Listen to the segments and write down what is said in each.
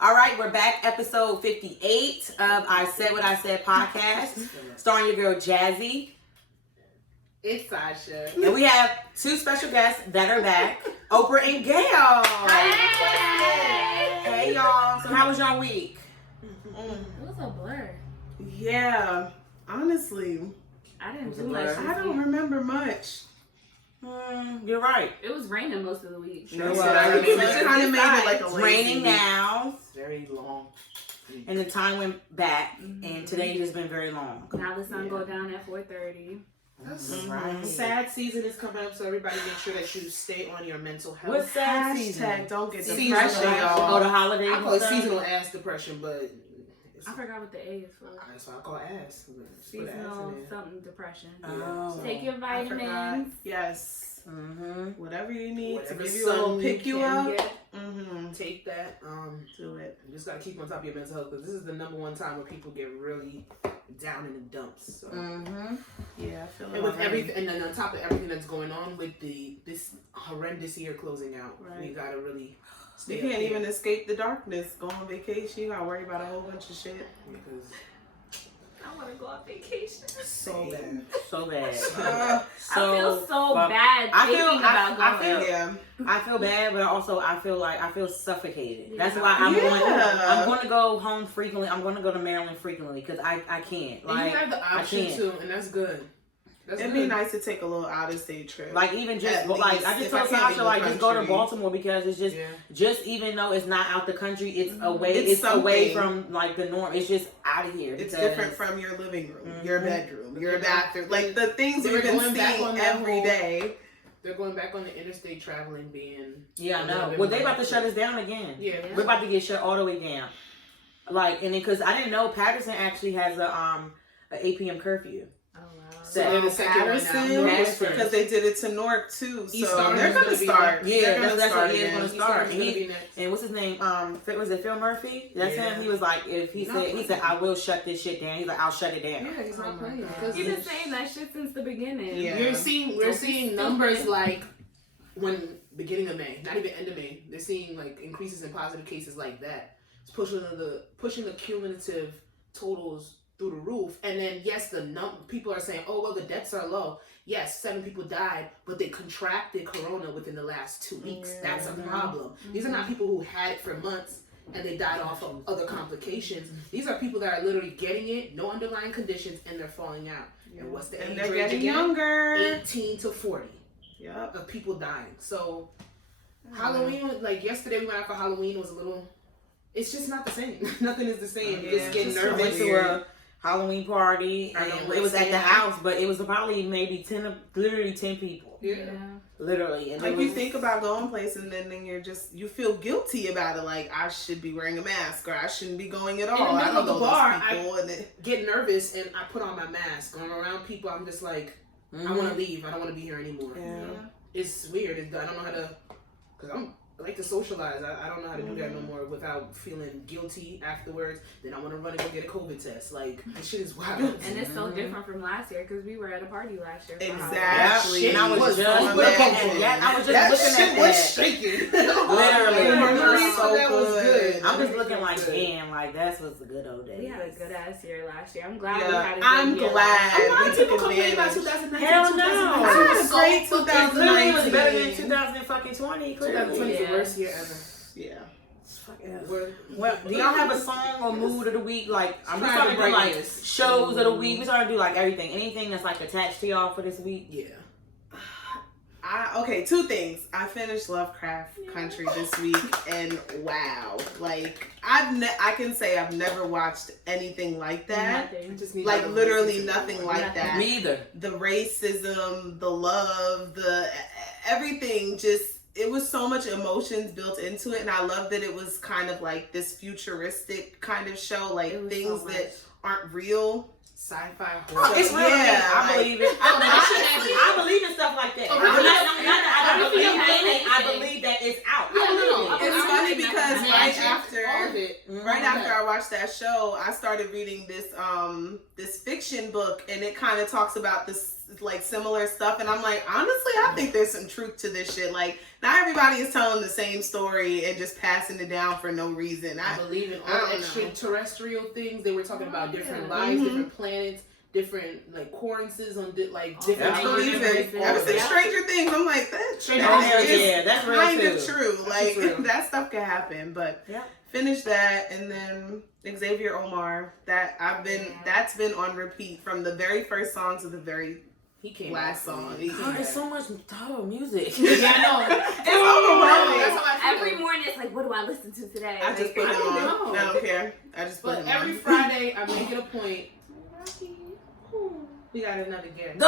All right, we're back. Episode 58 of I Said What I Said podcast, starring your girl Jazzy. It's Sasha. And we have two special guests that are back, Oprah and Gayle. Hey, y'all. So how was y'all week? It was a blur. Yeah, honestly, I didn't do much. I don't remember much. You're right. It was raining most of the week. Sure was. It kind of made it like a It's lazy raining week. now, It's very long. and the time went back, and today has been very long. Now the sun go down at 4:30. Right. Sad season is coming up, so everybody make sure that you stay on your mental health. What's sad season? Hashtag don't get Seasonal. depression, y'all. Oh, the holidays. I call it and stuff? seasonal ass depression, but I forgot what the A is for. that's why I call it ass. Just put ass Seasonal in there. something depression. Oh. Take your I forgot. vitamins. Yes. Mm-hmm. Whatever you need Whatever to give you soul a pick you can up. get, Mm-hmm. take that. Do it. You just gotta keep on top of your mental health because this is the number one time where people get really down in the dumps. So. Mm-hmm. Yeah, I feel And with like everything, and then on top of everything that's going on with this horrendous year closing out, Right. we gotta really stay. you up can't here even escape the darkness. Go on vacation, you gotta worry about a whole bunch of shit. because I want to go on vacation. So bad. So bad. I feel so but bad thinking about going. I feel, Yeah. I feel bad, but also I feel suffocated. That's Yeah. why I'm Yeah. going to go home frequently. I'm going to go to Maryland frequently because I can't. and Like you have the option can't. to, and that's good. That's It'd good. be nice to take a little out of state trip. Like even just At like least, I just if I told can't Sasha leave like the just go to country. Baltimore because it's just Yeah. just even though it's not out the country, it's away. It's It's away something. from like the norm. It's just out of here. It's because- different from your living room, Mhm. your bedroom, your Yeah. bathroom. Like the things They're we've been going back seeing on that every whole- day. They're going back on the interstate traveling being. Yeah, I a little know. bit Well, they more about to shut active. us down again. Yeah. We're about to get shut all the way down. Like, and then because I didn't know Patterson actually has a 8 p.m. curfew. Oh wow. So they're the second one now. Patterson, Newark was Patterson. because first. they did it to Newark too. East So Orange they're is gonna gonna be start. Yeah, They're that's gonna what start he is again. gonna East start. Orange is gonna He- be next. And what's his name? Was it Phil Murphy? That's Yeah. him. He was like, if he said, I will shut this shit down. He's like, I'll shut it down. Yeah, he's Oh not my playing. God. 'Cause He's been saying that shit since the beginning. Yeah. we're Don't be seeing numbers stupid. like when beginning of May, not even end of May. They're seeing like increases in positive cases like that. It's pushing the cumulative totals through the roof. And then yes, people are saying, oh well, the deaths are low. Yes, 7 people died, but they contracted corona within the last 2 weeks. Yeah. That's a problem. These are not people who had it for months and they died off of other complications. These are people that are literally getting it, no underlying conditions, and they're falling out. And what's the And age they're range getting again? younger. 18 to 40 Yep. of people dying. So Halloween, like yesterday we went out for Halloween, was a little, it's just not the same. Nothing is the same. Yeah, You just get just I went nervous. to a Halloween party, I know, and like, it was at staying the out. house, but it was probably maybe 10 people. Yeah. Literally. And Like it you was, think about going places and then you feel guilty about it. Like I should be wearing a mask or I shouldn't be going at all. In the I middle don't of the know bar, those people. And it, Get nervous and I put on my mask. Going around people, I'm just like, I want to leave. I don't want to be here anymore. Yeah. You know? It's weird. I don't know how to, because I like to socialize. I don't know how to do that no more without feeling guilty afterwards. Then I want to run and go get a COVID test. Like, this shit is wild. And it's so different from last year because we were at a party last year. for Halloween. Exactly. And I was was just going looking back. at that. I was just that looking shit at was that. shaking. Literally. The memories So of that was good. I'm just That looking was like, good. damn, like that's what's the good old days. We had a good ass year last year. I'm glad we Yeah, had a good I'm year glad. A lot We of took people complain about advantage. 2019. Hell no. I had a great It clearly was better than 2019. 2020. 2020 Clearly. is the Yeah. worst year ever. Yeah. Well, do y'all have a song or mood of the week? Like, I'm Trying trying to to do break like this. shows of the week. We're trying to do like everything. Anything that's like attached to y'all for this week. Yeah. Okay, 2 things. I finished Lovecraft Country this week, and wow, like I can say I've never watched anything like that. I just need Like to literally listen to nothing it. like that. Me either. The racism, the love, the everything, just it was so much emotions built into it, and I love that it was kind of like this futuristic kind of show, like It was things so much. that aren't real. Sci-fi Oh, horror. it's real. Yeah, I like- believe it. I believe in stuff like that. Oh, I'm not really? that I don't I believe feel in it. I like believe that it's out. Yeah, I believe no, it. It's I funny believe because that. right Magic, after all of it. it. Right after I watched that show, I started reading this fiction book, and it kind of talks about this like similar stuff. And I'm like, honestly, I think there's some truth to this shit. Like, not everybody is telling the same story and just passing it down for no reason. I believe in all extraterrestrial things. They were talking about different lives, different planets, different like occurrences on different. I believe it. Ever since Stranger Things, I'm like, that's that's real kind too. of true. Like that stuff can happen. But finish that, and then Xavier Omar. That's been on repeat from the very first song to the very last song. There's so much music. Yeah, I know. It's overwhelming. Every morning it's like, what do I listen to today? I just put it on. I don't care. I just put it on. But every Friday, I make it a point. We got another guest.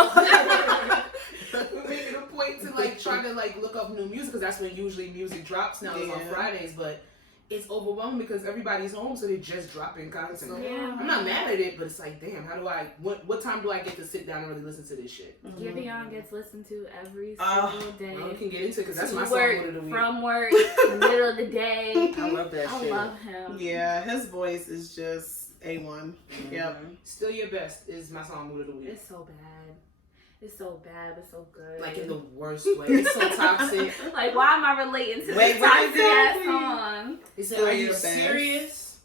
We make it a point to like try to like look up new music, because that's when usually music drops now. It's on Fridays, but it's overwhelming because everybody's home, so they're just dropping content. Yeah. I'm not mad at it, but it's like, damn, how do I? What time do I get to sit down and really listen to this shit? Giveon gets listened to every single day. Well, we can get into it because that's my work, song of the week. From work, the middle of the day. I love that shit. I love him. Yeah, his voice is just A1. Yep. Still Your Best is my song of the week. It's so bad. It's so bad, but so good. Like in the worst way. It's so toxic. Like, why am I relating to Wait, this what is toxic ass song? He said, Still are Your you Best. serious?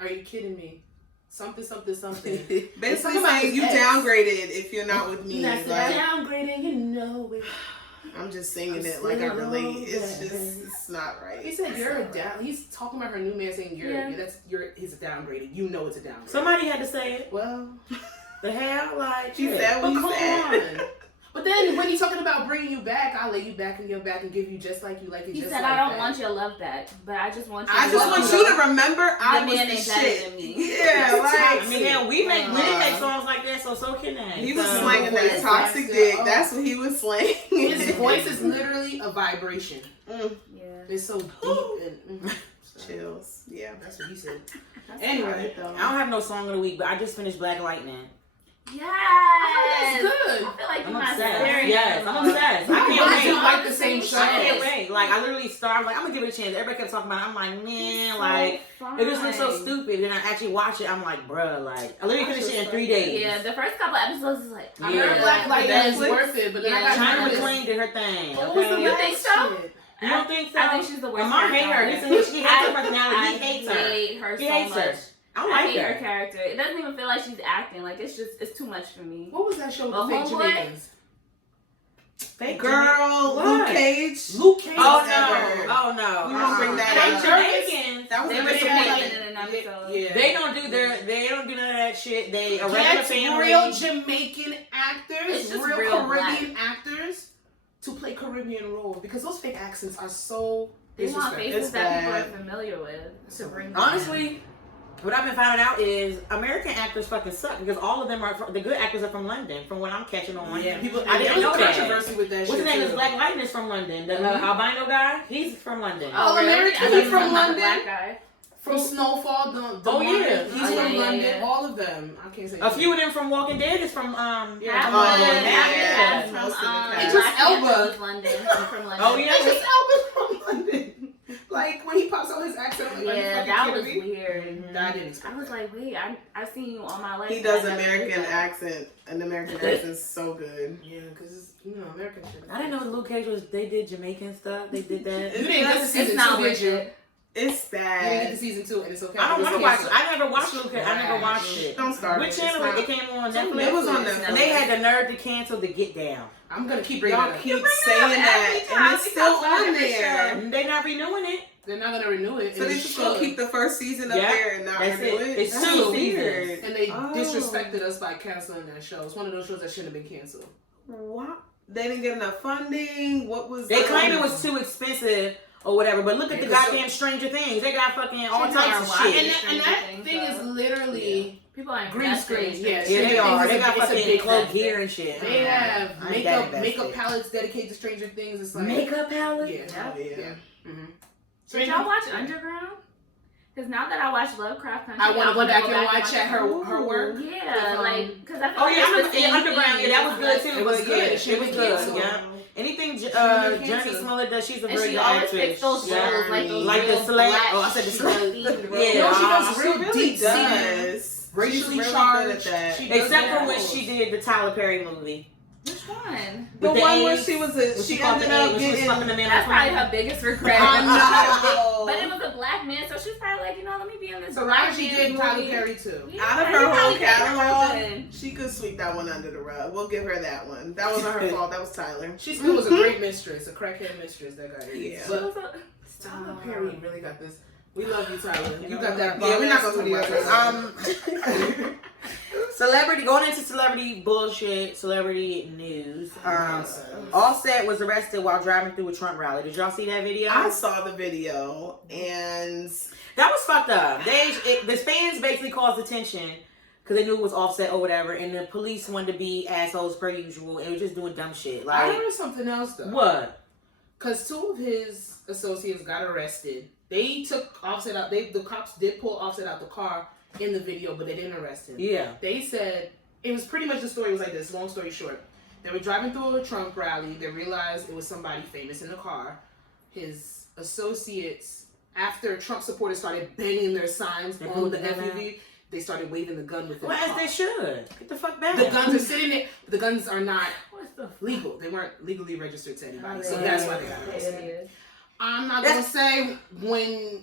Are you kidding me? Something. Basically Something about saying you his ex. downgraded if you're not with me. That's Like, downgrading, you know it. I'm just singing it like I relate. It's not right. He said you're a down. He's talking about her new man saying he's a downgraded. You know it's a downgrade. Somebody had to say it. Well, The hell, like She said what you said. But then when he's talking about bringing you back, I'll lay you back in your back and give you just like you like it. He just said, like I don't that. want your love back, but I just want you I just want you to remember I was man the ain't better shit. than me. Yeah, like I mean, yeah, we didn't make songs like that, so can they. he was So- slanging that toxic dick. That's what he was slanging. His voice is literally a vibration. Yeah. It's so deep and Chills. Yeah. that's what he said. That's Anyway, I don't have no song of the week, but I just finished Black Lightning. Yes. that's good. I feel like I'm you obsessed. very Yes, I'm obsessed. I Why can't do you wait. like the same show? I can't wait. Like, I literally started, like, I'm gonna give it a chance. Everybody kept talking about it. I'm like, man, like, it just looks so stupid. Then I actually watch it. I'm like, bruh, like, I literally finished it in 3 days. Yeah, the first couple episodes is like, I heard Black Lightning is worth it, but then I got China this. McClain did her thing. What was the Okay? You think so? shit? You don't think so? I think she's the worst. Lamar hates her. He hates her personality. I He hates her. hate her He so hates much. her. I I like hate her her. character. It doesn't even feel like she's acting. Like, it's too much for me. What was that show with Oh, the fake homeboy? Jamaicans? Fake Girl, What? Luke Cage. Luke Cage. Oh Ever. no! Oh no! We won't bring that Fake up. Jamaicans. That was They a were good Jamaican one. in an episode. Yeah. They don't do none of that shit. They a regular Get family. real Jamaican actors, It's just real real Caribbean actors to play Caribbean roles, because those fake accents are so They want disrespectful. faces It's that people bad. are familiar with to bring them Honestly, what I've been finding out is American actors fucking suck, because all of them are the good actors are from London. From what I'm catching on. Yeah, people. I didn't there know was that. controversy with that. What's his shit name? too. Is Black Lightning is from London. The albino guy. He's from London. Oh, really? American I thought you from meant London? the black guy. From Snowfall. The Oh, Martin, yeah. he's Oh, from yeah, London. yeah. All of them. I can't say. A few of them from Walking Dead is from Half Yeah. of Oh, them, half yeah. of them Most of the from cast. Idris Black Panther Elba. was London. From London. Oh yeah. Idris Elba's from London. Like when he pops out his accent. I'm like, Yeah, are you that fucking was kidding me? weird. I didn't expect I was that. like, wait, I've seen you all my life. He but does I never knew American that. accent. An American accent's so good. Yeah, because American shit. I didn't know Luke Cage was. They did Jamaican stuff. They did that. You didn't get to It's season not 2, did worth you? it. It's You didn't get to bad. season 2, and it's okay. I don't It's want to watch. canceled. I never watched Luke Cage. I never watched it. Don't start Which it. channel It's it came on? not- Netflix. It was on Netflix. Netflix. And they had the nerve to cancel the Get Down. I'm gonna keep bringing it Y'all up. keep bring it saying up that, every and time it's we still talk about on every there. show. They're not renewing it. They're not gonna renew it. So and they just gonna keep the first season up Yeah, there and not that's renew it. it? It's That's two weird. seasons. And they Oh. disrespected us by canceling that show. It's one of those shows that shouldn't have been canceled. What? They didn't get enough funding. What was? They claim it was too expensive or whatever, but look at Yeah, the 'cause goddamn Stranger Things. They got fucking all People types are of watching shit. And Stranger that Things, thing is though. literally People are green invested in screen. Stranger Yeah, Yeah, Things. they Stranger are. Things They is got it's a fucking big cloak investment. gear and shit. They have I ain't that makeup invested. palettes dedicated to Stranger Things. It's like Makeup palette? Yeah, Yeah. yeah. Mm-hmm. Did y'all watch Underground? Because now that I watch Lovecraft Country, I want to go wanna back and watch watch her work. Yeah, With, like because I feel Oh like yeah, it's the same Underground. thing. Yeah, that was good too. It was But good. yeah, She it was was good. canceled. Yeah. anything Journey Smollett does, she's a very good actress. And she always picks those roles, like the select. Oh, I said the select. Yeah, she does real deep does. Racially really charged. Except for when she did the Tyler Perry movie. Which one? The one where she was she ended up getting. That's probably her biggest regret. But it was a black man, so she was probably like, let me be in this. So why she did Tyler Perry too? Yeah, Out of her whole catalog, she could sweep that one under the rug. We'll give her that one. That wasn't her fault. That was Tyler. She still was a great mistress, a crackhead mistress. That guy. Yeah. But Tyler Perry really got this. We love you, Tyler. You got that. Yeah, we're not gonna talk about this. Celebrity, going into celebrity bullshit, celebrity news. Offset was arrested while driving through a Trump rally. Did y'all see that video? I saw the video, and that was fucked up. The fans basically caused attention because they knew it was Offset or whatever, and the police wanted to be assholes per usual, and was just doing dumb shit. Like, I heard something else though. What? Because 2 of his associates got arrested. They took Offset out. The cops did pull Offset out the car in the video, but they didn't arrest him. Yeah. They said, it was pretty much, the story was like this, long story short. They were driving through a Trump rally. They realized it was somebody famous in the car. His associates, after Trump supporters started banging their signs on the SUV, they started waving the gun within the car. Well, as they should. Get the fuck back. The guns are sitting there. The guns are not legal. They weren't legally registered to anybody. So that's why they got arrested. I'm not going to say when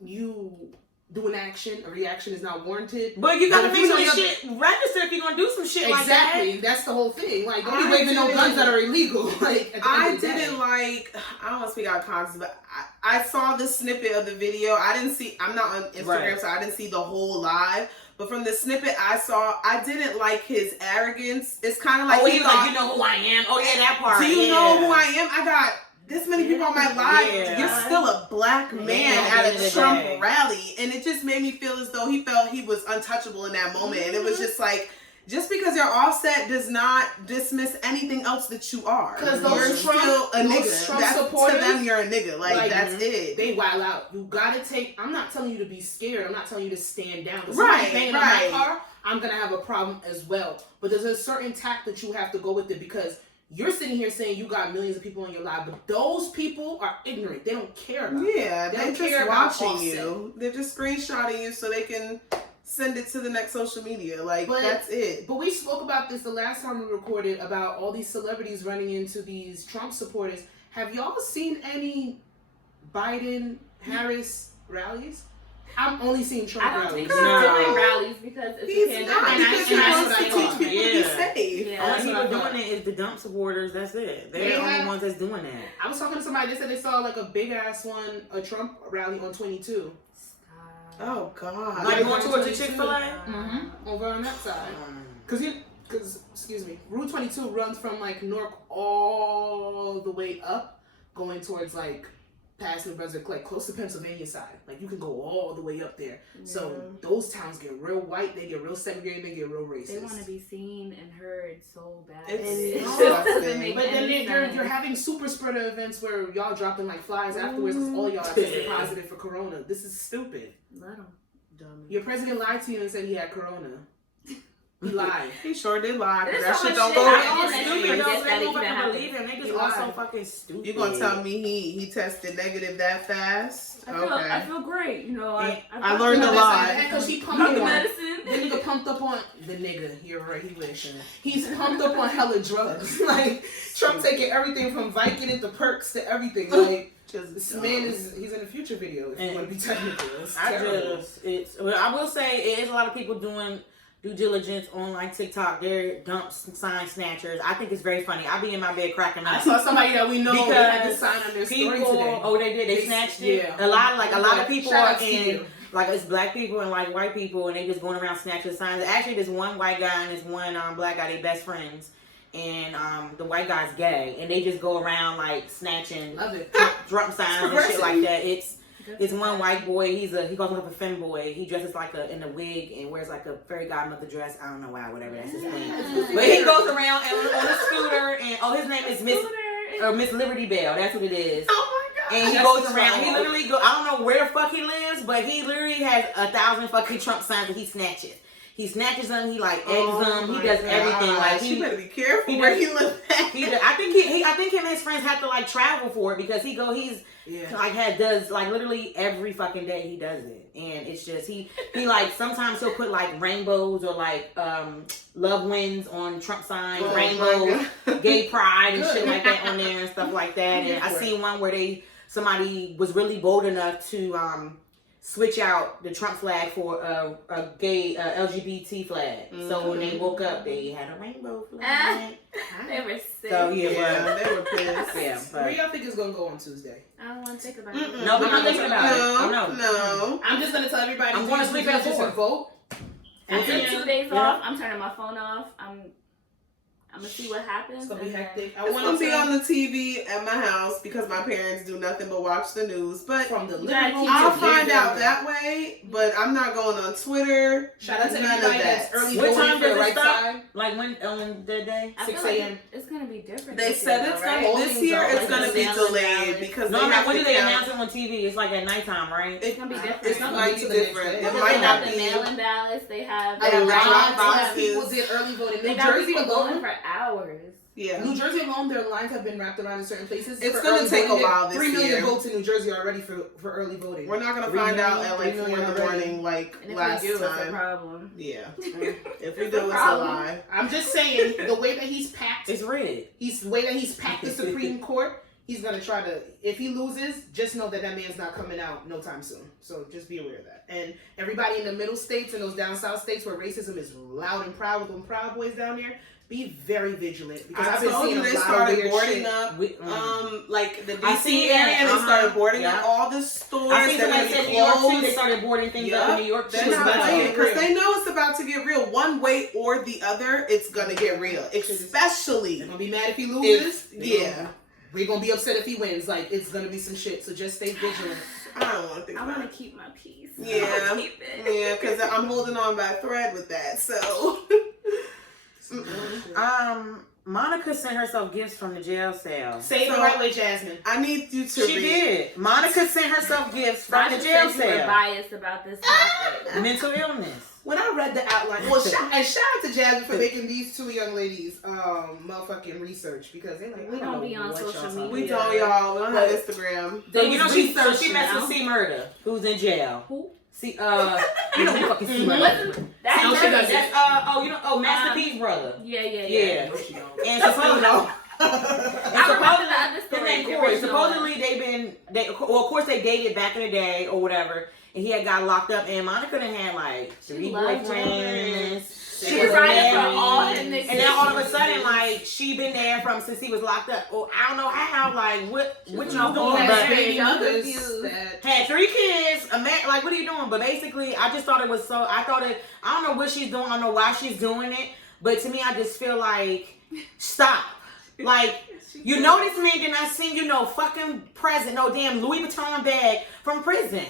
you do an action, a reaction is not warranted. But you gotta make some shit register if you're gonna do some shit like that. Exactly. That's the whole thing. Like, don't be waving no guns that are illegal. Like, I didn't like, I don't want to speak out of context, but I saw the snippet of the video. I'm not on Instagram, so I didn't see the whole live. But from the snippet I saw, I didn't like his arrogance. It's kind of like, he thought, you know who I am? Oh yeah, that part. Do you know who I am? I got this many people on my live. Yeah. You're still a black man at a Trump rally. And it just made me feel as though he felt he was untouchable in that moment. And it was just like, just because you're Offset does not dismiss anything else that you are. Because you're still a nigga. Trump that's supporters, to them, you're a nigga. Like that's it. They wild out. You gotta take, I'm not telling you to be scared. I'm not telling you to stand down. Right. On my car, I'm gonna have a problem as well. But there's a certain tact that you have to go with it, because you're sitting here saying you got millions of people on your live, but those people are ignorant. They don't care about you. Yeah, they're just watching you. They're just screenshotting you so they can send it to the next social media. Like, that's it. But we spoke about this the last time we recorded, about all these celebrities running into these Trump supporters. Have y'all seen any Biden-Harris rallies? I'm only seeing Trump rallies. I don't think he's doing rallies because it's a pandemic. Because he wants to teach people to be safe. Yeah. Only people doing it is the dump supporters. That's it. They're the only ones that's doing that. I was talking to somebody. They said they saw like a big ass one, a Trump rally on 22. Oh God! Like going towards the Chick-fil-A? Over on that side. Because excuse me, Route 22 runs from like Newark all the way up, going towards like past New Brunswick, like close to Pennsylvania side. Like you can go all the way up there. Yeah. So those towns get real white, they get real segregated, they get real racist. They want to be seen and heard so bad. It's disgusting. But then you're having super spreader events where y'all dropping like flies afterwards. It's all y'all tested positive for corona. This is stupid. Let them. Dummy. Your president lied to you and said he had corona. He lied. He sure did lie. That shit don't go They're stupid. They don't fucking believe him. They just all so fucking stupid. You gonna tell me he tested negative that fast? I feel great. You know, I learned a lot. Because he pumped the on medicine. The nigga pumped up on the nigga. You're right. He wish. He's pumped up on hella drugs. Like Trump taking everything from Vicodin to perks to everything. Like this man he's in a future video. If you want to be technical, I will say it is a lot of people doing due diligence on like TikTok. They're dump sign snatchers. I think it's very funny. I be in my bed cracking up. I saw somebody that we know because had the sign on their story today. Oh, they did. They snatched it. Yeah. A lot of people are in. Like it's black people and like white people, and they just going around snatching signs. Actually, there's one white guy and there's one black guy. They best friends, and the white guy's gay, and they just go around like snatching Trump signs and shit like that. It's one white boy. He calls himself a femboy. He dresses like in a wig and wears like a fairy godmother dress. I don't know why, whatever. That's his thing. But he goes around on a scooter, and his name is Miss Liberty Bell. That's what it is. Oh my God! And he goes around. He literally I don't know where the fuck he lives, but he literally has 1,000 fucking Trump signs that he snatches. He snatches them. He like eggs them. He does everything. Like she better be careful he where does, he lives at. I think him and his friends have to like travel for it because he's like does like literally every fucking day he does it, and it's just he like sometimes he'll put like rainbows or like love wins on Trump signs, rainbows, gay pride and shit like that on there and stuff like that. And I seen one where somebody was really bold enough to switch out the Trump flag for a gay LGBT flag. So when they woke up, they had a rainbow flag. They were sick. So they were pissed. Yeah, where y'all think is gonna go on Tuesday? I don't want to think about it. No, we're not thinking about it. No. I'm just gonna tell everybody. I'm going to sleep at 4. Vote. After 2 days off, I'm turning my phone off. I'm gonna see what happens. It's gonna be hectic. I want to be on the TV at my house because my parents do nothing but watch the news. But from the living room, I'll find out that way. But I'm not going on Twitter. Shout out to everybody that's early what voting time for the does it right stop? side. Like when on the day? 6 a.m. It's gonna be different. They said it's right? gonna this year. It's gonna be delayed because when do they announce it on TV? It's like at nighttime, right? It's gonna be different. It's might be different. It They might not have the be. mail-in ballots. They have A lot boxes. of people did early voting. They New got Jersey people going alone, for hours. Yeah. New Jersey alone, their lines have been wrapped around in certain places. It's gonna take a while this 3 million year. votes in New Jersey already for early voting. We're not gonna find out at like 4 in the morning like And if last we do, it's a time. problem. Yeah. If we do, it's a lie. I'm just saying the way that he's packed. It's rigged. The way that he's packed the Supreme Court. He's gonna try to. If he loses, just know that man's not coming out no time soon. So just be aware of that. And everybody in the middle states and those down south states where racism is loud and proud with them Proud Boys down there. Be very vigilant because I've been seeing they a lot started of weird boarding shit. up, like the I DC see area. that. They started boarding up all the stores. I see They're somebody gonna said be New York too. closed. They started boarding things up in New York. They're too. not playing because because they know it's about to get real. One way or the other, it's gonna get real. Especially, They're gonna be mad if he loses. Yeah. We're gonna be upset if he wins. Like it's gonna be some shit. So just stay vigilant. I don't want to think I about want it. to keep my peace. Yeah. Keep it. Yeah, because I'm holding on by a thread with that. So. Monica sent herself gifts from the jail cell. Say it the right way, Jasmine. I need you to She did. Monica sent herself gifts from Sasha the jail said you were cell. biased about this topic. Mental illness. When I read the outline, shout out to Jasmine for making these two young ladies motherfucking research because they're like, we don't don't be on what social y'all media. We don't, y'all. We don't have Instagram. So you know she researching messed with now. C Murder, who's in jail. Who? You know who fucking C Murder. That's No, she doesn't. That's Master P's brother. Yeah. And supposedly, I remember the other his name story. Corey. Supposedly of course they dated back in the day or whatever, and he had got locked up. And Monica done had like 3 loved boyfriends. She was riding for all his niggas. And now all of a sudden, like she been there since he was locked up. Oh, I don't know how. Like what you doing? But baby I'm mothers confused. that had 3 kids. A man, like what are you doing? But basically, I just thought it was so. I don't know what she's doing. I don't know why she's doing it. But to me, I just feel like stop. Like you know this man did not send you no fucking present, no damn Louis Vuitton bag from prison.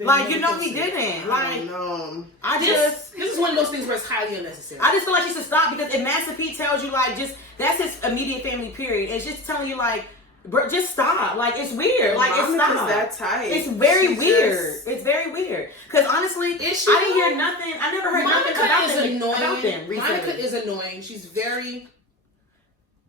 Like you know he didn't. Like no. this is one of those things where it's highly unnecessary. I just feel like she should stop because if Master P tells you like just that's his immediate family period. It's just telling you like, bro, just stop. Like it's weird. Like it's Monica's not that tight. It's very She's weird. just- It's very weird. Because honestly, I didn't hear nothing. I never heard nothing about them recently. Monica is annoying. She's very.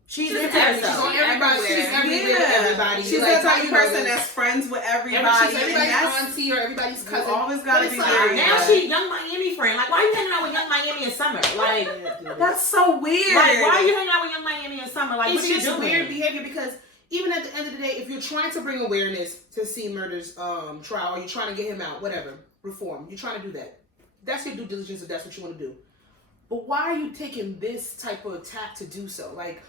She's She's into herself. on everybody. She's everywhere with everybody. She's like, that type of person that's friends with everybody. She's and everybody's that's, auntie or everybody's you cousin. always gotta But be it's very. Now she Young Miami friend. Like, why are you hanging out with Young Miami in summer? Like, That's so weird. like why are you hanging out with Young Miami in summer? Like, It's what are you just doing? weird behavior because even at the end of the day, if you're trying to bring awareness to C Murder's trial or you're trying to get him out, whatever, reform, you're trying to do that. That's your due diligence if that's what you want to do. But why are you taking this type of tack to do so? Like,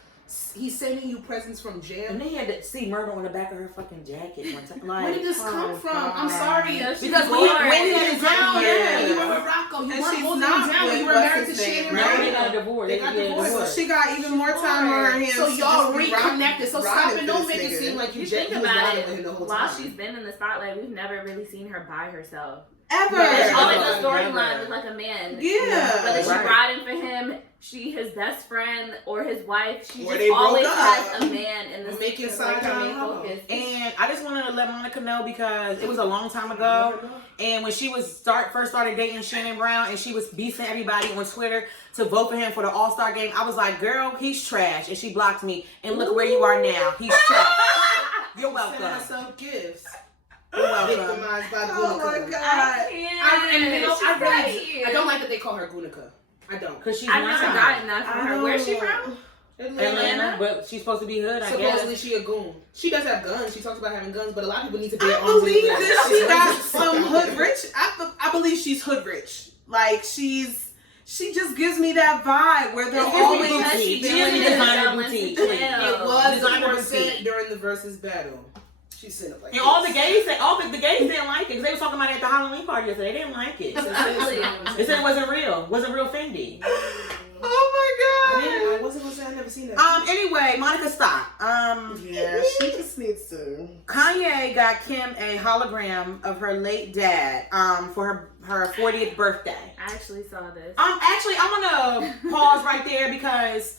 he's sending you presents from jail. And they had to see murder on the back of her fucking jacket one time. Like, Where did this come from? I'm sorry. Because when he was down, Yeah, you were with Rocco. You And weren't she's holding not him down. with You were what's married to his name, Shane, right? They right? got divorced. They got divorced. So she got even more time on her hands. So to y'all just be reconnected. So stop riding it. for Don't this make it nigga. seem like you You just think was about riding it, with him the whole while time. she's been in the spotlight, we've never really seen her by herself. ever. There's always a storyline with like a man. Yeah. Whether she riding for him, his best friend, or his wife, she Or just they broke always up. has a man in the Make your like side her main job. focus. And I just wanted to let Monica know because it was a long time ago. And when she was first started dating Shannon Brown and she was beefing everybody on Twitter to vote for him for the All-Star game, I was like, girl, he's trash. And she blocked me. And look where you are now. He's trash. You're welcome. Send herself gifts. You're welcome. Victimized by Oh my Gunica. God. I don't like that they call her Gunica. I don't. Because she's I've not. never gotten that from her. Where's she from? Atlanta, but she's supposed to be hood, I Supposedly guess. she a goon. She does have guns. She talks about having guns, but a lot of people need to be I believe that she got some hood rich. I believe she's hood rich. Like she just gives me that vibe where they're always. She gives me designer boutique. It was Designer 1% boutique. during the versus battle. She said it like And all the gays didn't like it because they were talking about it at the Halloween party yesterday. They didn't like it. They said it wasn't real. Wasn't real Fendi. Oh my God. I wasn't gonna say I never seen that. Anyway, Monica, stop. Yeah, she just needs to. Kanye got Kim a hologram of her late dad for her 40th birthday. I actually saw this. Actually, I want to pause right there because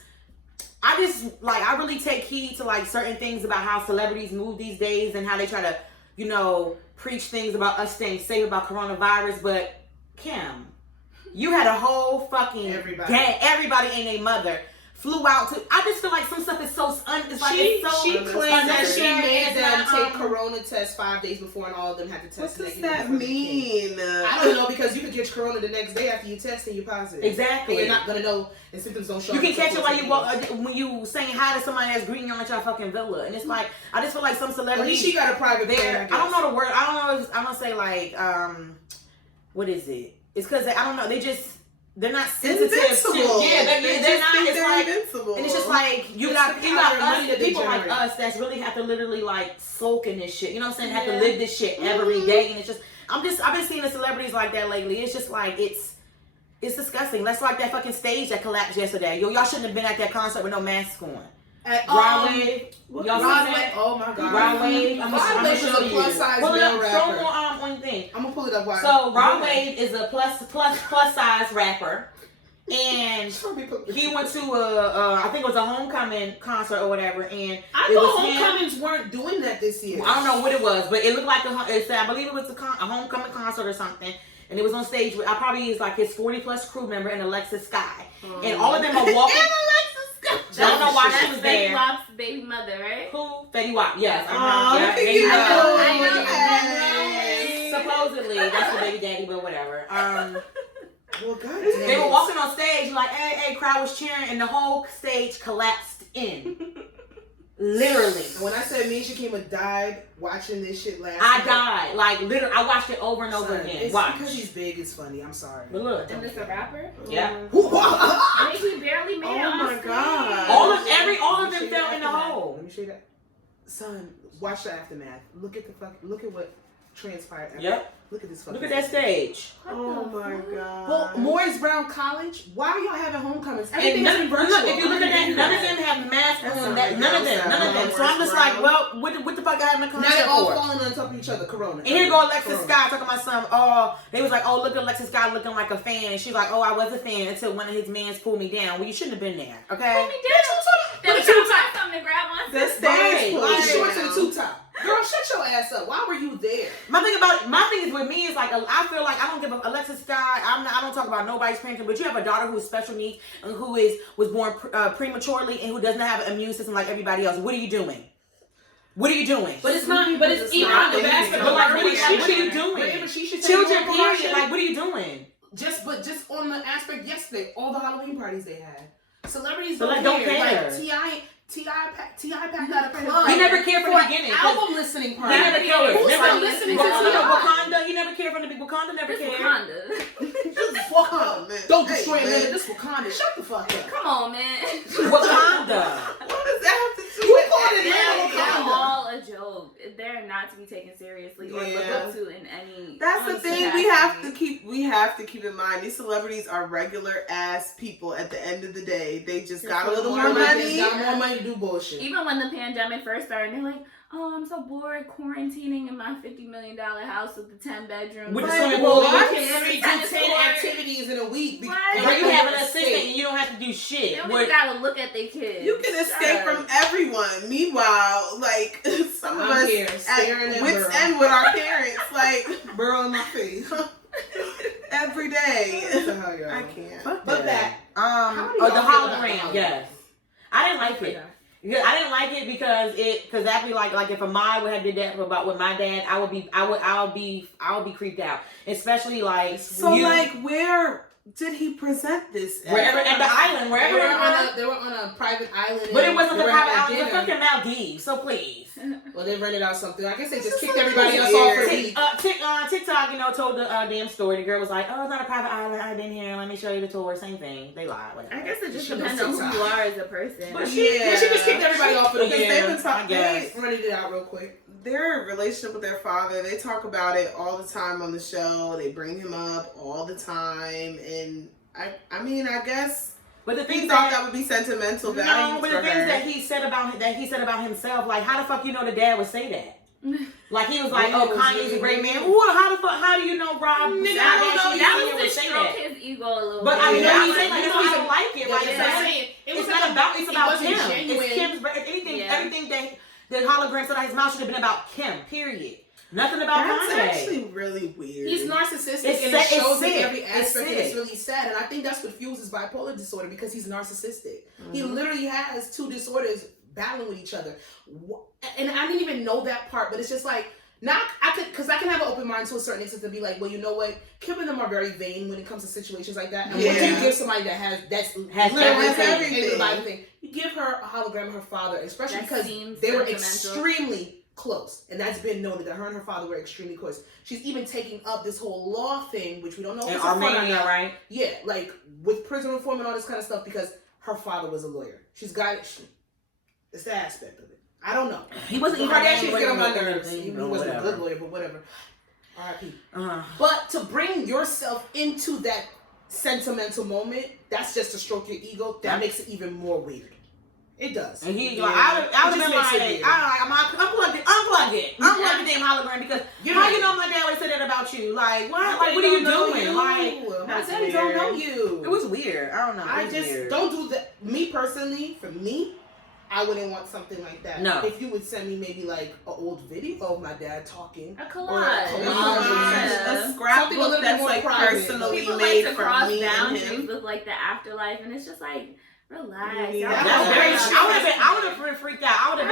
I really take heed to like certain things about how celebrities move these days and how they try to, preach things about us staying safe about coronavirus. But Kim, you had a whole fucking gang. Everybody and their mother flew out to. I just feel like some stuff is so She claimed that she made them take take corona tests 5 days before, and all of them had to test What does negative. that mean? I don't know, because you could get corona the next day after you test and you're positive. Exactly. And you're not gonna know, and symptoms don't show. You can catch it while you walk when you saying hi to somebody that's greeting you at your fucking villa, and it's like I just feel like some At celebrities. least she got a private there. plane, I don't know the word. I don't know. I'm gonna say like what is it? It's because I don't know. They're not sensitive Invincible. to. Yeah, they're not. It's like, invincible. and it's just like you got us, people like us that's really have to literally like soak in this shit. You know what I'm saying? Have to live this shit every day, and it's just I've been seeing the celebrities like that lately. It's just like it's disgusting. That's like that fucking stage that collapsed yesterday. Y'all shouldn't have been at that concert with no mask on. At Broadway, y'all see that? Oh my god. Broadway, I'm gonna show you. Plus size Pull it male up. rapper. Show on thing. I'm gonna pull it up. While So Broadway is a plus size rapper, and he went to I think it was a homecoming concert or whatever, and I it thought was him. homecomings weren't doing that this year. I don't know what it was, but it looked like I believe it was a homecoming concert or something. And it was on stage with, I probably is like his 40+ crew member and Alexis Sky. And all of them are walking. I don't know why she was there. Fetty Wap's baby mother, right? Who? Fetty Wap, yes. Supposedly, that's the baby daddy, but whatever. Well, God, they were walking on stage, like, hey, crowd was cheering, and the whole stage collapsed in. Literally. When I said me and Shakima died watching this shit last I night. died. Like, literally, I watched it over and over again. It's Watch. because he's big, it's funny. I'm sorry. But look. And this a rapper? Yeah. I think he barely made it Oh on my stage. God. All of them fell in the hole. Let me show you that. Son, watch the aftermath. Look at what transpired. Yep. Look at this fucking. Look at that stage. Oh my God. Well, Morris Brown College. Why are y'all having homecomings? And Everything's none, been virtual. look, if you look at that, none of them have masks on. None of them. So I'm just like, well, what the fuck I having a Now concert they're all for? falling on top of each other. Corona. And here go Alexis Scott talking about some. Oh, they was like, oh, look at Alexis Scott looking like a fan, and she's like, oh, I was a fan until one of his mans pulled me down. Well, you shouldn't have been there, okay? Pull me down. They were trying to find something to grab on. The stage Like, pulled short to down. the two top. Girl, shut your ass up. Why were you there? My thing is with me is like I feel like I don't give a Alexis Scott. I don't talk about nobody's parenting, but you have a daughter who is special needs and who was born prematurely and who doesn't have an immune system like everybody else. What are you doing? What are you doing? But it's not. But it's even on the basketball. But like, what are you doing? Children, period. Like, what are you doing? Just on the aspect yesterday, all the Halloween parties they had, celebrities So don't care. Like T.I. packed out a club. He never cared from the beginning. Album listening He party. never cared. Who's Never listening to Wakanda. He never cared from the beginning. Wakanda never This cared. Wakanda. Wakanda. Don't destroy Hey, Atlanta. This Wakanda. Shut the fuck up. Come on, man. Wakanda. What does that have to do Who with called it anything? They're Wakanda? all a joke. They're not to be taken seriously or looked Yeah. up to in any. That's the thing we have to keep in mind. These celebrities are regular ass people at the end of the day. They just got a little more money. Got more money to do bullshit. Even when the pandemic first started, they're like, oh, I'm so bored quarantining in my $50 million house with the 10 bedrooms. With the Like, swimming well, pool. you What? can only do 10 activities in a week. Right. And you have an assistant and you don't have to do shit. They don't even gotta look at their kids. You can escape from everyone. Meanwhile, like some of us here at staring at wits Burrow. end with our parents, like Burrow in my face. every day. I I can't. But back. the y'all feel about the hologram, hologram? yes. I didn't like it. Yeah, I didn't like it because that'd be like if Ahmad would have did that about with my dad, I would be creeped out. Especially like where did he present this at? Wherever at the island, wherever They were on a private island. but it wasn't the they were private having island, it was dinner. fucking Maldives, so please. Well, they rented out something. I guess they just This kicked is everybody else weird. off for a week. TikTok, told the damn story. The girl was like, "Oh, it's not a private island. I've been here. Let me show you the tour." Same thing. They lied. Whatever. I guess it just She depends on knows who you are as a person. But she just kicked everybody off for the Because week. they've been I talking. guess. Rented it out real quick. Their relationship with their father, they talk about it all the time on the show. They bring him up all the time, and I mean, I guess. But the He thing thought that would be sentimental value no, but for the things her. that he said about himself, like how the fuck you know the dad would say that? Like he was like, "Oh, Kanye's a great man." Ooh, how do you know Rob? Nigga, That That was would to say stroke that. his ego a little But bit. I mean, Yeah. he's saying like, I don't like it. Like That's it's what I'm like, saying. it's not about. It's about wasn't Kim. genuine. It's Kim's. Anything. Yeah. Everything that the hologram said out his mouth should have been about Kim. Period. Nothing about That's Kanye. actually really weird. He's narcissistic It's and sick. it shows It's in sick. every It's aspect and it's sick. really sad. And I think that's what fuels his bipolar disorder because he's narcissistic. He Mm-hmm. literally has two disorders battling with each other. And I didn't even know that part, but it's just like, because I can have an open mind to a certain extent to be like, well, you know what? Kim and them are very vain when it comes to situations like that. And what do you Yeah. give somebody that has everything? You give her a hologram of her father, especially That because seems they were sentimental. extremely close, and that's been noted that her and her father were extremely close. She's even taking up this whole law thing, which we don't know if In it's a front or Armenia, not. right? Yeah, like with prison reform and all this kind of stuff because her father was a lawyer. She's got it. It's the aspect of it. I don't know. He wasn't The even Kardashians get on my whatever. nerves. He wasn't a good lawyer, but whatever. R.I.P. Uh, But to bring yourself into that sentimental moment, that's just to stroke your ego. That makes it even more weird. It does. And he, Yeah. like, I would It have just been makes it like, weird. unplug the damn hologram because how you know my dad would say that about you? Like, what? Like, what are you doing? Like, I said I don't know you. it was weird. I don't know. I It was just weird. don't do that. Me personally, for me, I wouldn't want something like that. No. If you would send me maybe like an old video of my dad talking. A Or a collage. collage. Yeah. A Something a scrapbook little bit that's more like private. personally People made like to for cross me and boundaries him. with like the afterlife, and it's just like, relax. Yeah. Y'all That's know very. about I would have freaked out. I would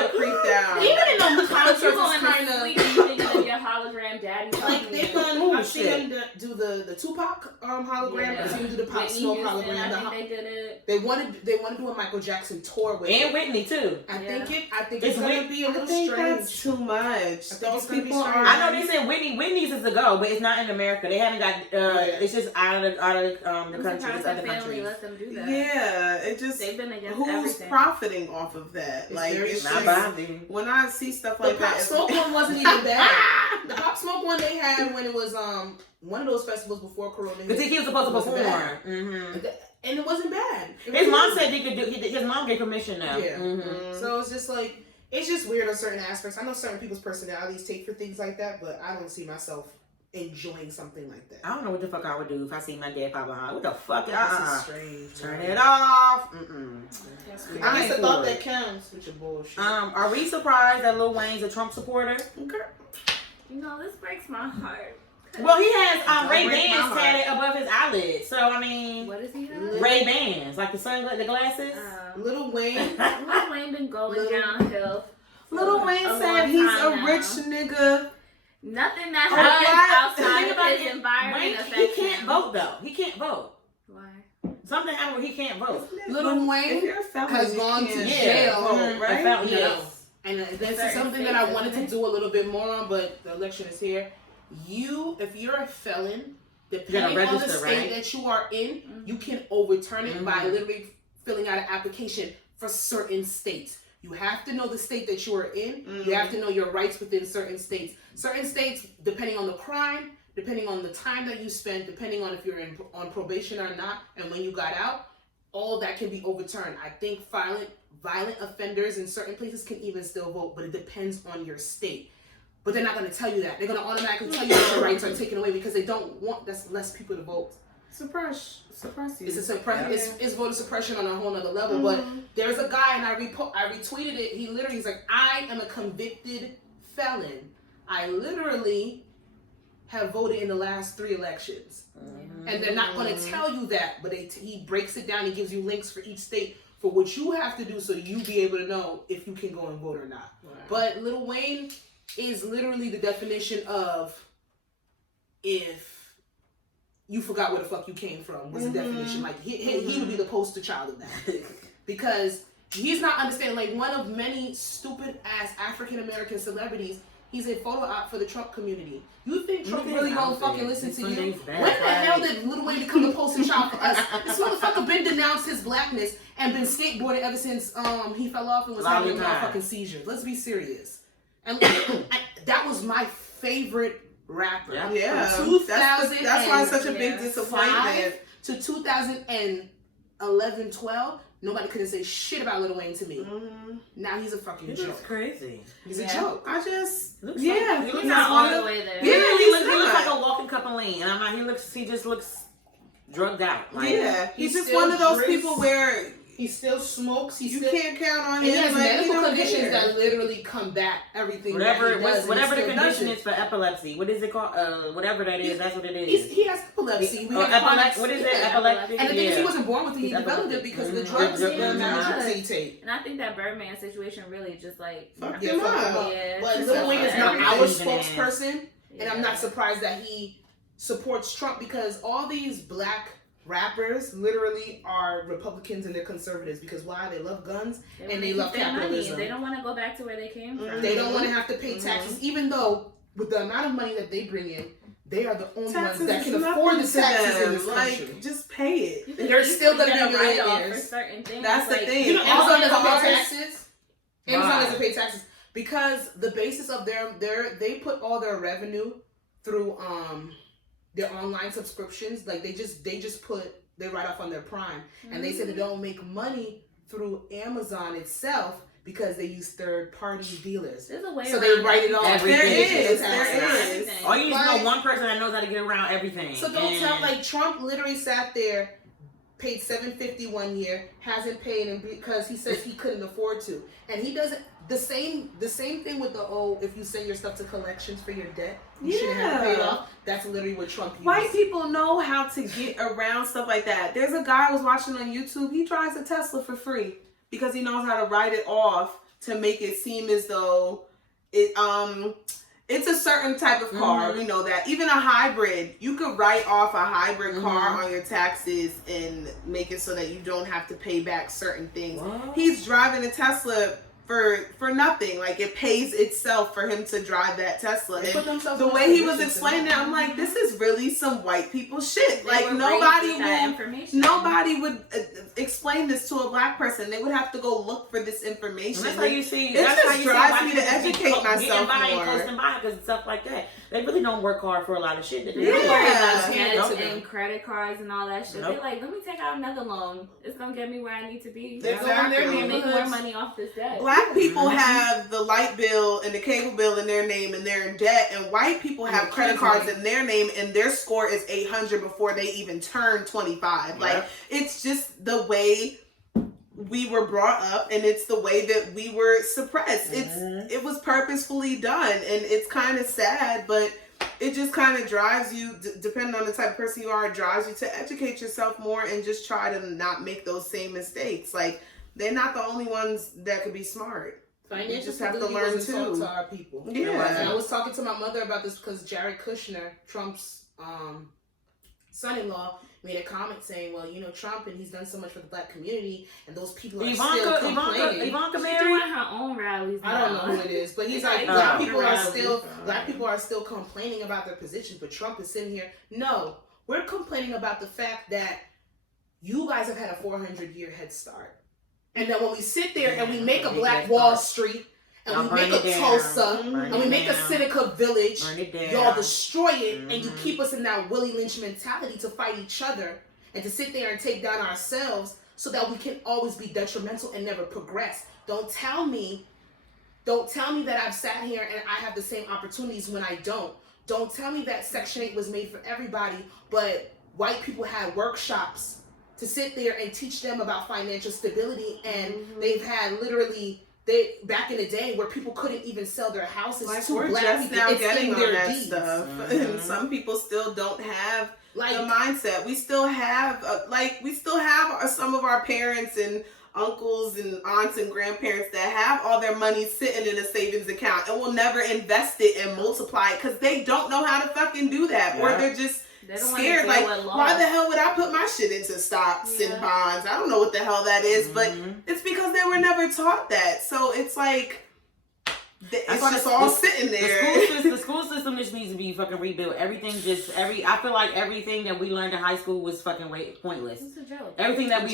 have Creeped out. Even in the But concerts, you go it's in kind the of sleep, you thinking of your hologram daddy like talking they've to done. Ooh, I've seen shit. them do the Tupac hologram. Yeah. I've seen them do the Pop Whitney Smoke Houston, hologram. I think they did it. They want to do a Michael Jackson tour with and it. Whitney too. I Yeah. think It's it's gonna be a I little think strange. that's too much. think Those it's gonna be people strange. are. I know they said Whitney's is the go, but it's not in America. They haven't got. It's just out of the I'm country. surprised It's that other family countries. let them do that. Yeah, it just. They've been against Who's everything. profiting off of that? It's Like, very it's Not just, bonding. when I see stuff The like Pop that, Smoke one wasn't even bad. The Pop Smoke one they had when it was one of those festivals before Corona. Because he was supposed to was perform. bad. Mm-hmm. And it wasn't bad. It His really mom wasn't. said he could do. His mom gave permission now. Yeah. Mm-hmm. So it's just like it's just weird on certain aspects. I know certain people's personalities take for things like that, but I don't see myself enjoying something like that. I don't know what the fuck I would do if I see my dad pop behind. What the fuck? This is strange. Turn it off. Mm-mm. That's weird. I I guess ain't the thought for that it. counts with your bullshit. Are we surprised that Lil Wayne's a Trump supporter? You know, this breaks my heart. Well, he has Don't Ray break my Bans heart. tatted above his eyelids. So I mean, What does he have? Ray Bans, like the glasses. Lil Wayne. Lil Wayne been going downhill. Lil Wayne a said long he's time a now. rich nigga. Nothing that Oh, happens what? The thing outside about of his it, environment Wayne, affects he can't him. vote though. He can't vote. Why? Something happened where he can't vote. Lil Wayne If you're a felon, has you gone to can't jail, Mhm. right? I felt No. yes. And this is Certain something that I states, wanted to isn't it? do a little bit more on, but the election is here. If you're a felon, depending on the register, state right? that you are in, you can overturn it by literally filling out an application for certain states. You have to know the state that you are in. You have to know your rights within certain states. Certain states, depending on the crime, depending on the time that you spent, depending on if you're on probation or not, and when you got out, all that can be overturned. I think violent offenders in certain places can even still vote, but it depends on your state. But they're not going to tell you that. They're going to automatically tell you that your rights are taken away because they don't want less people to vote. Suppress you. It's voter suppression on a whole nother level. But there's a guy, and I retweeted it. He's like, I am a convicted felon. I literally have voted in the last 3 elections. And they're not going to tell you that, but he breaks it down. He gives you links for each state for what you have to do so you be able to know if you can go and vote or not. Right. But Lil Wayne is literally the definition of if you forgot where the fuck you came from was the definition. Like he would be the poster child of that. Because he's not understanding, like one of many stupid ass African American celebrities, he's a photo op for the Trump community. You think Trump really gonna fucking listen to you? When the hell did Lil Wayne become the poster child for us? This motherfucker been denounced his blackness and been skateboarded ever since he fell off and was having motherfucking seizures. Let's be serious. And that was my favorite rapper. Yeah. From 2000 that's why it's such a big disappointment. To 2011, 12, nobody couldn't say shit about Lil Wayne to me. Now he's a fucking joke. That's crazy. He's a joke. I just he looks not all the way there. Yeah, he looks like a walking cup of lean, and I'm like, he just looks drugged out. Like, he's just one of those people where he still smokes. You can't count on him. He has medical conditions that literally combat everything. Whatever the condition is for epilepsy. What is it called? Whatever that is, that's what it is. He has epilepsy. What is it? Epilepsy. And the thing is, he wasn't born with it. He developed it because of the drugs and the medications he take. And I think that Birdman situation really just like fucked him up. But Lil Wayne is not our spokesperson, and I'm not surprised that he supports Trump because all these black rappers literally are Republicans and they're conservatives because why? They love guns and they love capitalism. They don't want to go back to where they came from. They don't want to have to pay taxes, even though with the amount of money that they bring in, they are the only ones that can afford the taxes in this country. Like, just pay it. They're still going to be millionaires. For certain things. That's the thing. You know, Amazon doesn't pay taxes. Amazon doesn't pay taxes because the basis of they put all their revenue through their online subscriptions. Like they write off on their Prime, and they said they don't make money through Amazon itself because they use third-party dealers. There's a way so they write it off. There is. All you need to know one person that knows how to get around everything. So don't tell, like Trump literally sat there, paid $750 one year, hasn't paid him because he says he couldn't afford to, and he doesn't. The same thing with the if you send your stuff to collections for your debt, you shouldn't have to pay it off. That's literally what Trump used. White people know how to get around stuff like that. There's a guy I was watching on YouTube. He drives a Tesla for free because he knows how to write it off to make it seem as though it's a certain type of car. We know that. Even a hybrid, you could write off a hybrid car on your taxes and make it so that you don't have to pay back certain things. What? He's driving a Tesla for nothing. Like it pays itself for him to drive that Tesla. And the way he was explaining it, I'm like, this is really some white people shit. Like nobody would explain this to a black person. They would have to go look for this information. That's how you see. It just drives me to educate myself more. Close and by because stuff like that. They really don't work hard for a lot of shit. They and credit cards and all that shit. They're like, let me take out another loan. It's gonna get me where I need to be. Exactly. Make more money off this debt. Black people have the light bill and the cable bill in their name and they're in debt, and white people have credit cards in their name and their score is 800 before they even turn 25. Like it's just the way we were brought up, and it's the way that we were suppressed. It was purposefully done, and it's kind of sad, but it just kind of drives you, depending on the type of person you are, it drives you to educate yourself more and just try to not make those same mistakes. Like they're not the only ones that could be smart. You just have to learn too. To our people. And I was talking to my mother about this because Jared Kushner, Trump's son-in-law, made a comment saying, well, you know, Trump, and he's done so much for the black community, and those people are still complaining. Ivanka She's Mary? doing her own rallies now. I don't know who it is, but he's like, black people are still complaining about their positions, but Trump is sitting here. No, we're complaining about the fact that you guys have had a 400-year head start. And then when we sit there and we make a Black Wall Street, and we make a Tulsa, and we make a Seneca Village, y'all destroy it, and you keep us in that Willie Lynch mentality to fight each other and to sit there and take down ourselves so that we can always be detrimental and never progress. Don't tell me that I've sat here and I have the same opportunities when I don't. Don't tell me that Section 8 was made for everybody, but white people had workshops to sit there and teach them about financial stability, and they've had literally back in the day where people couldn't even sell their houses to we're black just people. now It's getting in on their that deeds. stuff, and some people still don't have the mindset. We still have some of our parents and uncles and aunts and grandparents that have all their money sitting in a savings account and will never invest it and multiply it because they don't know how to fucking do that, or they're just scared. Like, why the hell would I put my shit into stocks and bonds? I don't know what the hell that is, but it's because they were never taught that. So it's like, it's just all sitting there. The school system just needs to be fucking rebuilt. I feel like everything that we learned in high school was fucking pointless. It's a joke. Everything that we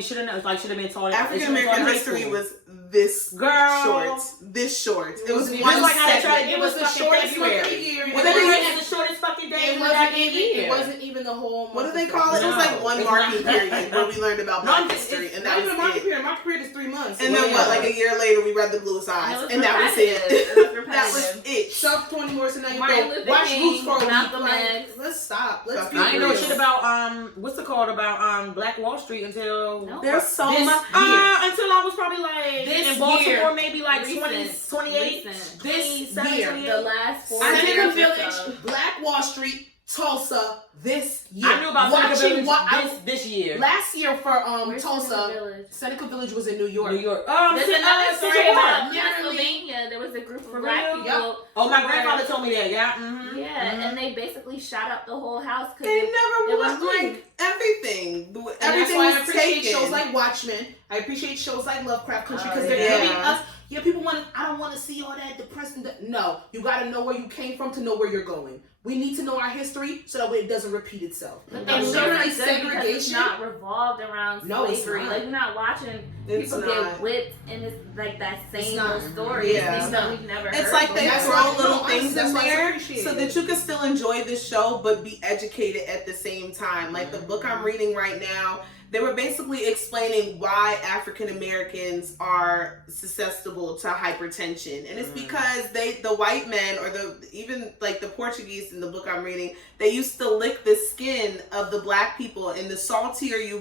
should have known, should have been taught. African American history was this short. This short. It was one like how they tried to It give was us the fucking shortest February. fucking year. Well, they had the shortest fucking day. It wasn't even the whole. What do they call it? It was like one marking period where we learned about Black history, and that was not even a marking it. period. Marking period is 3 months. And then what? Like a year later, we read the Bluest Eyes, and that was it. That was it. Sub 20 more, so now you Martin go Luther watch King, Roots for a week. Malcolm Like, X. let's stop. Let's be I didn't know real. shit about what's it called about Black Wall Street until there's so much until I was probably like This in Baltimore, year. maybe like Recent. 28. This 27, year. 28. The last 4 Seneca years. Village, Black Wall Street, Tulsa. This year. I knew about Seneca Village this year. Last year for Where's Tulsa, Seneca Village? Seneca Village was in New York. New York. There's another story about Literally. Pennsylvania. There was a group For of black real? people. Oh, my who grandfather were- told me that. Yeah. Mm-hmm. Yeah, and they basically shot up the whole house because They never it want was like everything. And that's Everything why I was appreciate taken. shows like Watchmen. I appreciate shows like Lovecraft Country because Oh, they're yeah. giving us. Yeah, people want. I don't want to see all that depressing. No, you got to know where you came from to know where you're going. We need to know our history so that way it doesn't repeat itself. But And they show literally like good because it's segregation. not revolved around No, it's slavery. not. Like you're not watching It's people not. get whipped and it's like that same not. old story. Yeah. It's stuff we've never heard. It's like they That's throw why- little no, things that's in why I there appreciate so it. that you can still enjoy the show but be educated at the same time. Like the book I'm reading right now, they were basically explaining why African Americans are susceptible to hypertension. And it's because the white men or even like the Portuguese in the book I'm reading, they used to lick the skin of the black people, and the saltier you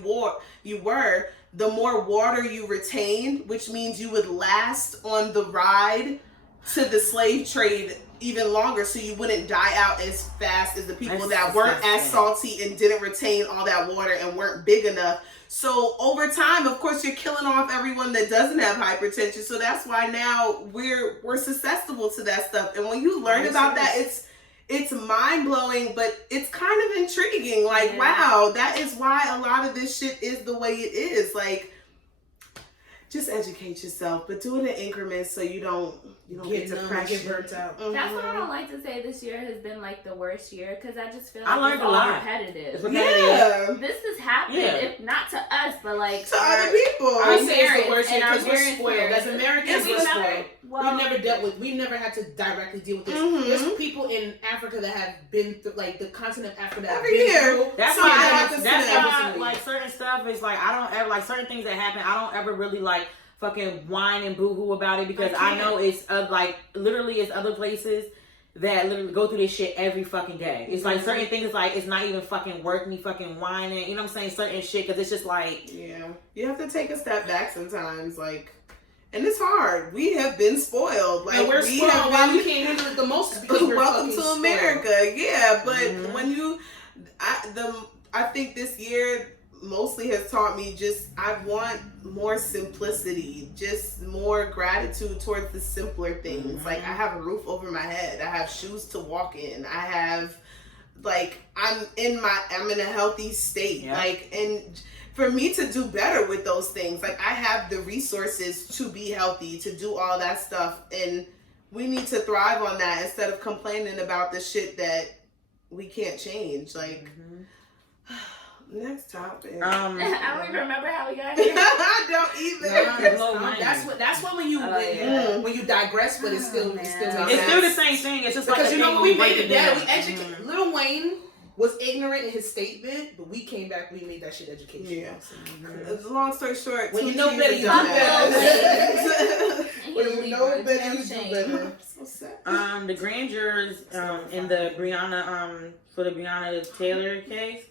were, the more water you retained, which means you would last on the ride to the slave trade even longer, so you wouldn't die out as fast as the people that weren't as salty and didn't retain all that water and weren't big enough. So over time, of course, you're killing off everyone that doesn't have hypertension. So that's why now we're susceptible to that stuff. And when you learn about that, it's mind blowing, but it's kind of intriguing. Like, wow, that is why a lot of this shit is the way it is. Like, just educate yourself, but do it in increments so you don't get depressed, get burnt out. That's what I don't like to say. This year has been like the worst year because I just feel I like learned it's a all lot. repetitive. Yeah, This has happened, if not to us, but like to other people. I would say it's the worst year and our because we're parents' spoiled. parents. As Americans, And we're spoiled. We've never had to directly deal with this. There's people in Africa that have been through, like the continent of Africa that have Every been year. through. That's So why. I have to That's say why. Like certain stuff is like I don't ever like certain things that happen. I don't ever really like fucking whine and boohoo about it because I know it's like literally it's other places that literally go through this shit every fucking day. It's like certain things like it's not even fucking worth me fucking whining. You know what I'm saying? Certain shit because it's just like you have to take a step back sometimes. Like, and it's hard. We have been spoiled. Like And we're we spoiled. have Why been. we can't handle it the most is because we're Welcome fucking to America. Yeah, but Mhm. when you, I think this year mostly has taught me just I want more simplicity, just more gratitude towards the simpler things. Like I have a roof over my head, I have shoes to walk in, I have like I'm in a healthy state. Like, and for me to do better with those things, like I have the resources to be healthy, to do all that stuff, and we need to thrive on that instead of complaining about the shit that we can't change. Like next topic. I don't even remember how we got here. I don't either. That's when you when you digress, but it's still it's still the same thing. It's just because like you know we made it better. We educate Lil Wayne was ignorant in his statement, but we came back, we made that shit educational. Yeah. Long story short, when you know better, you do better. When you know better, you do better. So sad. The grand jurors in the Breonna for the Breonna Taylor case,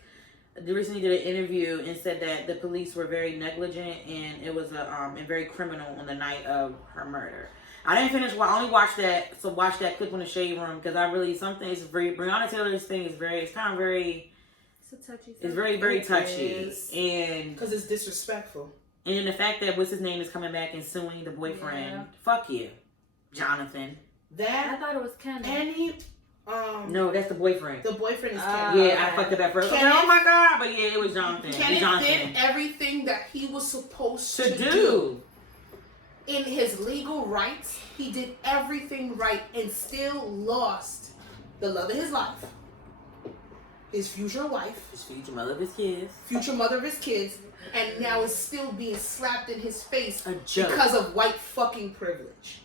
they recently did an interview and said that the police were very negligent and it was and very criminal on the night of her murder. I didn't finish. Well, I only watched that. So watch that clip on the Shade Room because I really is very Breonna Taylor's thing is very. It's kind of very. It's a touchy. It's very touchy and because it's disrespectful. And then the fact that what's his name is coming back and suing the boyfriend. Yeah. Fuck you, Jonathan. I thought it was Ken. No, that's the boyfriend. The boyfriend is Ken. Yeah, I fucked up at first. Okay, oh my god, but yeah, it was Jonathan. Kenneth did everything that he was supposed to do. In his legal rights, he did everything right and still lost the love of his life, his future wife, his future mother of his kids, and now is still being slapped in his face because of white fucking privilege.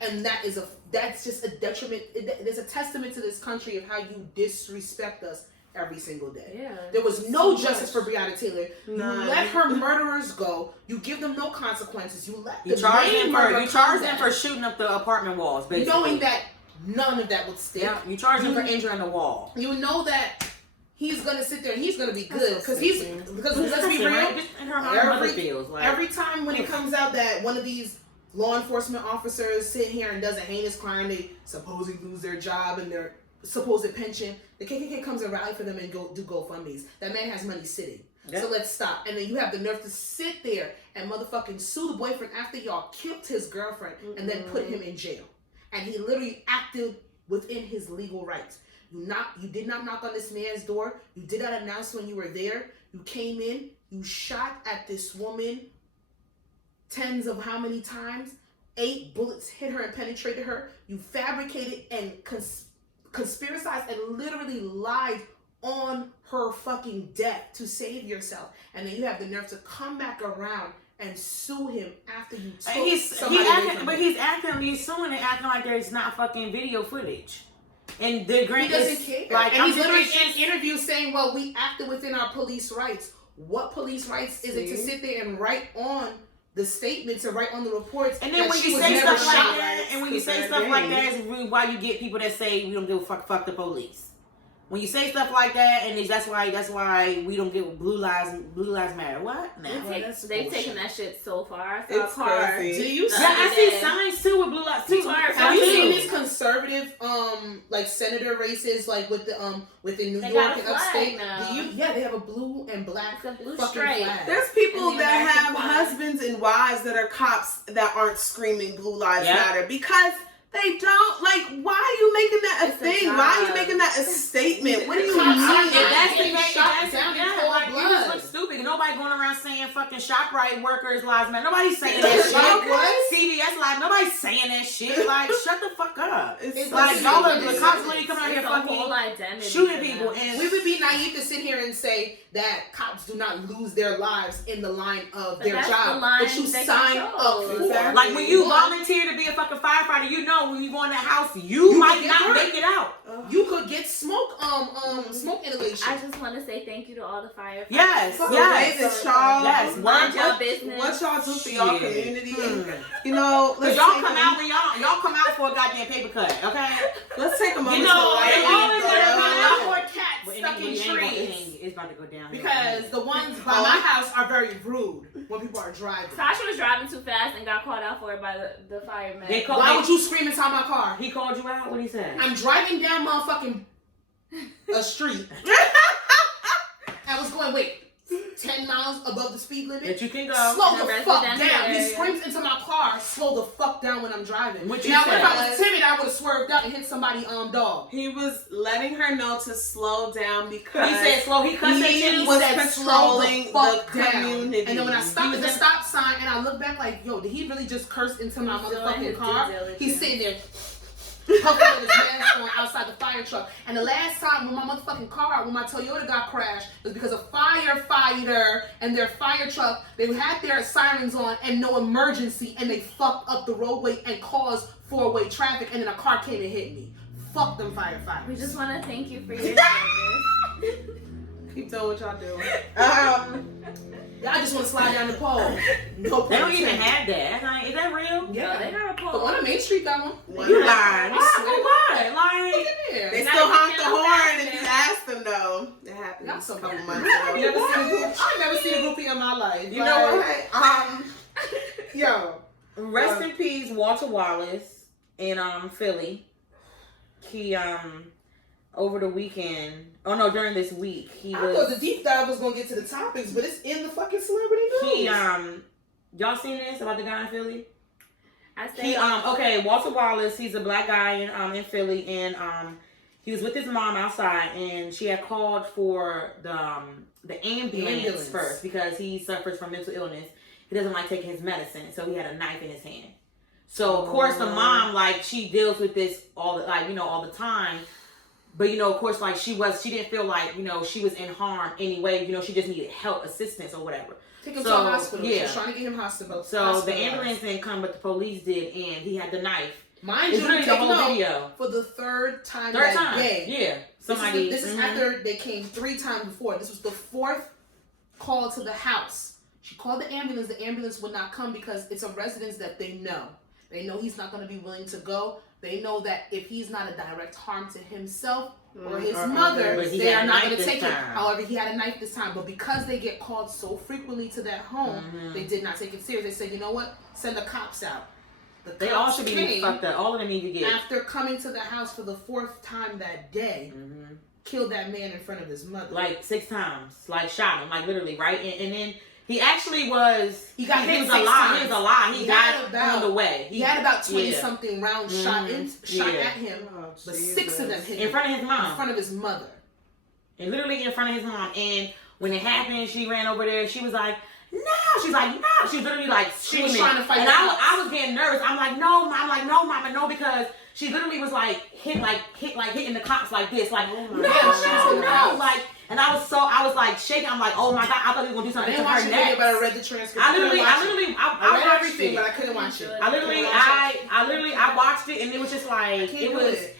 And that's just a detriment. There's a testament to this country of how you disrespect us every single day. Yeah, there was no justice for Breonna Taylor. You let her murderers go. You give them no consequences. You let you charge them for shooting up the apartment walls, basically. Knowing that none of that would stick. Yeah, you charge him for injuring the wall. You know that he's gonna sit there and he's gonna be good because let's be real. Every time when it comes out that one of these law enforcement officers sit here and does a heinous crime, they supposedly lose their job and their supposed pension. The KKK comes and rally for them and do GoFundMes. That man has money sitting. Yep. So let's stop. And then you have the nerve to sit there and motherfucking sue the boyfriend after y'all killed his girlfriend and then put him in jail. And he literally acted within his legal rights. You did not knock on this man's door. You did not announce when you were there. You came in. You shot at this woman tens of how many times? 8 bullets hit her and penetrated her. You fabricated and conspiracized and literally lied on her fucking death to save yourself, and then you have the nerve to come back around and sue him after you took he's suing and acting like there's not fucking video footage. And the he doesn't care. And he's literally in interviews saying, "Well, we acted within our police rights." What police rights is it to sit there and write on the statements and write on the reports? And then when you say stuff like that, and when you say stuff like that, is really why you get people that say we don't give a fuck the police. When you say stuff like that, and that's why we don't get blue lives matter. What? No. They've taken that shit so far. It's crazy. Do you see? I see signs too with blue lives too. Have you seen these conservative like senator races like with the within New York and upstate? Yeah, they have a blue and black fucking flag. There's people that have husbands and wives that are cops that aren't screaming blue lives matter because they don't, like, why are you making that a thing? Why are you making that a statement? What do you mean? If that's the case, you just look stupid. Nobody going around saying fucking ShopRite workers lives matter. Nobody's saying that shit. CVS lives, nobody's saying that shit. Like, shut the fuck up. It's like, y'all are the cops literally coming out here fucking shooting people. And we would be naive to sit here and say that cops do not lose their lives in the line of their job. But you sign up for. Like, when you volunteer to be a fucking firefighter, you know when you go in that house, you might not make it out. You could get smoke inhalation. I just want to say thank you to all the firefighters. Yes. Mind your business. What y'all do for y'all community? You know, let's y'all come out when y'all come out for a goddamn paper cut, okay? Let's take a moment. You know, it's always gonna be more cats stuck in trees. It's about to go down. Because the ones by my house are very rude when people are driving. Sasha was driving too fast and got called out for it by the fireman. Why would you scream inside my car? He called you out? What he said? I'm driving down motherfucking a street. I was going, 10 miles above the speed limit. That you can go. Slow the fuck down. He screams into my car. Slow the fuck down when I'm driving. Now, if I was timid, I would have swerved out and hit somebody dog. He was letting her know to slow down because he said slow. He was controlling the community. And then when I stopped at the stop sign and I look back like, yo, did he really just curse into my motherfucking car? He's sitting there puffing with his mask on outside the fire truck. And the last time when my motherfucking car, when my Toyota got crashed, was because a firefighter and their fire truck, they had their sirens on and no emergency, and they fucked up the roadway and caused 4-way traffic, and then a car came and hit me. Fuck them firefighters. We just want to thank you for your service. doing what y'all doing. Y'all just want to slide down the pole. No, they don't even have that. Is that real? Yeah, they got a pole. The one on Main Street got one. You lying? I swear. What? Like, Look at there. They still honk the horn if you ask them though. It happened That's a so couple weird. months I've ago. never seen a groupie in my life. You know what? Yo. rest in peace, Walter Wallace in Philly. He over the weekend. Oh no, during this week he I was. thought the deep dive was gonna get to the topics, but it's in the fucking celebrity news. He y'all seen this about the guy in Philly? I said, He okay, Walter Wallace. He's a black guy in Philly, and he was with his mom outside, and she had called for the ambulance first because he suffers from mental illness. He doesn't like taking his medicine, so he had a knife in his hand. So of course the mom, like, she deals with this all the time. But of course, like, she didn't feel like she was in harm anyway. She just needed help, assistance, or whatever. Take him to a hospital. Yeah. She's trying to get him hospital. So the ambulance didn't come, but the police did, and he had the knife. Mind It's you, really the take whole note, video. for the third time Third that time, day. yeah. This is after they came 3 times before. This was the 4th call to the house. She called the ambulance. The ambulance would not come because it's a residence that they know. They know he's not going to be willing to go. They know that if he's not a direct harm to himself or his mother, they are not going to take it. However, he had a knife this time. But because they get called so frequently to that home, they did not take it serious. They said, you know what? Send the cops out. They all should be fucked up. All of them need to get. After coming to the house for the 4th time that day, killed that man in front of his mother. Like 6 times. Like, shot him. Like, literally, right? And then he actually was. He got hit 6 times. times. He was alive. He got on the way. He had about 20-something rounds shot at him, but 6 of them hit him. In front of his mom. In front of his mother. And literally in front of his mom. And when it happened, she ran over there. She was like, no. She's like, no. She was literally like screaming. She was trying to fight. And I was getting nervous. I'm like, no, Mom. I'm like, no, Mama, no, because she literally was like hitting the cops like this, like, no. Like, and I was like shaking. I'm like, oh my God, I thought we were gonna do something to her next. But I read the transcript. I read everything, but I couldn't watch it. I watched it, and it was just like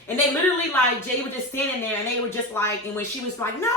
and they literally like Jay was just standing there, and they were just like, and when she was like, no.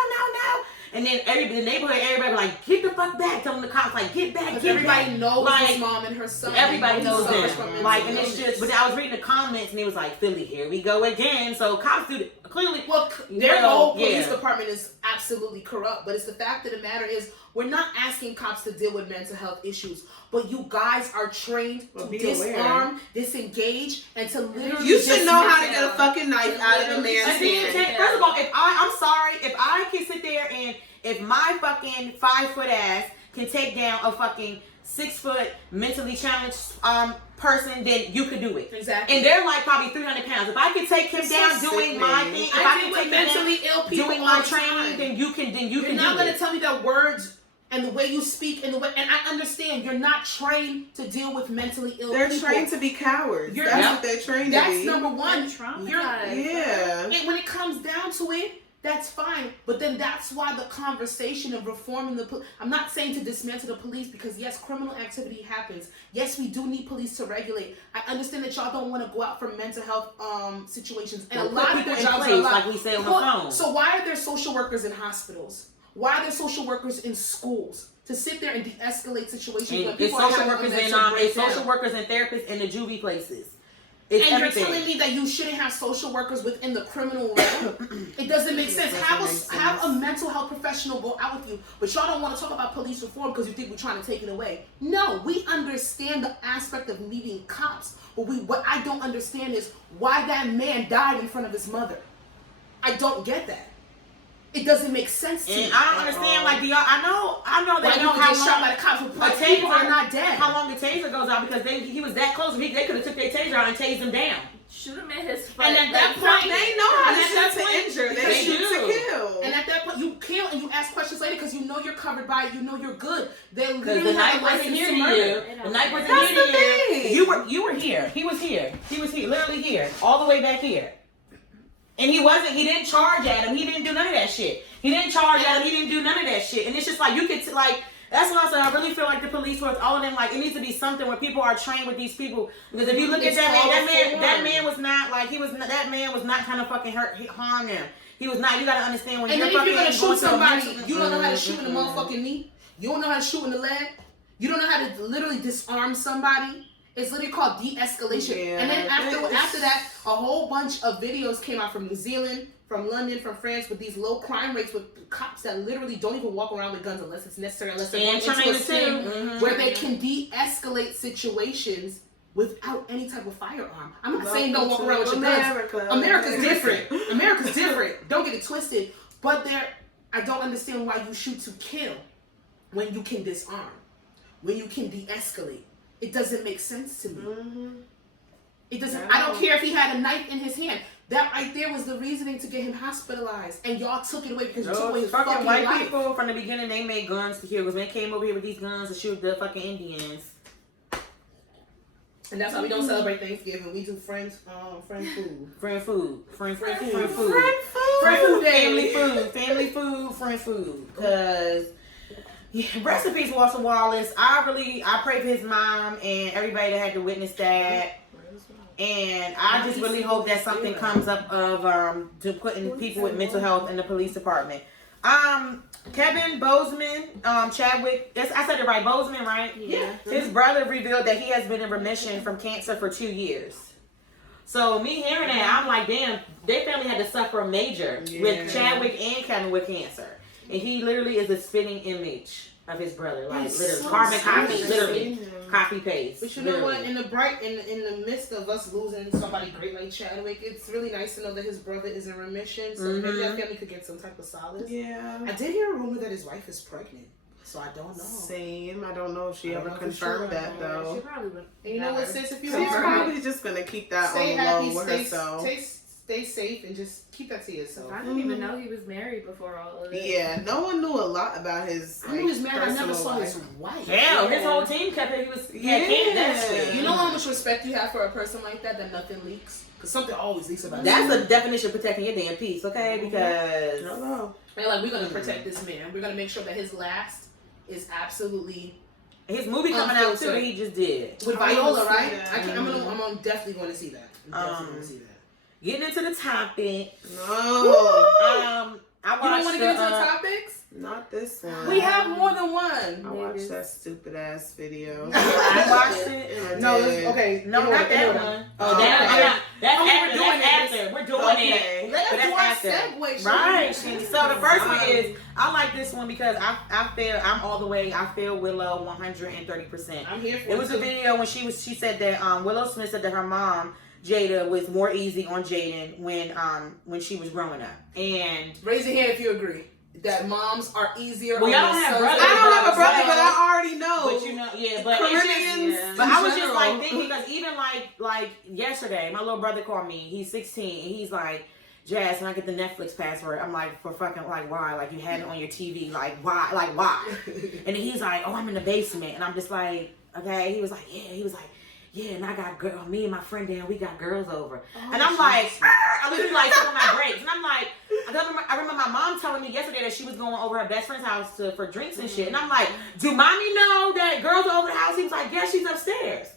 And then the neighborhood, everybody was like, get the fuck back. Telling the cops, like, get back, get back. Everybody knows like, his mom and her son. Everybody knows them. Like, and it's just, but I was reading the comments, and it was like, Philly, here we go again. So cops do clearly. Well, their whole police department is absolutely corrupt. But it's the fact of the matter is, we're not asking cops to deal with mental health issues. But you guys are trained to disarm, disengage, and to literally. You should know how to get a fucking knife out of a man's hand. First of all, I'm sorry, if I can sit there and if my fucking 5-foot ass can take down a fucking 6-foot mentally challenged person, then you could do it. Exactly. And they're like probably 300 pounds. If I can take him down doing my thing, if I can take mentally ill people doing my training, then you can. You're not gonna tell me that words. And the way you speak, and I understand you're not trained to deal with mentally ill people. They're trained to be cowards. That's what they're trained to be. That's number one. Traumatized. And when it comes down to it, that's fine. But then that's why the conversation of reforming the police. I'm not saying to dismantle the police because yes, criminal activity happens. Yes, we do need police to regulate. I understand that y'all don't want to go out for mental health situations, and a lot of their jobs are like we say on the phone. So why are there social workers in hospitals? Why are there social workers in schools to sit there and de-escalate situations when people are having a mental breakdown? Social workers and therapists in the juvie places. And you're telling me that you shouldn't have social workers within the criminal realm? It doesn't make sense. Have a mental health professional go out with you, but y'all don't want to talk about police reform because you think we're trying to take it away. No, we understand the aspect of needing cops, but what I don't understand is why that man died in front of his mother. I don't get that. It doesn't make sense to me. And I don't understand, like, I know they know how shot by the cops with people are not dead. How long the taser goes out because he was that close. They could have took their taser out and tased him down. Shoot him in his foot. And at that point, they know how to shoot to injure. They shoot to kill. And at that point, you kill and you ask questions later because you know you're covered by it. You know you're good. They literally the knife wasn't here to you. The knife wasn't here to you. You were here. He was here. He was here. Literally here. All the way back here. And he didn't charge at him. He didn't do none of that shit. He didn't charge at him. He didn't do none of that shit. And it's just like, you could, like, That's what I'm saying. I really feel like the police force, all of them, like, it needs to be something where people are trained with these people. Because if you look at that man was not, like, that man was not trying to fucking harm them. He was not. You gotta understand when you're fucking gonna shoot somebody, you don't know how to shoot in the motherfucking knee. You don't know how to shoot in the leg. You don't know how to literally disarm somebody. It's literally called de-escalation. Yeah, and then after that, a whole bunch of videos came out from New Zealand, from London, from France, with these low crime rates with cops that literally don't even walk around with guns unless it's necessary, unless they're going into a scene where they can de-escalate situations without any type of firearm. I'm not saying don't walk around with your guns. America's different. America's different. Don't get it twisted. But I don't understand why you shoot to kill when you can disarm, when you can de-escalate. It doesn't make sense to me. It doesn't. I don't care if he had a knife in his hand. That right there was the reasoning to get him hospitalized, and y'all took it away because you took away his fucking white life. People from the beginning, they made guns to kill. Because when they came over here with these guns to shoot the fucking Indians. And that's why we don't celebrate Thanksgiving. We do friend food. Friend food day. Family food, friend food. Because rest in peace, Walter Wallace. I pray for his mom and everybody that had to witness that. And I just really hope that something comes up of to putting people with mental health in the police department. Kevin Bozeman, Chadwick, I said it right, Bozeman, right? Yeah. His brother revealed that he has been in remission from cancer for 2 years. So me hearing that, I'm like, damn, their family had to suffer major with Chadwick and Kevin with cancer. And he literally is a spitting image of his brother, like literally so carbon copy, literally copy paste. But you know what? In the midst of us losing somebody great like Chadwick, it's really nice to know that his brother is in remission. So maybe that family could get some type of solace. Yeah. I did hear a rumor that his wife is pregnant, so I don't know. Same. I don't know if she ever confirmed that though. She probably would. And you know what, sis? If you she's probably just gonna keep that on the low with herself. Stay safe and just keep that to yourself. I didn't even know he was married before all of this. Yeah, no one knew a lot about his. I knew he was married. I never saw his wife. Hell, his whole team kept it. He was that shit. You know how much respect you have for a person like that nothing leaks? Because something always leaks about. That's the definition of protecting your damn peace, okay? Because they're like, we're gonna protect this man. We're gonna make sure that his last is absolutely. His movie coming out too that he just did with Viola, right? I'm definitely going to see that. I'm definitely going to see that. Getting into the topic. I watched. You don't want to get into the topics? Not this one. We have more than one. I watched that stupid ass video. I watched it. No, okay. No, not that one. Oh, that's after. We're doing it. That's segue. Right. So the first one is, I like this one because I'm all the way. I feel Willow 130%. I'm here for it. It was a video when she said that Willow Smith said that her mom Jada was more easy on Jaden when she was growing up. And raise your hand if you agree that moms are easier. Well, y'all don't have brothers. I don't have a brother, but I already know. But you know, but Caribbeans. But I was just like thinking because even like yesterday, my little brother called me. He's 16 and he's like, Jazz, when I get the Netflix password, I'm like, for fucking, like, why? Like, you had it on your TV, like, why? Like, why? And then he's like, oh, I'm in the basement. And I'm just like, okay. He was like, yeah, and I got me and my friend Dan, we got girls over. And I'm like, I was like taking my breaks. And I'm like, I remember my mom telling me yesterday that she was going over her best friend's house for drinks and shit. And I'm like, do mommy know that girls are over the house? He was like, yeah, she's upstairs.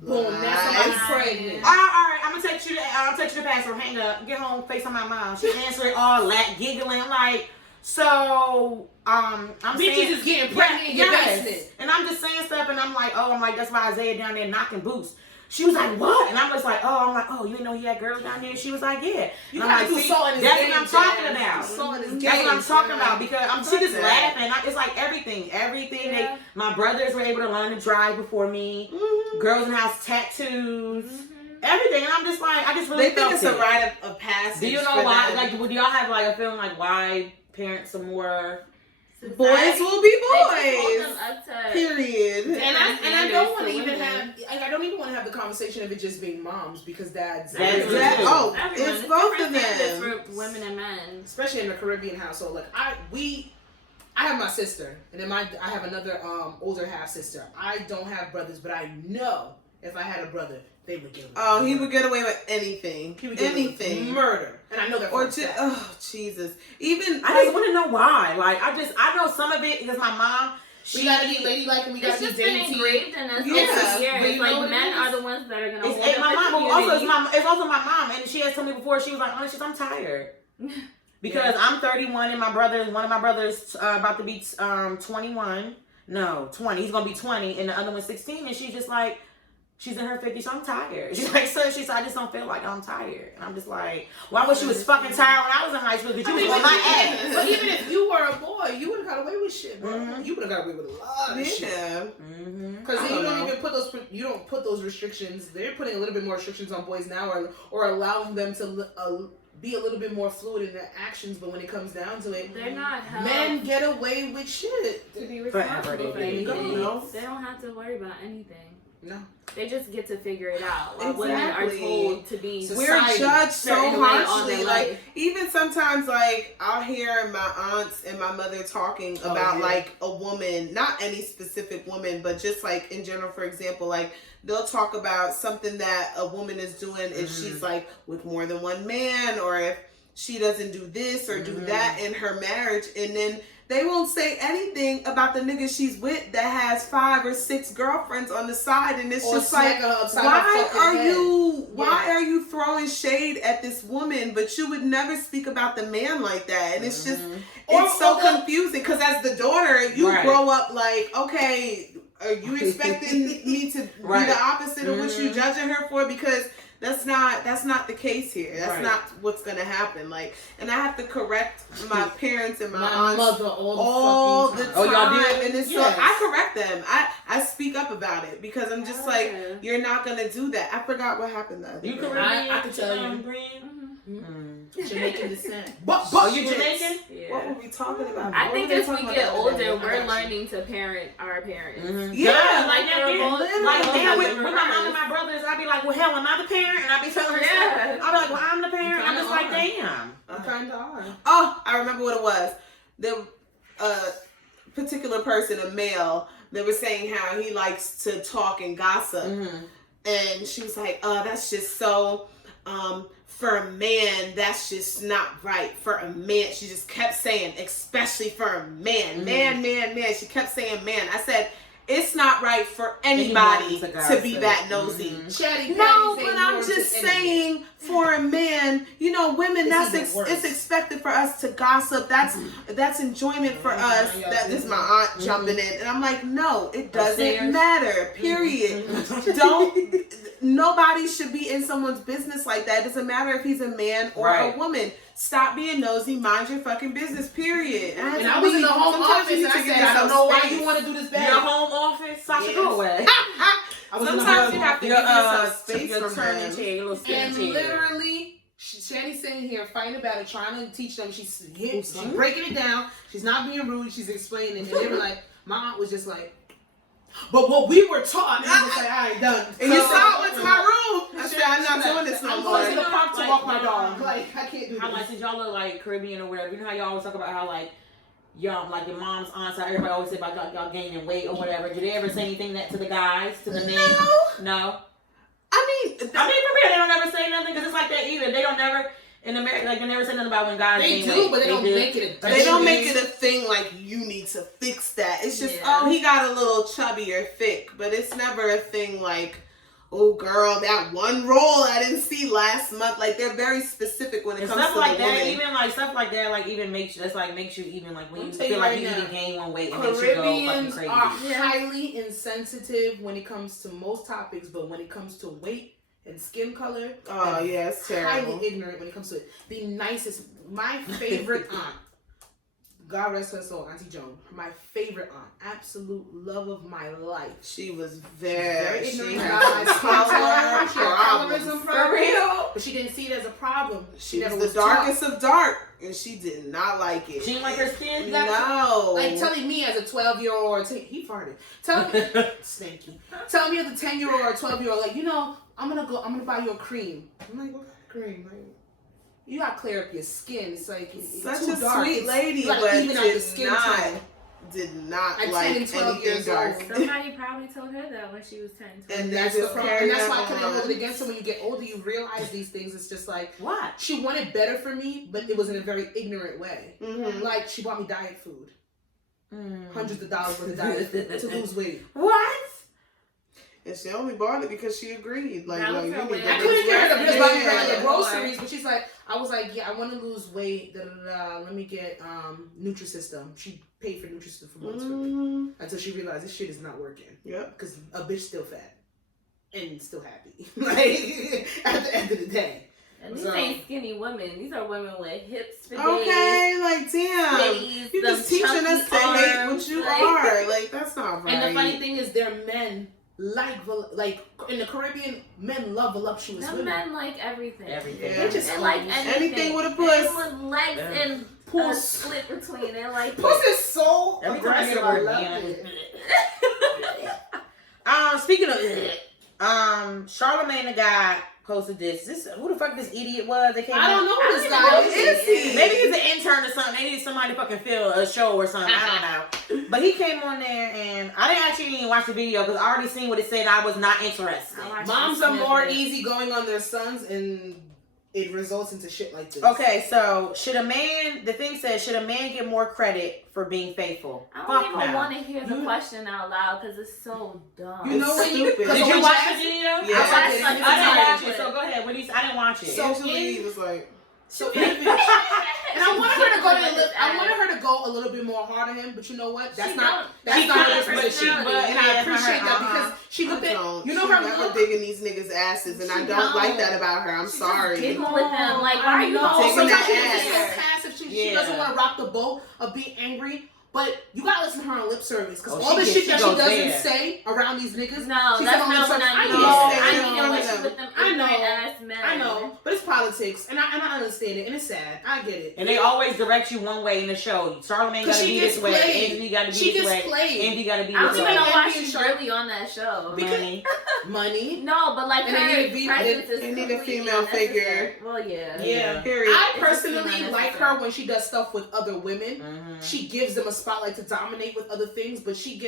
Boom, that's what I'm pregnant. All right, I'm gonna text you the password. Hang up, get home, FaceTime my mom. She answered all that, giggling. I'm like, so I'm bitches is getting pregnant in your basement. And I'm just saying stuff, and I'm like, that's why Isaiah down there knocking boots. She was like, what? And I'm just like, you didn't know he had girls down there? She was like, yeah. You gotta do salt in his game. That's what I'm talking about. Salt in his game. That's what I'm talking about because she just laughing. It's like everything. Yeah. My brothers were able to learn to drive before me. Mm-hmm. Girls in the house, tattoos. Mm-hmm. Everything, and I'm just like, I just really think it's a rite of passage. Do you know why? Like, do y'all have like a feeling like why parents are more? Boys will be boys. Period. And I don't want to even have. I don't even want to have the conversation of it just being moms because dads. It's both of them. For women and men, especially in the Caribbean household. Like I have my sister, and then I have another older half sister. I don't have brothers, but I know if I had a brother, they would get away. He would get away with anything. He would get away with murder, and I know that. Jesus. Even I just want to know why. Like I know some of it because my mom. We gotta be ladylike and we gotta it's be just been dainty. engraved in us Yeah. over years. But you know Like what men it are is? the ones that are gonna. It's my mom. It's also my mom, and she has told me before. She was like, honestly, I'm tired because I'm 31 and one of my brothers about to be 21. No, 20. He's gonna be 20, and the other one's 16. And she's just like, she's in her 50s, so I'm tired. She's like, so she said, I just don't feel like I'm tired. And I'm just like, why was she was fucking tired when I was in high school? Because you was on my ass. But even if you were a boy, you would have got away with shit, bro. You would have got away with a lot of shit. Because you don't even put those restrictions. They're putting a little bit more restrictions on boys now, or allowing them to be a little bit more fluid in their actions. But when it comes down to it, they're not held men get away with shit. to be responsible for anything. No. They don't have to worry about anything. No. They just get to figure it out. While women Exactly. are told to be. We're judged so certain way on harshly. their Like life. even sometimes, like I'll hear my aunts and my mother talking about like a woman, not any specific woman, but just like in general. For example, like they'll talk about something that a woman is doing if she's like with more than one man, or if she doesn't do this or do that in her marriage, and then they won't say anything about the nigga she's with that has 5 or 6 girlfriends on the side, and it's Or just like, why are you throwing shade at this woman, but you would never speak about the man like that? And it's just, it's so confusing, because as the daughter, you grow up like, okay, are you expecting me to be the opposite of what you judging her for? Because that's not the case here. That's not what's gonna happen. Like, and I have to correct my parents and my aunts mother all the time. Oh, y'all do? And it's so I correct them. I speak up about it because I'm just like, you're not gonna do that. I forgot what happened though. You correct me. I can tell you. Jamaican descent. Are you Jamaican? Yeah. What were we talking about? I think as we get older, we're learning to parent our parents. Yeah, like with my mom and my brothers, I'd be like, well, hell, am I the parent? And I'd be telling her stuff. I'd be like, well, I'm the parent. I'm just like, damn. I kind of are. Oh, I remember what it was. The particular person, a male, they were saying how he likes to talk and gossip. And she was like, that's just so, for a man, that's just not right. For a man, she just kept saying, especially for a man. Man. She kept saying man. I said, it's not right for anybody to be that nosy. No, but I'm just saying, for a man, you know, women, it's expected for us to gossip. That's enjoyment for us. This is my aunt jumping in, and I'm like, no, it doesn't matter. Period. Nobody should be in someone's business like that. It doesn't matter if he's a man or a woman. Stop being nosy. Mind your fucking business. Period. And I was in the home office and I said, I don't know why you want to do this bad. Your home office? Sasha, go away. Sometimes you have to give yourself space your from turning them. chair, your little spinning chair. And literally, Shani's sitting here fighting about it, trying to teach them. She's breaking it down. She's not being rude. She's explaining. And they were like, my aunt was just like, but what we were taught, and I was like, I ain't done. And you saw it went to my room. I said, I'm not doing this no more. I'm going to the park to walk my dog. Like, I can't do this. How like, since y'all look like Caribbean or whatever, you know how y'all always talk about how like, y'all, like your mom's aunts, how everybody always say about y'all gaining weight or whatever. Do they ever say anything that to the guys, to the men? No. I mean, for real, they don't ever say nothing because it's like that either. They don't never. In America, like they never say nothing about when guys they gain do, weight. but they don't make it a thing. They don't make it a thing like you need to fix that. It's just, oh, he got a little chubby or thick, but it's never a thing like, oh girl, that one roll I didn't see last month. Like they're very specific when it comes stuff to like the that. woman. Even like stuff like that, like even makes you even like when you feel like you even gain one weight, it makes you go fucking Caribbeans crazy. are highly insensitive when it comes to most topics, but when it comes to weight and skin color, it's terrible. Highly ignorant when it comes to it. The nicest, my favorite aunt, God rest her soul, Auntie Joan, my favorite aunt, absolute love of my life. She was very ignorant she about had my colorism. She had colorism for real. But she didn't see it as a problem. She was the darkest of dark, and she did not like it. She didn't like her skin? No. Like telling me as a 12-year-old, he farted. Tell me, Stanky. Tell me as a 10-year-old or a 12-year-old, like, you know, I'm gonna buy you a cream. I'm like, what kind of cream? Like, you gotta clear up your skin. It's like it's such too a dark. sweet lady, like but even out the skin tone. Did not At like 10 and 12 anything years dark. old. Somebody probably told her that when she was 10, 12. And that's the problem. And that's why I couldn't hold it against her. When you get older, you realize these things. It's just like, what? She wanted better for me, but it was in a very ignorant way. Mm-hmm. Like, she bought me diet food. hundreds of dollars worth of diet to lose weight. What? And she only bought it because she agreed. Like, That was you her need way. to I Yeah. couldn't get her to just buy me regular Yeah. groceries, but she's like, I was like, yeah, I want to lose weight. Let me get Nutrisystem. She paid for Nutrisystem for months for me until she realized this shit is not working. Yep. Because a bitch still fat and still happy. Like at the end of the day. And these So- ain't skinny women. These are women with hips for days. Okay, like damn. Titties, You them just teaching us chunky to hate what arms, you like- are. Like that's not right. And the funny thing is, they're men like in the Caribbean, men love voluptuous Them women. men like everything. Everything. Yeah. They just They like anything with a They puss. with legs Yeah. and Puss. a split between. They like Puss is so Every time I aggressive. get a I word, love man, it. Speaking of, Charlamagne the guy posted this. Who the fuck this idiot was? That came I don't know who I this don't guy know is. who he is. Maybe he's an intern or something. They need somebody to fucking fill a show or something. I don't know. But he came on there and I didn't actually even watch the video because I already seen what it said. I was not interested. I watched Moms the are more snippet. easy going on their sons, and it results into shit like this. Okay, so the thing says, should a man get more credit for being faithful? I Fuck don't even no. want to hear the question out loud because it's so dumb. You know It's when you stupid. Did you when watch Jazzy- the video? Yeah. I watched like I didn't watch it, it. so go ahead. I didn't watch it. So Usually in- he was like, So even, and I wanted her to go With his I ass. wanted her to go a little bit more hard on him, but you know what? That's She not don't. that's She not her could, but position. she- but And I yeah, appreciate that because she I looked at don't. you know She her never look. digging these niggas' asses, and I She don't like don't. that about her. I'm She just sorry. giggle with him. Like, why I are you know. Taking always that Sometimes ass. she's so passive. She doesn't Yeah. want to rock the boat of being angry. But you gotta listen to her on lip service because Oh, all the she shit gets- that she she goes doesn't there. say around these niggas. No, she that's said on not lip what service. I I mean. know. I Yeah. mean, when she with them I know. ignorant ass men. I know, but it's politics, and I understand it, and it's sad. I get it. And they always direct you one way in the show. Charlamagne Because gotta she be gets this way. played. Anthony gotta be She this gets way. played. Andy gotta be I don't this even way. know why Envy she's and really on that show. Money. Money. No, but like And her they need a presence is they need a completely female figure. unnecessary. Well, yeah. Yeah. Period. I It's just personally unnecessary. like her when she does stuff with other women. Mhm. She gives them a spotlight to dominate with other things, but she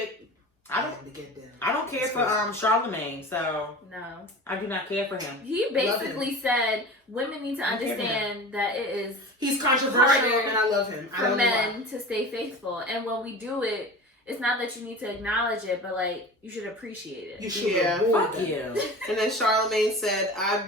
I don't. to get them. I don't care for Charlamagne, so No. I do not care for him. He basically said women need to I don't care for understand that it is He's controversial, Harder and I love him. I for don't know why. men to stay faithful. And when we do it, it's not that you need to acknowledge it, but like you should appreciate it. You should Yeah. reward Fuck them. you. And then Charlamagne said, Oh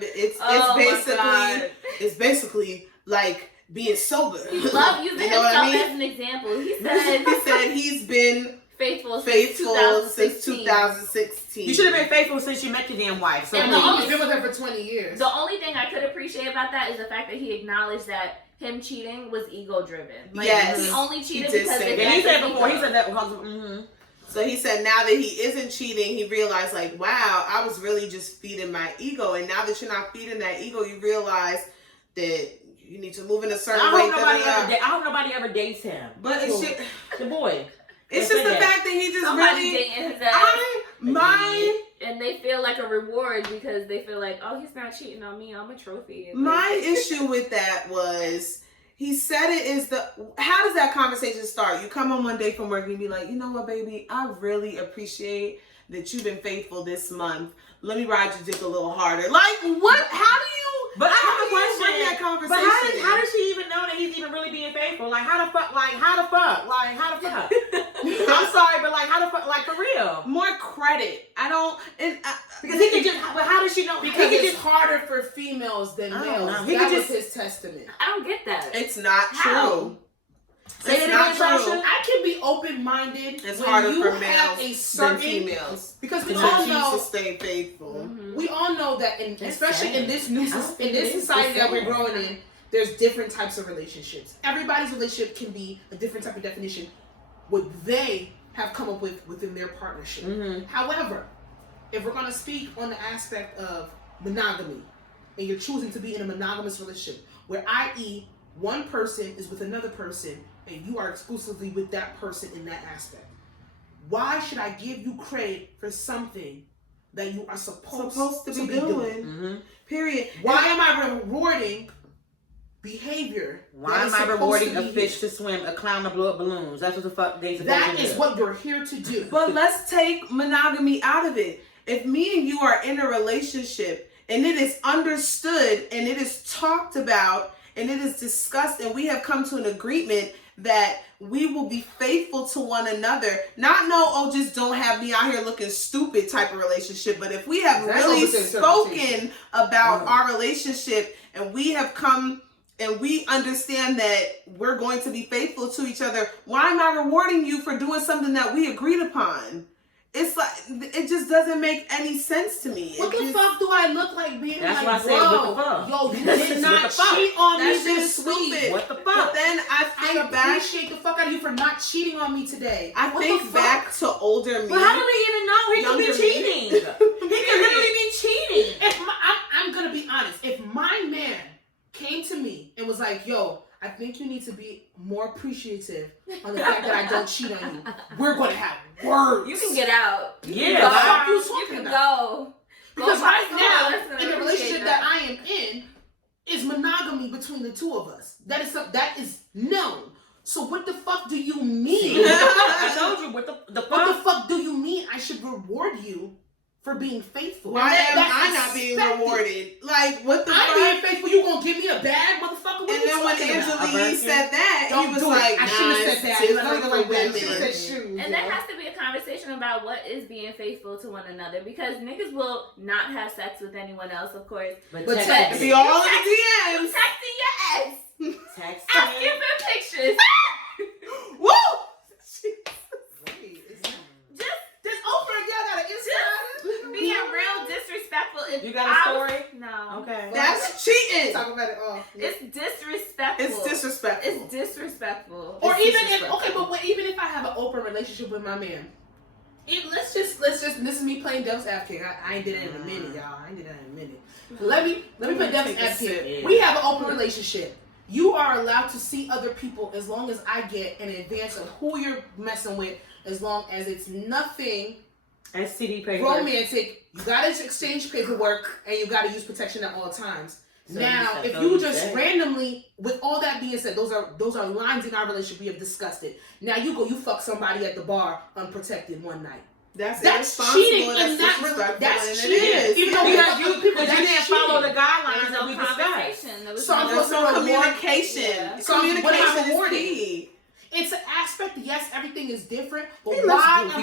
my God. it's basically like being sober. He loved using You know what I himself mean? as an example. He said He said he's been faithful since 2016. 2016. You should have been faithful since you met your damn wife. So And please. He's been with her for 20 years. The only thing I could appreciate about that is the fact that he acknowledged that him cheating was ego driven. Like, Yes. he only cheated did because say it that. And he got said his before, he ego. said that because, So he said now that he isn't cheating, he realized like, wow, I was really just feeding my ego. And now that you're not feeding that ego, you realize that you need to move in a certain I way. hope nobody ever dates him. But it's Cool. shit. The boy. It's They just the said that. fact that he just Somebody really. dating his ass. And they feel like a reward because they feel like, oh, he's not cheating on me. I'm a trophy. And My issue with that was he said it is how does that conversation start? You come home one day from work and you be like, you know what, baby, I really appreciate that you've been faithful this month. Let me ride your dick a little harder. Like what? How do you? But I have a how do you question. bring that But conversation? how does she even know that he's even really being faithful? Like how the fuck? I'm sorry, but like how the fuck? Like for real? More credit. I don't. Because he could just. But how does she know? Because he could it's harder for females than I don't males. know. He That could was just- his testament. I don't get that. It's not How? true. Say It's it not again, Sasha. true. I can be open-minded It's when harder you for have males a than certain females because we to all choose know to stay faithful. Mhm. we all know that, especially sad. in this new I don't think in this it is. society It's that we're sad. growing in, there's different types of relationships. Everybody's relationship can be a different type of definition. What they have come up with within their partnership. Mm-hmm. However, if we're going to speak on the aspect of monogamy, and you're choosing to be in a monogamous relationship, where i.e. one person is with another person, and you are exclusively with that person in that aspect, why should I give you credit for something that you are supposed to be doing? Mm-hmm. Period. Why am I rewarding behavior? Why am I rewarding a fish to swim, a clown to blow up balloons? That's what the fuck they supposed That to is do. what you're here to do. But let's take monogamy out of it. If me and you are in a relationship and it is understood and it is talked about and it is discussed and we have come to an agreement that we will be faithful to one another. Not just don't have me out here looking stupid type of relationship, but if we have really spoken about our relationship and we have come and we understand that we're going to be faithful to each other, why am I rewarding you for doing something that we agreed upon? It's like, it just doesn't make any sense to me. What the fuck do I look like being That's like, why I said, what the fuck? Yo, you did not cheat on me this week. What the fuck? But then I appreciate the fuck out of you for not cheating on me today. I think back to older me. But how do we even know he could be cheating? He could literally be cheating. I'm gonna be honest. If my man came to me and was like, yo, I think you need to be more appreciative on the fact that I don't cheat on you. We're going to have words. You can get out. Yeah. What you can go. Because right now, in the relationship that I am in, is monogamy between the two of us. That is known. So what the fuck do you mean? I told you, what the fuck do you mean I should reward you for being faithful? Why am I not being rewarded? Like, what the fuck? I'm being faithful. You gonna give me a bag, motherfucker? And then when Angela said that, he was like, I shouldn't have said that. She said shoes. And there has to be a conversation about what is being faithful to one another, because niggas will not have sex with anyone else, of course. But text. Be all in the DMs. Texting your ex. Text. Asking for pictures. Woo! This Oprah, y'all got an Instagram? Being real disrespectful. You got a story? No. Okay. That's cheating. Talk about it all. It's disrespectful. It's disrespectful. It's disrespectful. Or even even if I have an open relationship with my man, let's just this is me playing devil's advocate. I ain't did it in a minute, y'all. I ain't did it in a minute. Let me play devil's advocate. We have an open relationship. You are allowed to see other people as long as I get an advance of who you're messing with, as long as it's nothing STD paper. romantic. You gotta exchange paperwork and you gotta use protection at all times. So now, if you just randomly, with all that being said, those are lines in our relationship. We have discussed it. Now you fuck somebody at the bar unprotected one night. That's cheating, and that's cheating. Even though we have people that didn't follow the guidelines that we discussed. So I'm supposed to communication. Yeah. Communication is key. It's an aspect. Yes, everything is different, but why am I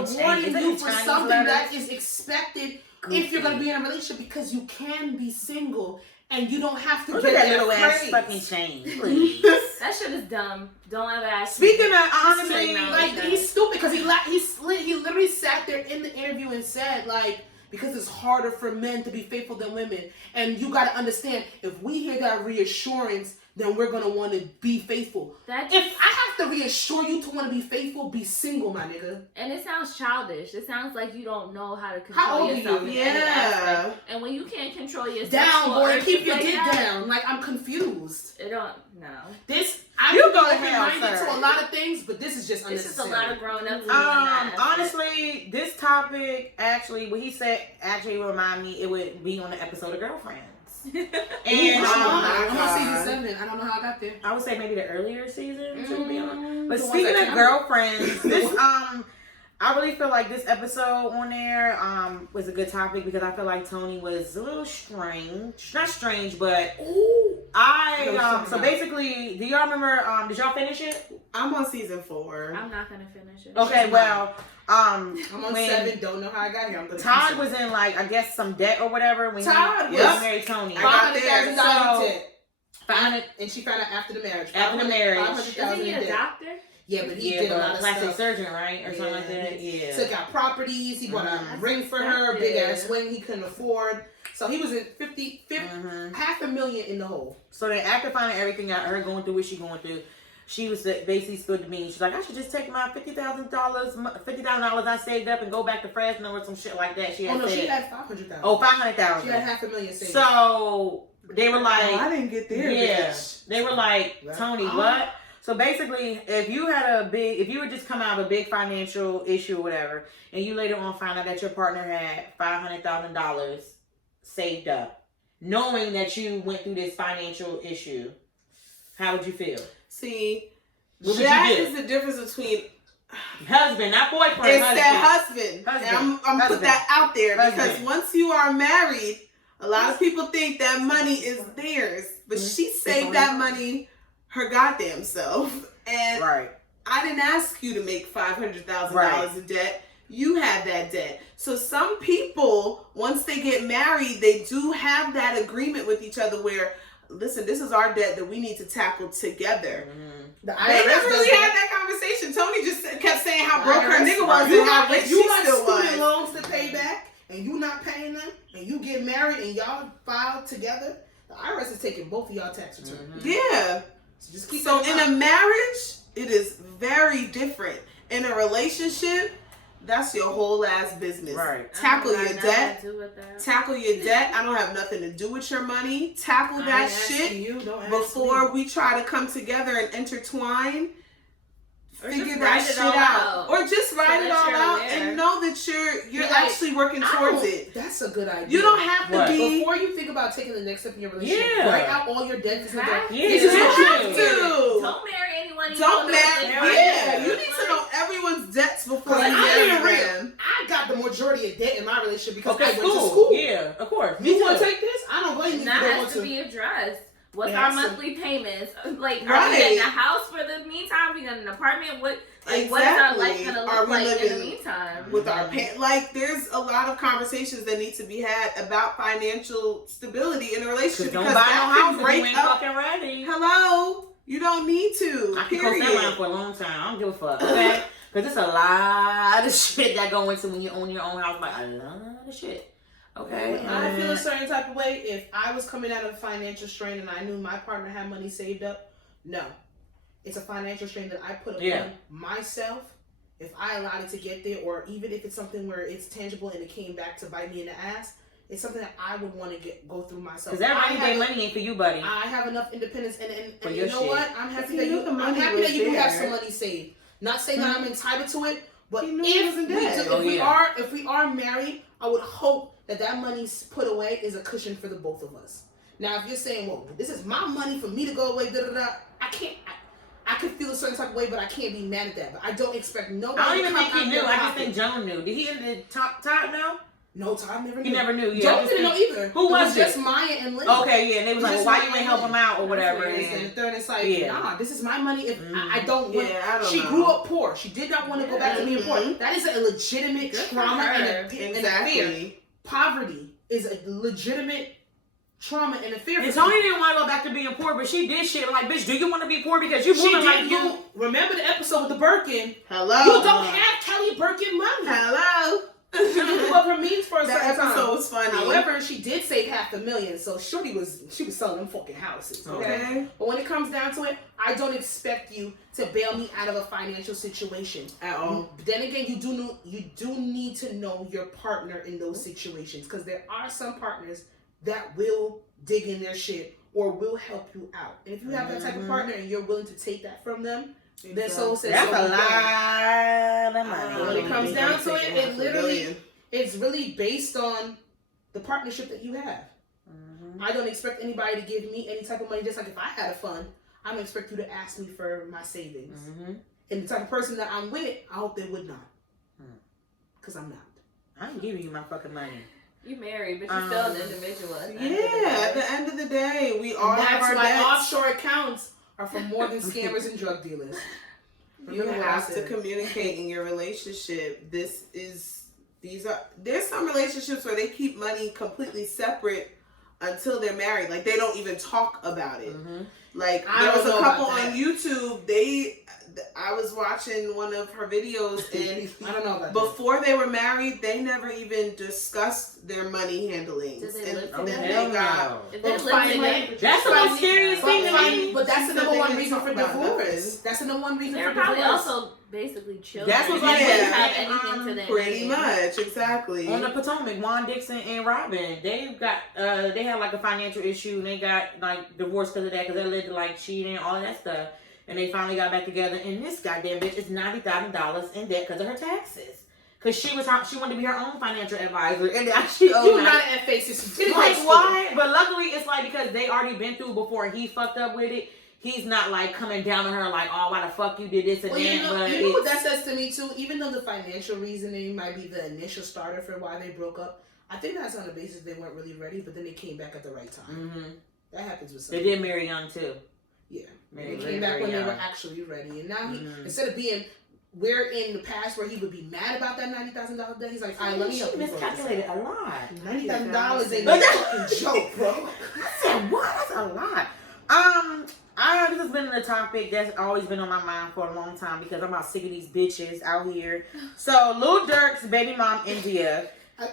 rewarding you for something that is expected if you're gonna be in a relationship? Because you can be single and you don't have to get that little ass fucking chain, please. That shit is dumb. Don't ever ask. Speaking of honestly, like he's stupid because he literally sat there in the interview and said like, because it's harder for men to be faithful than women, and you got to understand, if we hear that reassurance, then we're gonna want to be faithful. If I have to reassure you to want to be faithful, be single, my nigga. And it sounds childish. It sounds like you don't know how to How control old yourself. are you? In any aspect. And when you can't control yourself, down, boy, keep your dick down. Like, I'm confused. It don't. No. I'm open-minded to a lot of things, but this is just unnecessary. It's just a lot of grown up. Honestly, this topic actually, what he said actually remind me, it would be on the episode of Girlfriends. And I'm on season 7. I don't know how I got there. I would say maybe the earlier season to be honest. But speaking of Girlfriends, this I really feel like this episode on there was a good topic because I feel like Tony was a little strange. Not strange, but so basically, do y'all remember did y'all finish it? I'm on season 4. I'm not gonna finish it. Okay, well I'm on 7, don't know how I got here. Todd was in like I guess some debt or whatever when Todd he married Tony. I got there. $500,000 and she found out after the marriage. After the marriage. Isn't he a doctor? Yeah, but he did a lot of plastic stuff. surgeon, right? Or something like that. Yeah. Took out properties. He bought a ring for her, big ass ring he couldn't afford. So he was in $500,000 in the hole. So then after finding everything out, her going through what she going through, she was basically spilled the beans. She's like, I should just take my $50,000 I saved up and go back to Fresno or some shit like that. She had she had $500,000. Oh, $500,000. She had $500,000 saved. So they were like, I didn't get there. Yeah, bitch. they were like, Tony, what? So basically, if you would just come out of a big financial issue or whatever, and you later on find out that your partner had $500,000 saved up, knowing that you went through this financial issue, how would you feel? See, that is the difference between husband, not boyfriend. It's that husband. And I'm put that out there because once you are married, a lot of people think that money is theirs, but she saved that money her goddamn self. And I didn't ask you to make $500,000 in debt. You had that debt. So some people, once they get married, they do have that agreement with each other where, listen, this is our debt that we need to tackle together. They never really had that conversation. Tony just kept saying how broke her nigga was and how rich she still was. Student loans to pay back, and you not paying them, and you get married and y'all file together, the IRS is taking both of y'all tax returns. Yeah. So just keep in a marriage, it is very different. In a relationship, that's your whole ass business. Tackle your debt. Tackle your debt. I don't have nothing to do with your money. Tackle that shit before we try to come together and intertwine. Figure that shit out. Or just write it all out and know that you're actually working towards it. That's a good idea. You don't have to be. Before you think about taking the next step in your relationship, write out all your debts. You have to. Don't marry anyone. Don't marry. Yeah, you need to know everyone's debts before you marry them. I got the majority of debt in my relationship because I went to school. Yeah, of course. You want to take this? I don't blame you. That has to be addressed. What's our monthly payments? Like, are we getting a house for the meantime? We got an apartment? What is our life gonna look like in the meantime? With our there's a lot of conversations that need to be had about financial stability in a relationship. Don't buy no house if you ain't fucking ready. Hello, you don't need to. I can post that around for a long time. I don't give a fuck. Okay, because there's a lot of shit that go into when you own your own house. Like a lot of shit. Okay. I feel a certain type of way if I was coming out of a financial strain and I knew my partner had money saved up. No. It's a financial strain that I put upon myself. If I allowed it to get there, or even if it's something where it's tangible and it came back to bite me in the ass, it's something that I would want to go through myself. Because everybody money ain't for you, buddy. I have enough independence, and you know shit. what? I'm happy that you do have some money saved. Not saying that I'm entitled to it, but if we are married, I would hope that money put away is a cushion for the both of us. Now, if you're saying, well, this is my money for me to go away, I can't. I could feel a certain type of way, but I can't be mad at that. But I don't expect nobody. I don't even think he knew. I just think Joan knew. Did he in the top know? No, Todd never knew. He never knew. Yeah, Joan didn't know either. Who was it? Just Maya and Lynn. Okay, yeah, and they was like, well, why you ain't help him out or whatever. And the third is like, nah, this is my money. If I don't want, she know. grew up poor. She did not want to go back to being poor. That is a legitimate trauma and a fear. Poverty is a legitimate trauma and a fear. And Tony didn't want to go back to being poor, but she did shit like, bitch, do you want to be poor because you moving like you? Remember the episode with the Birkin? Hello. You don't have Kelly Birkin money. Hello. She knew what her means for a certain time. That episode was funny. However, she did save $500,000, so Shorty was selling them fucking houses. Okay. But when it comes down to it, I don't expect you to bail me out of a financial situation at all. Then again, you do need to know your partner in those situations, because there are some partners that will dig in their shit or will help you out. And if you have that type of partner and you're willing to take that from them, then so says that's so a lot of money. When it comes down to it, it's really based on the partnership that you have. I don't expect anybody to give me any type of money. Just like if I had a fund, I don't expect you to ask me for my savings. And the type of person that I'm with, I hope they would not. Because I'm not. I ain't giving you my fucking money. You married, but you're still an individual. At the end of the day, we all have our debts. Offshore accounts are for more than scammers and drug dealers. You have to communicate in your relationship. There's some relationships where they keep money completely separate until they're married. Like, they don't even talk about it. Like, there was a couple on YouTube, I was watching one of her videos, and I don't know about before they were married, they never even discussed their money handling. Did they That's the most scariest thing to me. But that's the number one reason for divorce. That's the number one reason for divorce. They're probably also basically children. That's what have anything to them. Pretty much, exactly. On the Potomac, Juan Dixon and Robin, they had like a financial issue, and they got like divorced because of that, because they lived like cheating and all of that stuff. And they finally got back together, and this goddamn bitch is $90,000 in debt because of her taxes. Because she wanted to be her own financial advisor, and now she owed. You were not at faces. Like, why? But luckily, it's like because they already been through before he fucked up with it. He's not like coming down on her like, oh, why the fuck you did this and that. You know what that says to me too? Even though the financial reasoning might be the initial starter for why they broke up, I think that's on the basis they weren't really ready, but then they came back at the right time. That happens with some. They did marry young too. Yeah. They came back when they were actually ready. And now he, instead of being, where in the past where he would be mad about that $90,000 debt, he's like, all right, let me help you. Miscalculated a lot. $90,000 ain't no fucking joke, bro. I said, what? That's a lot. This has been a topic that's always been on my mind for a long time because I'm about sick of these bitches out here. So, Lil Durk's baby mom, India,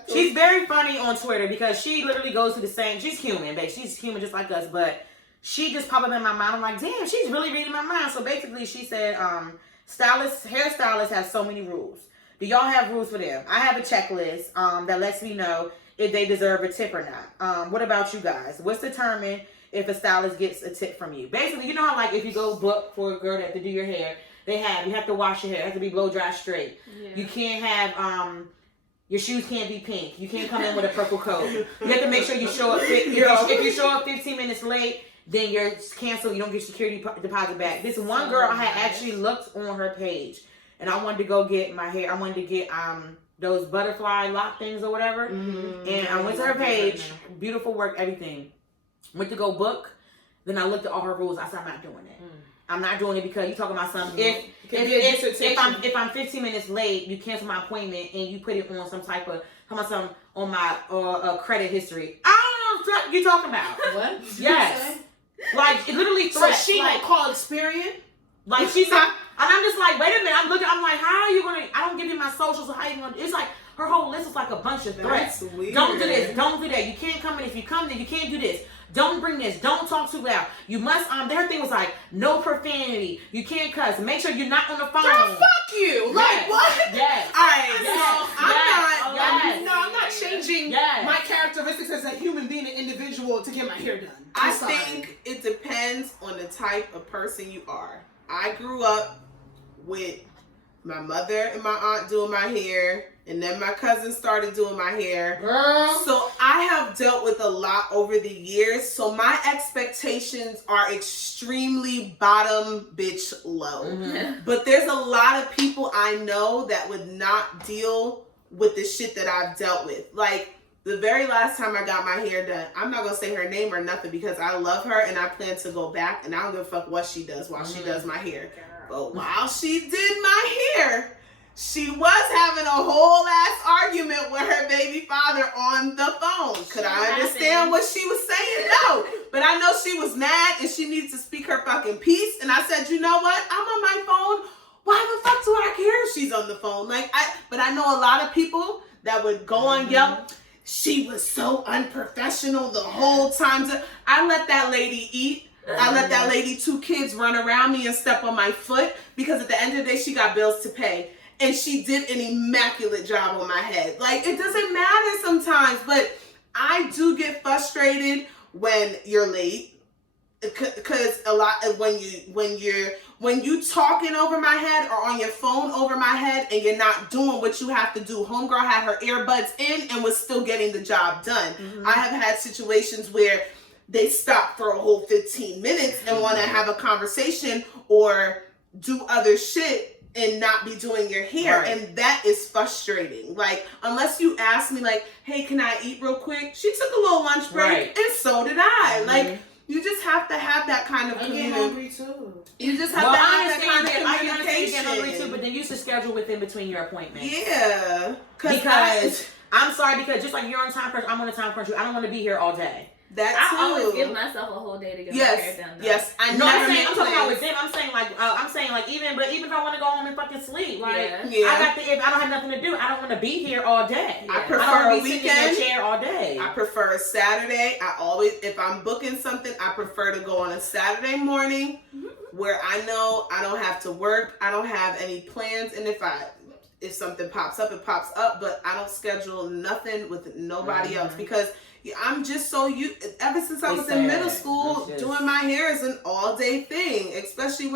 she's very funny on Twitter because she literally goes to the same, she's human, babe. She's human just like us, but she just popped up in my mind. I'm like, damn, she's really reading my mind. So basically she said, hairstylists have so many rules. Do y'all have rules for them? I have a checklist that lets me know if they deserve a tip or not. What about you guys? What's determined if a stylist gets a tip from you? Basically, you know how like if you go book for a girl that to do your hair, you have to wash your hair. It has to be blow dry straight. Yeah. You can't have your shoes can't be pink. You can't come in with a purple coat. You have to make sure you show up. If you show up 15 minutes late, then you're canceled. You don't get security deposit back. This one girl, I had actually looked on her page, and I wanted to go get my hair. I wanted to get those butterfly lock things or whatever. And I went to her page. Beautiful work, everything. Went to go book. Then I looked at all her rules. I said, I'm not doing it. I'm not doing it because you're talking about something. If I'm 15 minutes late, you cancel my appointment and you put it on some type of on my credit history. I don't know what you're talking about. What? Yes. Like it literally threats. So she like call Experian? Like she said, and I'm just like, wait a minute. I'm like, how are you gonna? I don't give you my socials. So how you gonna? It's like her whole list is like a bunch of threats. Don't do this. Don't do that. You can't come in. If you come, then you can't do this. Don't bring this. Don't talk too loud. You must. Their thing was like no profanity. You can't cuss. Make sure you're not on the phone. Girl, fuck you. Yes. Like what? Yes. All right. Yes. I'm not changing my characteristics as a human being, an individual, to get my hair done. I think it depends on the type of person you are. I grew up with my mother and my aunt doing my hair, and then my cousin started doing my hair. Girl. So I have dealt with a lot over the years. So my expectations are extremely bottom bitch low. Mm-hmm. But there's a lot of people I know that would not deal with the shit that I've dealt with. Like, the very last time I got my hair done, I'm not going to say her name or nothing because I love her and I plan to go back and I don't give a fuck what she does while she does my hair. But while she did my hair, she was having a whole ass argument with her baby father on the phone. Could I understand what she was saying? No. But I know she was mad and she needs to speak her fucking piece. And I said, you know what? I'm on my phone. Why the fuck do I care if she's on the phone? But I know a lot of people that would go on Yelp. She was so unprofessional the whole time. I let that lady eat. I let that lady, 2 kids, run around me and step on my foot because at the end of the day, she got bills to pay. And she did an immaculate job on my head. Like, it doesn't matter sometimes, but I do get frustrated when you're late. Because a lot of when you talking over my head or on your phone over my head and you're not doing what you have to do. Homegirl had her earbuds in and was still getting the job done. Mm-hmm. I have had situations where they stop for a whole 15 minutes and want to have a conversation or do other shit and not be doing your hair. Right. And that is frustrating. Like, unless you ask me like, hey, can I eat real quick? She took a little lunch break and so did I. Mm-hmm. Like, you just have to have that kind of communication. I get hungry too. You just have to have that kind of communication. I get hungry too, but then you should schedule within between your appointments. Yeah. Because I'm sorry, because just like you're on time crunch, I'm on a time crunch. I don't want to be here all day. I always give myself a whole day to get my hair done. Though. Yes, I'm talking about with them. I'm saying like even if I want to go home and fucking sleep, like if I don't have nothing to do, I don't want to be here all day. I prefer a weekend. Sitting in a chair all day. I prefer a Saturday. If I'm booking something, I prefer to go on a Saturday morning where I know I don't have to work. I don't have any plans, and if something pops up, it pops up. But I don't schedule nothing with nobody else because. I'm just so ever since I was in middle school, doing my hair is an all day thing, especially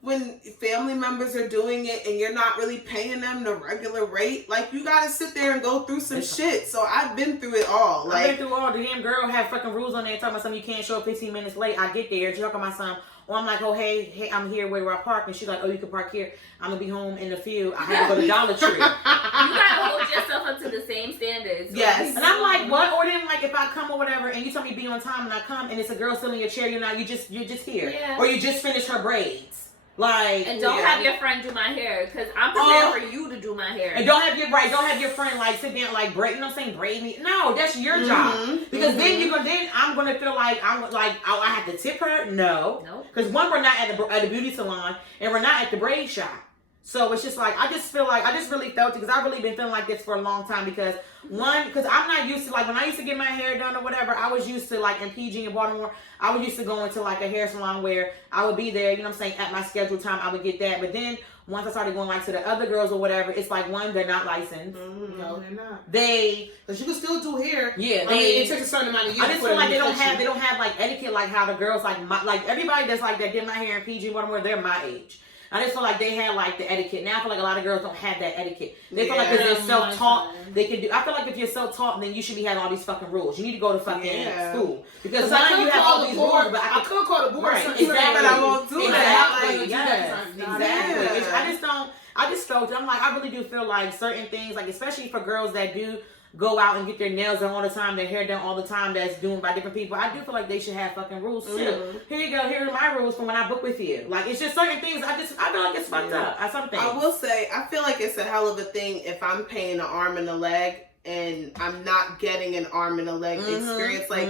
when family members are doing it and you're not really paying them the regular rate. Like, you gotta sit there and go through some shit. So I've been through it all. Like, I've been through all. The damn girl have fucking rules on there talking about something you can't show up 15 minutes late. I get there, she talking about something Or I'm like, oh, hey, I'm here where I park. And she's like, oh, you can park here. I'm going to be home in a few. I have to go to Dollar Tree. You got to hold yourself up to the same standards. Yes. And I'm like, what? Or then, like, if I come or whatever, and you tell me be on time and I come, and it's a girl still in your chair, you're just here. Yeah. Or you just finished her braids. Like, and don't have your friend do my hair, because I'm prepared for you to do my hair. And don't have your friend like sit down like braid. You know what I'm saying? Braid me. No, that's your job. Because then I'm gonna feel like I have to tip her. No, because one, we're not at the beauty salon, and we're not at the braid shop. So it's just like I just really felt it, because I've really been feeling like this for a long time. Because I'm not used to, like, when I used to get my hair done or whatever, I was used to, like, in PG in Baltimore, I was used to going to like a hair salon where I would be there, you know what I'm saying, at my scheduled time, I would get that. But then once I started going like to the other girls or whatever, it's like, one, they're not licensed. No, they're not. Because you can still do hair. Yeah, it takes a certain amount of years. I just feel like they don't have like etiquette, like how the girls like everybody that's like that did my hair in PG Baltimore, they're my age. I just feel like they had like the etiquette. Now I feel like a lot of girls don't have that etiquette. They feel like because they're self-taught, they can do. I feel like if you're self-taught, then you should be having all these fucking rules. You need to go to fucking school, because now you have all these rules. But I could call the board. Right, exactly. But I won't do that. Exactly. I just felt. I'm like, I really do feel like certain things, like especially for girls that do go out and get their nails done all the time, their hair done all the time, that's doing by different people. I do feel like they should have fucking rules too. Here you go. Here are my rules from when I book with you. Like, it's just certain things. I feel like it's fucked up. I will say, I feel like it's a hell of a thing if I'm paying an arm and a leg and I'm not getting an arm and a leg experience. Like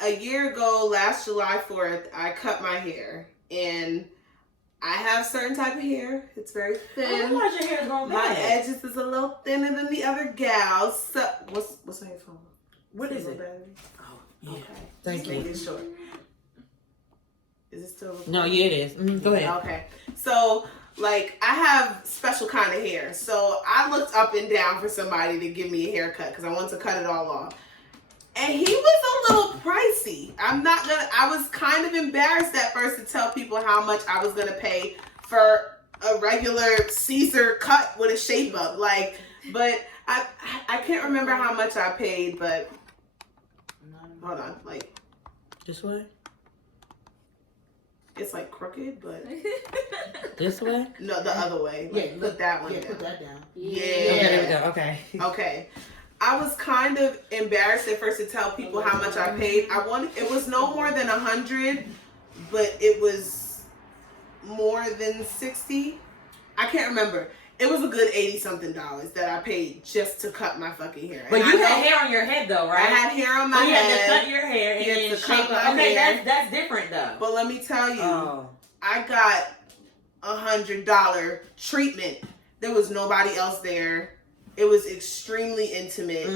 a year ago, last July 4th, I cut my hair, and I have certain type of hair. It's very thin. Oh, your hair is going My edges is a little thinner than the other gals. So, what's the headphone? What is it? Battery? Oh, yeah. Okay. Thank you. Make it short. Is it still recording? No, yeah, it is. Go ahead. Okay. So, like, I have special kind of hair. So, I looked up and down for somebody to give me a haircut because I wanted to cut it all off. And he was a little pricey. I was kind of embarrassed at first to tell people how much I was going to pay for a regular Caesar cut with a shape up. Like, but I can't remember how much I paid, but hold on, like. This way? It's like crooked, but. This way? No, the other way. Like, put that one down. Put that down. Yeah. Okay, there we go. Okay. Okay. I was kind of embarrassed at first to tell people how much I paid. It was no more than 100, but it was more than 60. I can't remember. It was a good $80-something that I paid just to cut my fucking hair. But you had hair on your head though, right? I had hair on my head. You had to cut your hair and then shape up. Okay, that's different though. But let me tell you, I got $100 treatment. There was nobody else there. It was extremely intimate.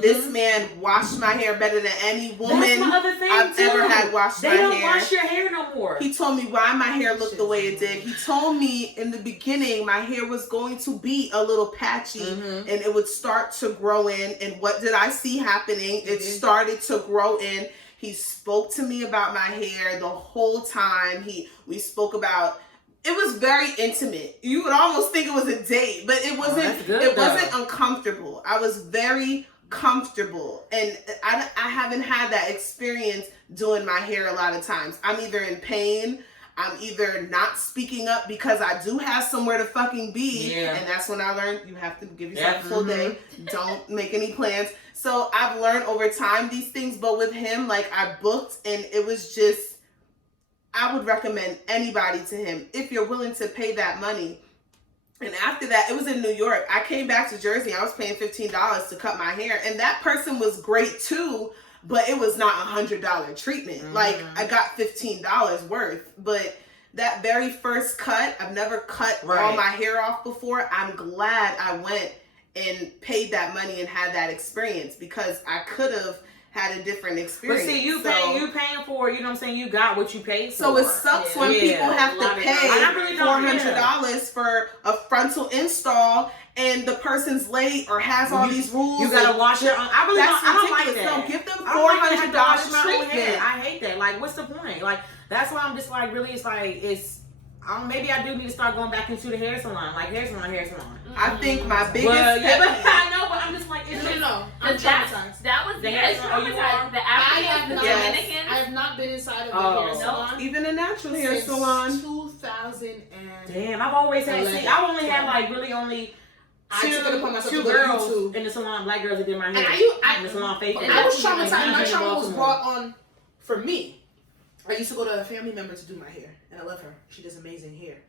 This man washed my hair better than any woman I've ever had washed my hair. They don't wash your hair no more. He told me why my hair looked the way it did. He told me in the beginning my hair was going to be a little patchy and it would start to grow in. And what did I see happening? It started to grow in. He spoke to me about my hair the whole time. We spoke about. It was very intimate. You would almost think it was a date, but it wasn't. It wasn't uncomfortable. I was very comfortable, and I haven't had that experience doing my hair a lot of times. I'm either in pain. I'm either not speaking up because I do have somewhere to fucking be, and that's when I learned you have to give yourself a full day. Don't make any plans. So I've learned over time these things, but with him, like, I booked, and it was just. I would recommend anybody to him if you're willing to pay that money. And after that, it was in New York. I came back to Jersey. I was paying $15 to cut my hair. And that person was great too, but it was not $100 treatment. Like, I got $15 worth. But that very first cut, I've never cut all my hair off before. I'm glad I went and paid that money and had that experience, because I could have had a different experience. But see, you paying for, you know what I'm saying, you got what you paid for. So it sucks when people have to pay $400 for a frontal install and the person's late or has all these rules. You gotta wash your own. I don't like that. No, give them $400 treatment. I hate that. Like, what's the point? Like, that's why I'm just like, really, it's like, maybe I do need to start going back into the hair salon. Like, hair salon. I think my biggest I know, but I'm just like, no. That was the traumatized. The African, the Dominican I have not been inside of a hair salon. Even a natural hair salon. 2000 and damn, I've always had. See, I only had like really only. Two girls in the salon, black girls that did my hair. And in the salon face. I was traumatized. My trauma was brought on for me. I used to go to a family member to do my hair, and I love her. She does amazing hair.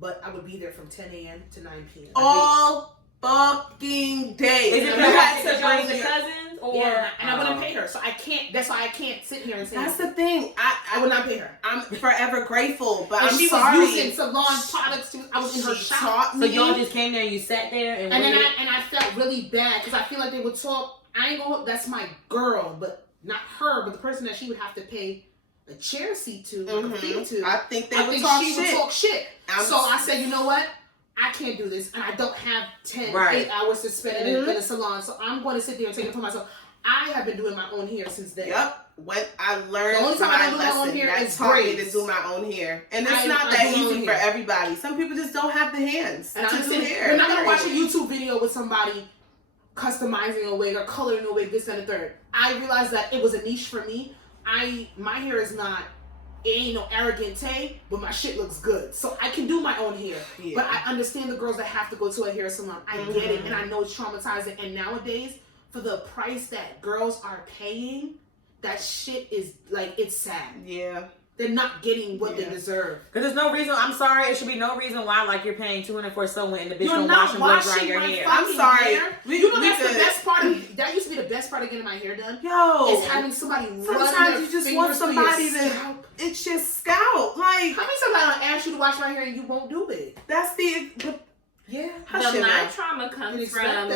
But I would be there from 10 a.m. to 9 p.m. All fucking day. Is it because y'all was the cousins? Or, yeah, and I wouldn't pay her, so I can't. That's why I can't sit here and say. That's the thing. I would not pay her. I'm forever grateful, but I'm she sorry. was using salon products. I was in her shop. So y'all just came there and you sat there and then I felt really bad because I feel like they would talk. I ain't gonna. That's my girl, but not her, but the person that she would have to pay a chair seat to, like a fee to. I think she would talk shit. So I said, you know what? I can't do this, and I don't have 8 hours to spend in a salon, so I'm going to sit there and take it upon myself. I have been doing my own hair since then. Yep. When I learned the only time I do my own hair that is taught me braids. to do my own hair. And it's not that easy for everybody. Some people just don't have the hands and to do hair. You're not going to watch a YouTube video with somebody customizing a wig or coloring a wig, this and the third. I realized that it was a niche for me. My hair is not... It ain't no arrogant tay, but my shit looks good. So I can do my own hair. Yeah. But I understand the girls that have to go to a hair salon. I get it, and I know it's traumatizing. And nowadays, for the price that girls are paying, that shit is, like, it's sad. Yeah. They're not getting what they deserve. Because there's no reason, I'm sorry, it should be no reason why, like, you're paying $200 for someone and the bitch don't wash and blow dry your hair. I'm sorry. You know that's the best part of, that used to be the best part of getting my hair done. Yo. Is having somebody run their sometimes you just want somebody to itch your scalp. Like, how many times I don't ask you to wash my hair and you won't do it? That's the But my trauma comes from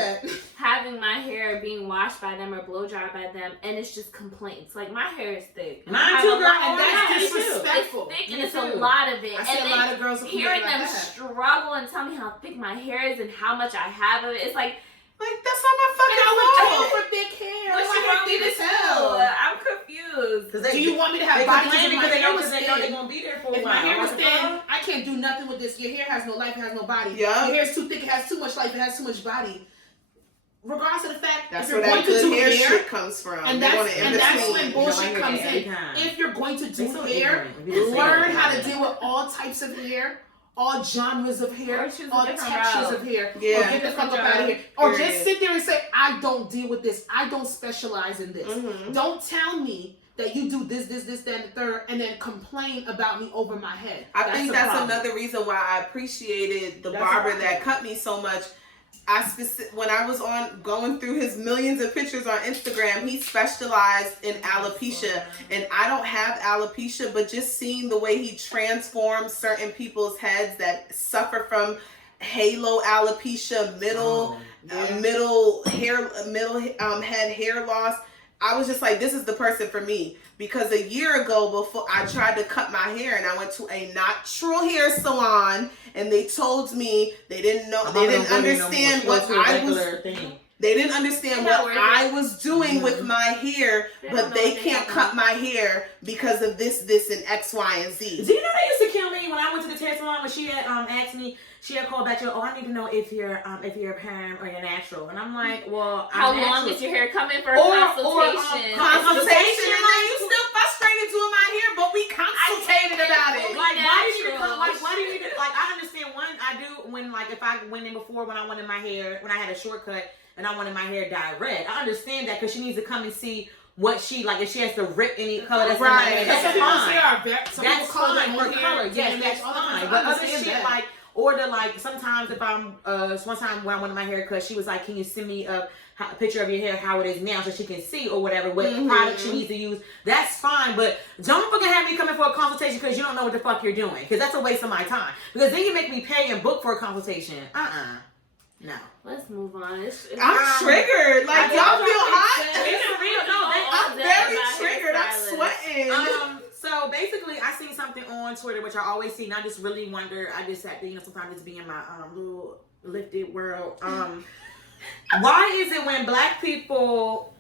having my hair being washed by them or blow dried by them, and it's just complaints. Like, my hair is thick. Mine too, girl. And that's disrespectful. It's thick, and it's a lot of it. I see a lot of girls hearing them struggle and tell me how thick my hair is and how much I have of it, it's like that's not my fucking fault. For thick hair. What's wrong with this? I'm confused. Do you want me to have body because they know they're gonna be there for a while? If my hair was thin, I can't do nothing with this. Your hair has no life, it has no body. Yeah. Your hair is too thick, it has too much life, it has too much body. Regardless of the fact that's if you're where going that good to do hair shit comes from. And that's when bullshit comes in. If you're going to do hair, learn how to deal with all types of hair. All genres of hair, all textures of hair, or get the fuck up out of here. Or just sit there and say, I don't deal with this. I don't specialize in this. Don't tell me that you do this, that, and the third, and then complain about me over my head. I think that's another reason why I appreciated the barber that cut me so much. When I was going through his millions of pictures on Instagram, he specialized in alopecia, and I don't have alopecia, but just seeing the way he transforms certain people's heads that suffer from halo alopecia, middle head hair loss, I was just like, this is the person for me. Because a year ago, before I tried to cut my hair, and I went to a natural hair salon, and they told me they didn't understand what I was doing with my hair, but they can't cut my hair because of this, and X, Y, and Z. Do you know they used to kill me when I went to the hair salon when she had asked me? She had called back, I need to know if you're a perm or you're natural. And I'm like, well, how long is your hair coming for a consultation? Consultation, and then you still frustrated doing my hair, but we consultated about it. Like, why do you need to, like, I understand I do when, like, if I went in before when I wanted my hair, when I had a shortcut and I wanted my hair dyed red. I understand that because she needs to come and see what she, like, if she has to rip any color that's in my hair. That's fine. That's fine for color. Yes, that's fine. But other shit, like, or like sometimes if I'm one time when I wanted my hair cut, she was like, can you send me a picture of your hair how it is now so she can see or whatever what product she needs to use. That's fine, but don't fucking have me coming for a consultation because you don't know what the fuck you're doing, because that's a waste of my time, because then you make me pay and book for a consultation. No. Let's move on. I'm triggered. Like, y'all feel hot? It's real. No, I'm very triggered. I'm sweating. So basically, I seen something on Twitter, which I always see, and I just really wonder. I just had to, sometimes just be in my little lifted world. Why is it when black people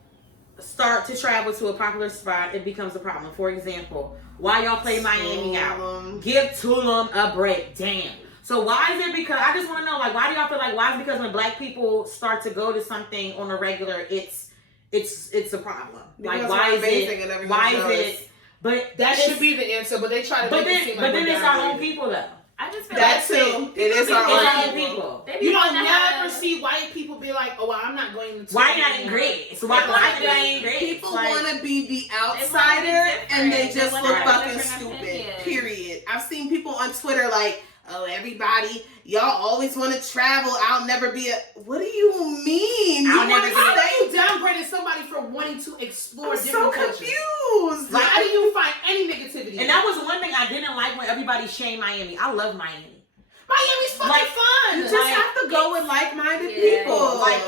start to travel to a popular spot, it becomes a problem? For example, why y'all play Miami out? Give Tulum a break. Damn. So why is it? Because I just want to know, like, why do y'all feel like, why is it because when black people start to go to something on a regular, it's a problem? Like, why is it? But that should be the answer. But they try to. But then it's our own people though. I just feel that too. It is our own people. You don't never see white people be like, "Oh, well, I'm not going to." Why not in Greece? Why not in Greece? People want to be the outsider, and they just look fucking stupid. Period. I've seen people on Twitter like, "Oh, everybody, y'all always want to travel. I'll never be a." What do you mean? How do you downgraded somebody for wanting to explore different cultures? Confused. Like, how do you find any negativity? And that was one thing I didn't like when everybody shamed Miami. I love Miami. Miami's fucking fun. You just have to go with like-minded people. Like,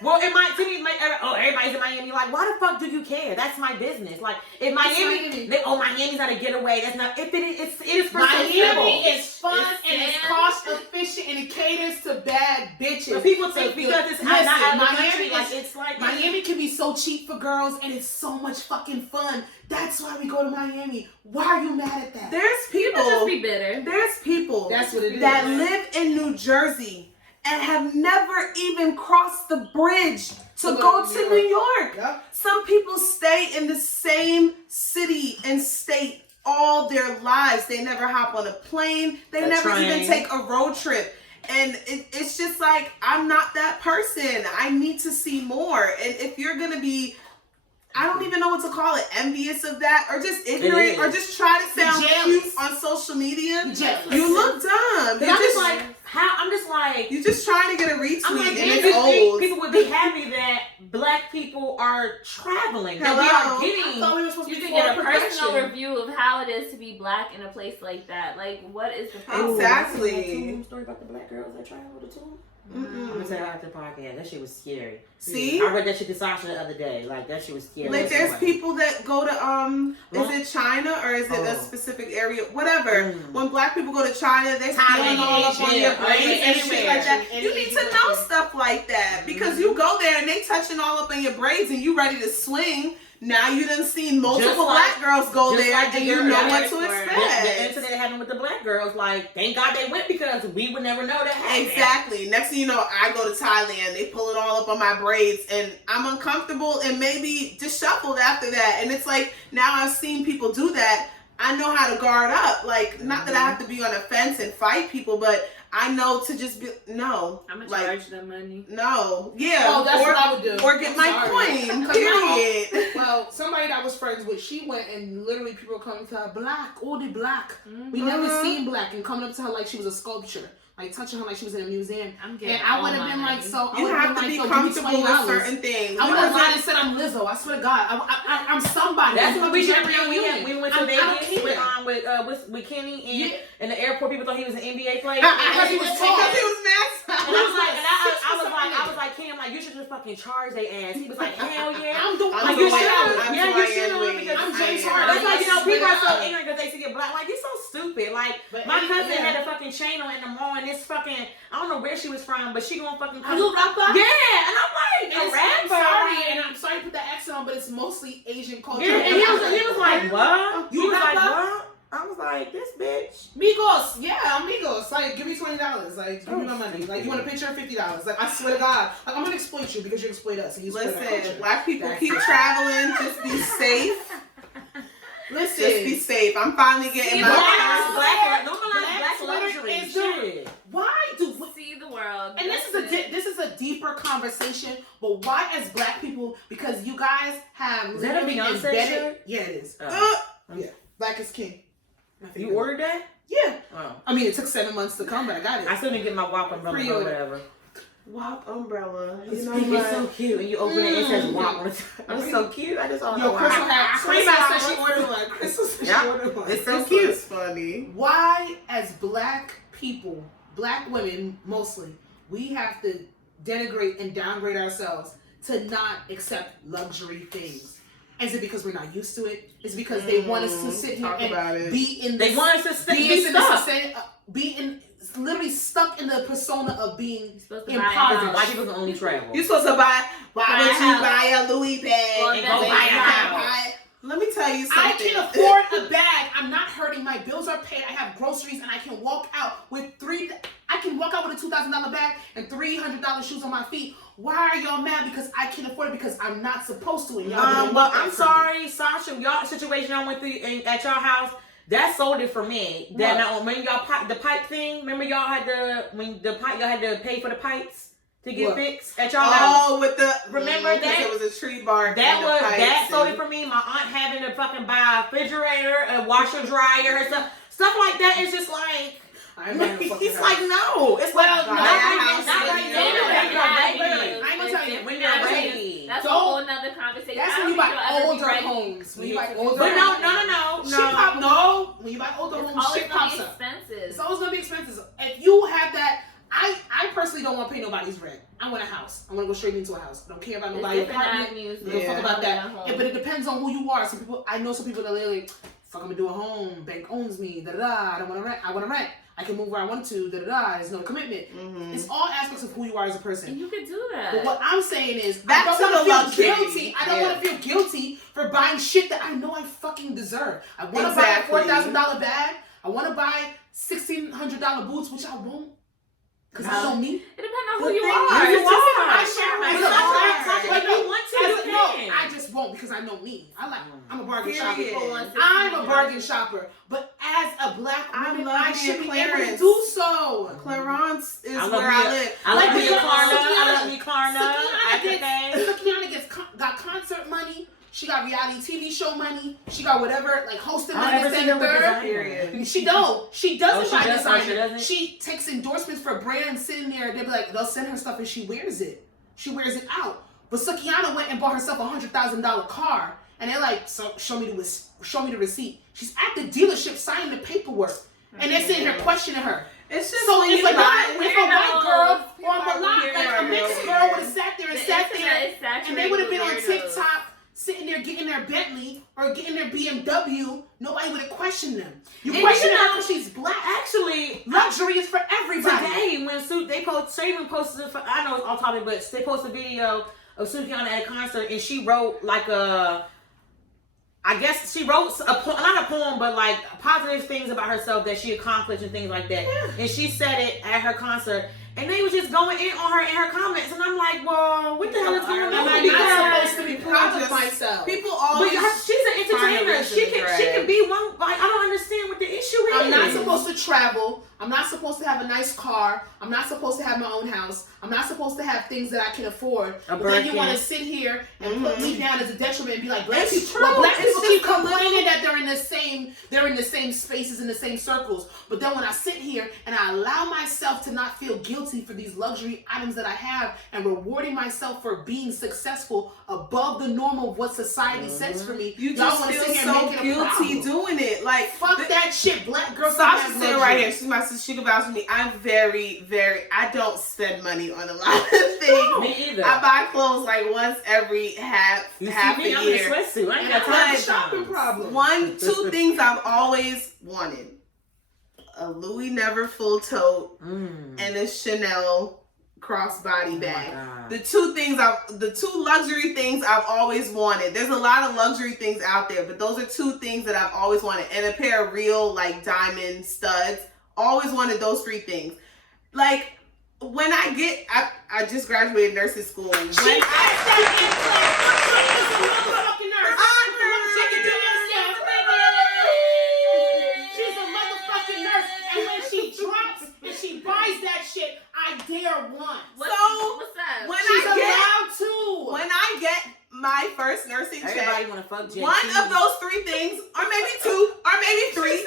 well, it might to me, everybody's in Miami. Like, why the fuck do you care? That's my business. Like, if Miami's not a getaway. That's not. If it is for Miami is fun and it's cost efficient and it caters to bad bitches. But people think because it's not out of the country, like it's like Miami can be so cheap for girls and it's so much fucking fun. That's why we go to Miami. Why are you mad at that? There's people just be bitter. There's people That's what it is. that live in New Jersey and have never even crossed the bridge to go to New York. Yep. Some people stay in the same city and state all their lives. They never hop on a plane. They never even take a road trip. And it's just like, I'm not that person. I need to see more. And if you're going to be, I don't even know what to call it, envious of that, or just ignorant, or just try to sound cute on social media, you look dumb. I'm just like, you're just trying to get a retweet, I'm like, and it's old. People would be happy that black people are traveling. That we are getting. I thought we were supposed You to can be get a personal review of how it is to be black in a place like that. Like, what is the problem? Exactly. Story about the black girls that traveled to Tulum. I'm gonna tell you after the podcast. That shit was scary. See, I read that shit to Sasha the other day. Like that shit was scary. Like there's people that go to is it China or is it a specific area? Whatever. When black people go to China, they're feeling all up on your braids and shit like that. You need to know stuff like that because you go there and they touching all up in your braids and you ready to swing. Now you done seen multiple black girls go there and you know what to expect. The incident that happened with the black girls, like, thank God they went because we would never know that happened. Exactly. Next thing you know, I go to Thailand, they pull it all up on my braids and I'm uncomfortable and maybe disheveled after that. And it's like, now I've seen people do that. I know how to guard up. Like, not that I have to be on a fence and fight people, but I know to just be, no. I'm going to charge them money. No. Yeah. Oh, that's what I would do. Or get my coin. Period. Well, somebody that I was friends with, she went and literally people were coming to her, black, all the black. We never seen black, and coming up to her like she was a sculpture. Like touching her like she was in a museum. And I would have been like, so you have to be comfortable with certain things. I would have lied and said I'm Lizzo. I swear to God, I'm somebody. That's what we should have. We went to Vegas with Kenny and in the airport. People thought he was an NBA player because he was tall. Because he was massive. And I was like, Kenny, I'm like, you should just fucking charge their ass. He was like, hell yeah. I'm doing. Like you should. Yeah, you should because I'm James Harden. That's like, you know, people are so ignorant because they see it black. Like, you're so stupid. Like my cousin had a fucking chain on in the mall. This fucking, I don't know where she was from, but she gonna fucking come. Are you a rapper? Yeah, and I'm like, a rapper. I'm sorry to put the accent on, but it's mostly Asian culture. Yeah, and he was like, what? You was like, what? I was like, this bitch. Migos, yeah, amigos. Like, give me $20. Like, give me my money. Like, you want a picture? $50. Like, I swear to God, like, I'm gonna exploit you because you exploit us. And you listen, black people keep traveling. Just be safe. Listen, just be safe. I'm finally getting my black luxury shit. Why do we see the world? And this is a deeper conversation. But why, as black people, because you guys have is that a Beyonce shirt? Yeah, it is. Yeah, black is king. You ordered that? Yeah. Oh. I mean, it took 7 months to come, but I got it. I still didn't get my WAP umbrella or whatever. WAP umbrella. You know it's so cute. And you open it, it says WAP. It's so cute. I just don't know why. Crystal said she ordered one. Crystal said she ordered one. It's so cute. It's funny. Why, as black people, black women mostly, we have to denigrate and downgrade ourselves to not accept luxury things? Is it because we're not used to it? Is it because they want us to sit here and be in this? They want us to be in literally stuck in the persona of being impoverished. White people can only travel. You're supposed to buy. Why would you buy a Louis bag and go buy a house? Let me tell you something. I can afford a bag. I'm not hurting. My bills are paid. I have groceries, and I can walk out with I can walk out with a $2,000 bag and $300 shoes on my feet. Why are y'all mad? Because I can't afford it because I'm not supposed to. And y'all well, I'm sorry, Sasha. Y'all situation I went through at y'all house. That sold it for me. That when y'all the pipe thing. Remember y'all had y'all had to pay for the pipes to get fixed at y'all house. Oh, with the remember that it was a tree bark. That sold it for me. My aunt having to fucking buy a refrigerator, a washer dryer, stuff like that. Is just like. He's like, no. It's like, not right now. I'm gonna tell you, when you're ready. That's a whole nother conversation. That's when you buy older homes. When you buy older But homes. No. When you buy older homes, shit pops up. It's always gonna be expensive. If you have that, I personally don't want to pay nobody's rent. I want a house. I want to go straight into a house. I don't care about nobody's apartment. Don't fuck about that. But it depends on who you are. I know some people that literally, fuck, I'm gonna do a home. Bank owns me. I don't want to rent. I want to rent. I can move where I want to. There's no commitment. Mm-hmm. It's all aspects of who you are as a person. And you can do that. But what I'm saying is, I don't want to feel guilty. I don't want to feel guilty for buying shit that I know I fucking deserve. I want to buy a $4,000 bag. I want to buy $1,600 boots, which I won't. Because I don't need. It depends on who you are. I share myself. I just won't because I know me. I'm a bargain shopper. I'm a bargain shopper. But as a black woman, I should be able to do so. Clarence is where I live. I like me a Klarna. Got concert money. She got reality TV show money. She got whatever, like hosting money. She doesn't buy designer. She takes endorsements for brands sitting there. They'll send her stuff and she wears it. She wears it out. But Sukiana went and bought herself a $100,000 car, and they're like, "So show me the receipt." She's at the dealership signing the paperwork, and they're sitting here questioning her. It's just so if a white girl or a mixed girl would have sat there and they would have been on TikTok. Sitting there getting their Bentley or getting their BMW, nobody would have questioned them. You question her because she's black. Actually, luxury is for everybody. Today, when Shaven posted, I know it's off topic, but they posted a video of Sukiana at a concert, and she wrote I guess she wrote not a poem, but like positive things about herself that she accomplished and things like that. Yeah. And she said it at her concert. And they were just going in on her in her comments, and I'm like, well, what the hell is going on? I'm not supposed to be proud of myself. People always. But she's an entertainer. She can be one. Like, I don't understand what the issue is. I'm not supposed to travel. I'm not supposed to have a nice car. I'm not supposed to have my own house. I'm not supposed to have things that I can afford. But then you want to sit here and put me down as a detriment and be like, black people keep complaining that they're in the same spaces, in the same circles. But then when I sit here and I allow myself to not feel guilty for these luxury items that I have and rewarding myself for being successful above the normal of what society sets for me, you just feel so guilty doing it. Like, fuck that shit. Black girls. Sasha's sitting right here. She's my sister. She can vouch for me. I'm very, I don't spend money on a lot of things. No, me either. I buy clothes like once every half a year. I'm in a sweatsuit. I ain't got time for shopping problem. 2 things I've always wanted: a Louis Never full tote and a Chanel crossbody bag. The 2 luxury things I've always wanted. There's a lot of luxury things out there, but those are 2 things that I've always wanted. And a pair of real like diamond studs. Always wanted those 3 things. Like, when I just graduated nursing school. She buys that shit, I dare one. What's up? When I get my first nursing check, fuck one of those 3 things, or maybe 2, or maybe 3,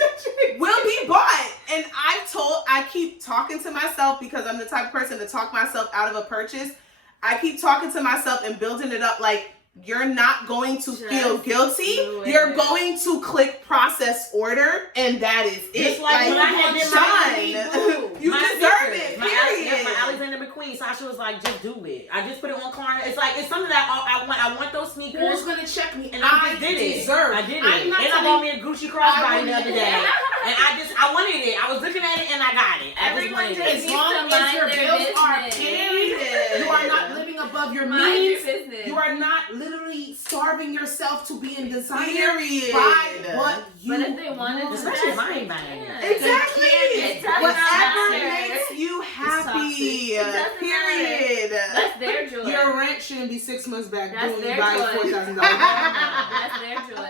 will be bought. And I keep talking to myself, because I'm the type of person to talk myself out of a purchase. I keep talking to myself and building it up like, you're not going to feel guilty. You're going to click process order, and that is it. Just like when I had done. You deserve it. Period. My Alexander McQueen, Sasha was like, just do it. I just put it on Klarna. It's something that I want. I want those sneakers. Who's gonna check me? And I did it. I did it. And I bought me a Gucci crossbody the other day. And I wanted it. I was looking at it and I got it. As long as your bills are paid, you are not living a above your Mind your means. business. You are not literally starving yourself to be in designer. Period. Buy what you But if they want to do Especially that, mine, they man. can. Exactly. It does not Whatever matter. makes you happy. It doesn't Period. That's their joy. Your rent shouldn't be 6 months back That's doing their you buy choice. $4,000. That's their joy.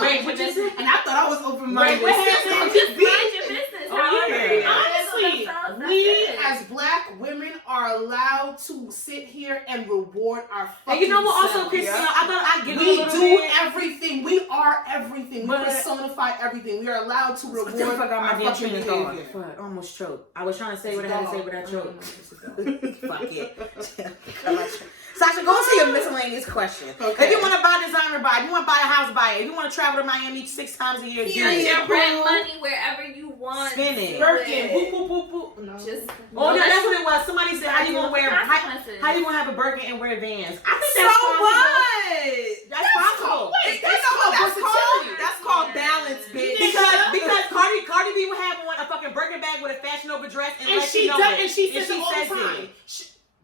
Wait, what you say? And I thought I was open-minded. Wait, what happened? Just mind your business. Oh, However, yeah. Honestly, that's we it. as black women are allowed to sit here and reward our fucking And you know what also selves. pissed me off? I thought I'd give it a We little do bit. everything. We are everything. We But- personify everything. We are allowed to What reward the fuck out my our damn fucking train of thought? behavior. Fuck, I almost choked. I was trying to say what I had to say, but I choked. Fuck it. Sasha, go to your miscellaneous question. Okay. If you want to buy designer, buy. If you want to buy a house, buy it. If you want to travel to Miami 6 times a year, do Use it. your rent money wherever you want. Spend it. Birkin, boop, boop, boop, boop. No. Just Oh, yeah, that's what it was. Somebody said, how you gonna wear? consequences. How you gonna have a Birkin and wear Vans? I think So that's possible. what? That's possible. Wait, that's called balance, bitch. Because Cardi B would have on a fucking Birkin bag with a Fashion Nova dress and, And let she you know does, it. and she says it all says the time. it.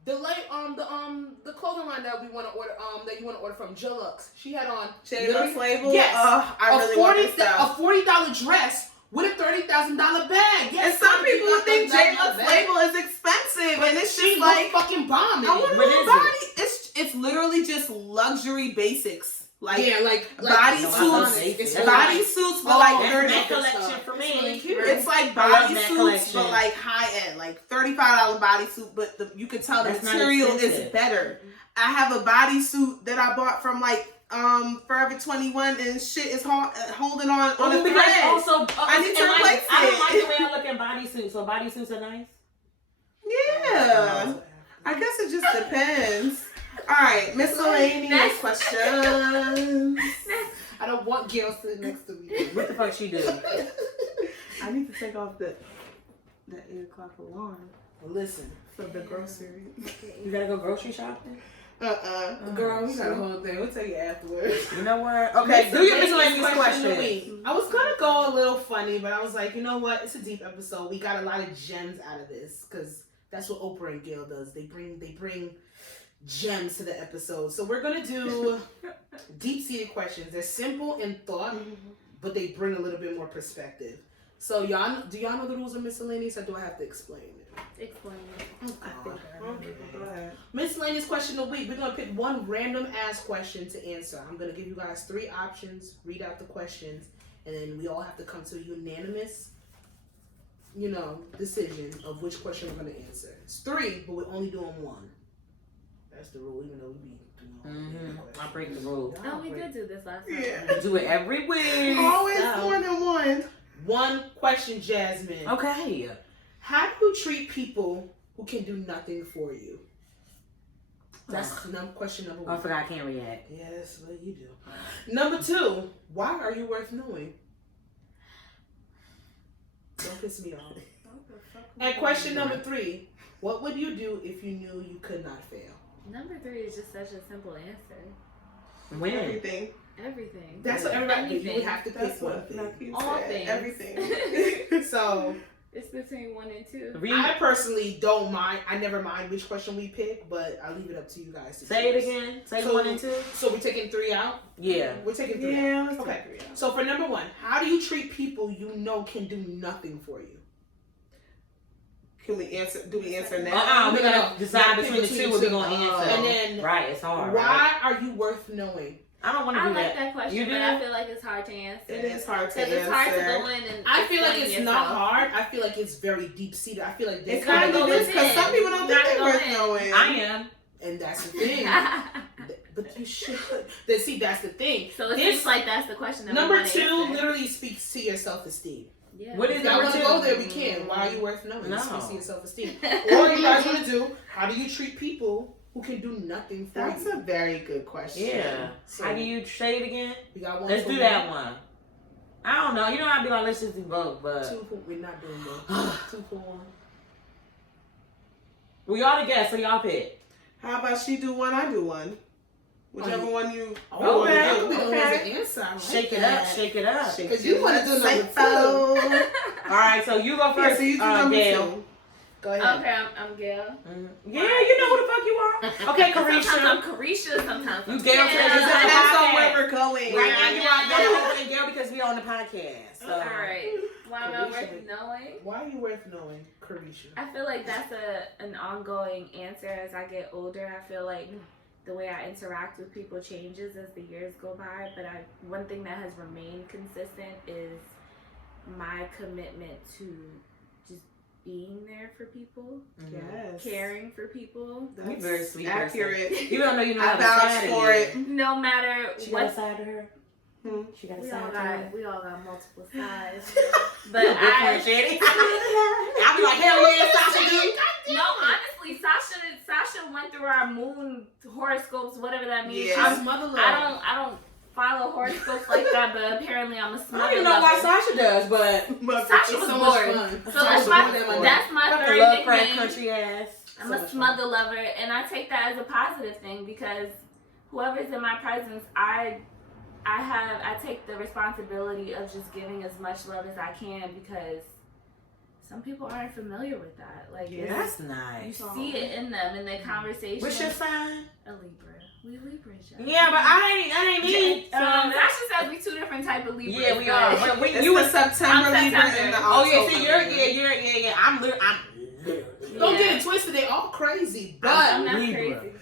The clothing line that we want to order, that you want to order from Jilux, she had on Jada label. Yes, I really want this a stuff. $40 dress with a $30,000 bag. Yes, And some people would think Jada's bag. label is expensive, and it's She just like fucking bomb. I want What to is body. It's literally just luxury basics. Like body suits for like That's $30. that collection for me. really cute. It's like I love body that suits, collection. but like high end, like $35 bodysuit. But you can tell the That's not material is expensive. better. I have a bodysuit that I bought from like Forever 21, and shit is holding on a Because thread. also, I need to replace I don't like it. the way I look in bodysuits. So bodysuits are nice. Yeah, I guess it just depends. All right, miscellaneous questions. I don't want Gayle sitting next to me. What the fuck she do? I need to take off the 8 o'clock alarm Listen, for the grocery. You gotta go grocery shopping? girl, we got a whole thing. We'll tell you afterwards. You know what? Okay, do your miscellaneous question. I was gonna go a little funny, but I was like, you know what? It's a deep episode. We got a lot of gems out of this because that's what Oprah and Gayle does. They bring gems to the episode. So we're gonna do deep-seated questions. They're simple in thought, but they bring a little bit more perspective. So do y'all know the rules of miscellaneous, or do I have to explain it? Explain it. Okay, go ahead. Miscellaneous question of the week. We're gonna pick one random ass question to answer. I'm gonna give you guys 3 options, read out the questions, and then we all have to come to a unanimous, decision of which question we're gonna answer. It's 3, but we're only doing 1. That's the rule, even though we be doing all the questions. I break the rule. Oh, we did do this last time. Yeah. We do it every week. Always So- more than one. One question, Jasmine. Okay. How do you treat people who can do nothing for you? That's question number 1. I forgot I can't react. Yes, well, you do. Number 2, why are you worth knowing? Don't piss me off. And question number 3, what would you do if you knew you could not fail? Number 3 is just such a simple answer. When? Everything. Everything. That's what everybody you would Anything. have to pick That's one what thing. Naki All said. things. Everything. So It's between 1 and 2. Read. I personally don't mind. I never mind which question we pick, but I'll leave it up to you guys to Say it choose. again. Say So- 1 and 2. So we're taking 3 out? Yeah. We're taking 3 out. Yeah, let's Okay. take 3 out. So for number 1, how do you treat people you know can do nothing for you? Can we answer? Do we answer now? We No, gotta no. decide Pick between the 2 what we gonna answer. And then right, it's hard. why Right? are you worth knowing? I don't want to I do like that. that question, You but do? I feel like it's hard to answer. It is hard to Because it's hard to answer. go in and I feel like explain it's not yourself. hard. I feel like it's very deep seated. I feel like this It kind of is because some people don't think Gotta they're go worth in. knowing. I am. and that's the thing. But you should. See, that's the thing. So it This- seems like that's the question that we Number want to 2 answer. literally speaks to your self-esteem. Yeah. What is If y'all number want to 2? go there, we can. Why are you worth knowing? No. It speaks to your self-esteem. Or you guys want to do, how do you treat people who can do nothing for That's you? a very good question. Yeah. So, How do you say it again? we got 1 Let's for do that one. I don't know. You know, I'd be like, let's just do both, but 2 for, we're not doing both. 2 for 1. we all together, so y'all pick. How about she do 1, I do 1? Whichever one you. Oh, Okay, man. We don't okay. have an answer. I like Shake it that. up, shake it up. Shake Because you it wanna up, do number say so. All right, so you go Yeah, first, so you do number Gayle. 2. Go ahead. Okay, I'm Gayle. Mm-hmm. Yeah, you know who the fuck you are. Okay, Carisha. Sometimes I'm Carisha, sometimes I'm You Gayle. It depends on where we're going. Right now you are Gayle and Gayle because we on the podcast. So. All right. Why am I worth knowing? Why are you worth knowing, Carisha? I feel like that's an ongoing answer as I get older. I feel like the way I interact with people changes as the years go by. But one thing that has remained consistent is my commitment to just being there for people. Yes. Caring for people. You're very sweet. Accurate. Even though you know I how to vouch side for it. No matter She what got a side to her. She got a side to her. we all got multiple sides. But You're a good friend, Shani. I'll be like, hell yeah, Sasha do. No, honestly, Sasha went through our moon horoscopes, whatever that means. Yeah. I don't follow horoscopes like that, but apparently I'm a smother I don't even know why Sasha does, but Sasha was so born. So that's my fucking third Lovecraft nickname. country ass. I'm a smother lover, and I take that as a positive thing because whoever's in my presence, I take the responsibility of just giving as much love as I can because some people aren't familiar with that. Like, That's nice. You see it in them in their conversation. What's your sign? A Libra. We Libras. Yeah, but I ain't me. So Sasha says we two different type of Libras. Yeah, we are. But It's you the was September Libra and the Oh yeah, October see, Libra. yeah. I'm Don't get it twisted. They all crazy, but I'm not Libra. crazy.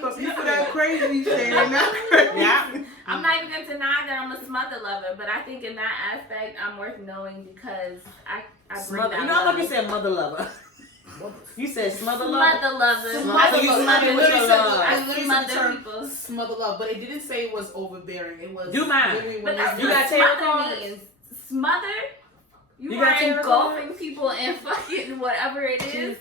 But people that crazy shit, not crazy. Yeah. I'm not even gonna deny that I'm a smother lover, but I think in that aspect I'm worth knowing because I bring Smother. that You know, I thought love. you said mother lover. You said smother lover. Smother lover. Smother I you smother smother with your people. love. I literally smother said the term people. smother love, but it didn't say it was overbearing. It was Do mine. literally But when that's You what got tarot smother cards? means. Smother? You got are tarot engulfing cards? people and fucking whatever it is.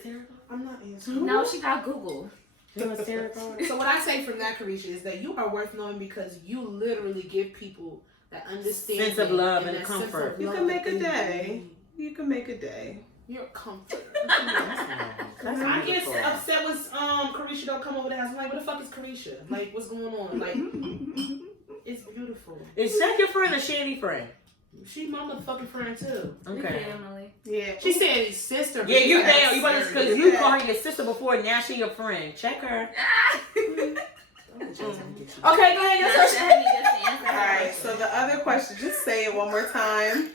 I'm not answering. No, she got Google. You know tarot cards? So what I say from that, Carisha, is that you are worth knowing because you literally give people that understanding, Sense of love and that comfort. sense of You love can make that a they day. need. You can make a day. You're comfort. That's I get beautiful. upset when Carisha don't come over the house. I'm like, what the fuck is Carisha? Like, what's going on? Like, it's beautiful. Is Shaq your friend or Shani friend? She my motherfucking friend too. Okay. Family. Yeah. She said his sister. Yeah, you damn. damn. You better because you call her your sister before. Now she your friend. Check her. Okay, go ahead. That's the heavy gets the answer. Alright, so the other question, just say it one more time.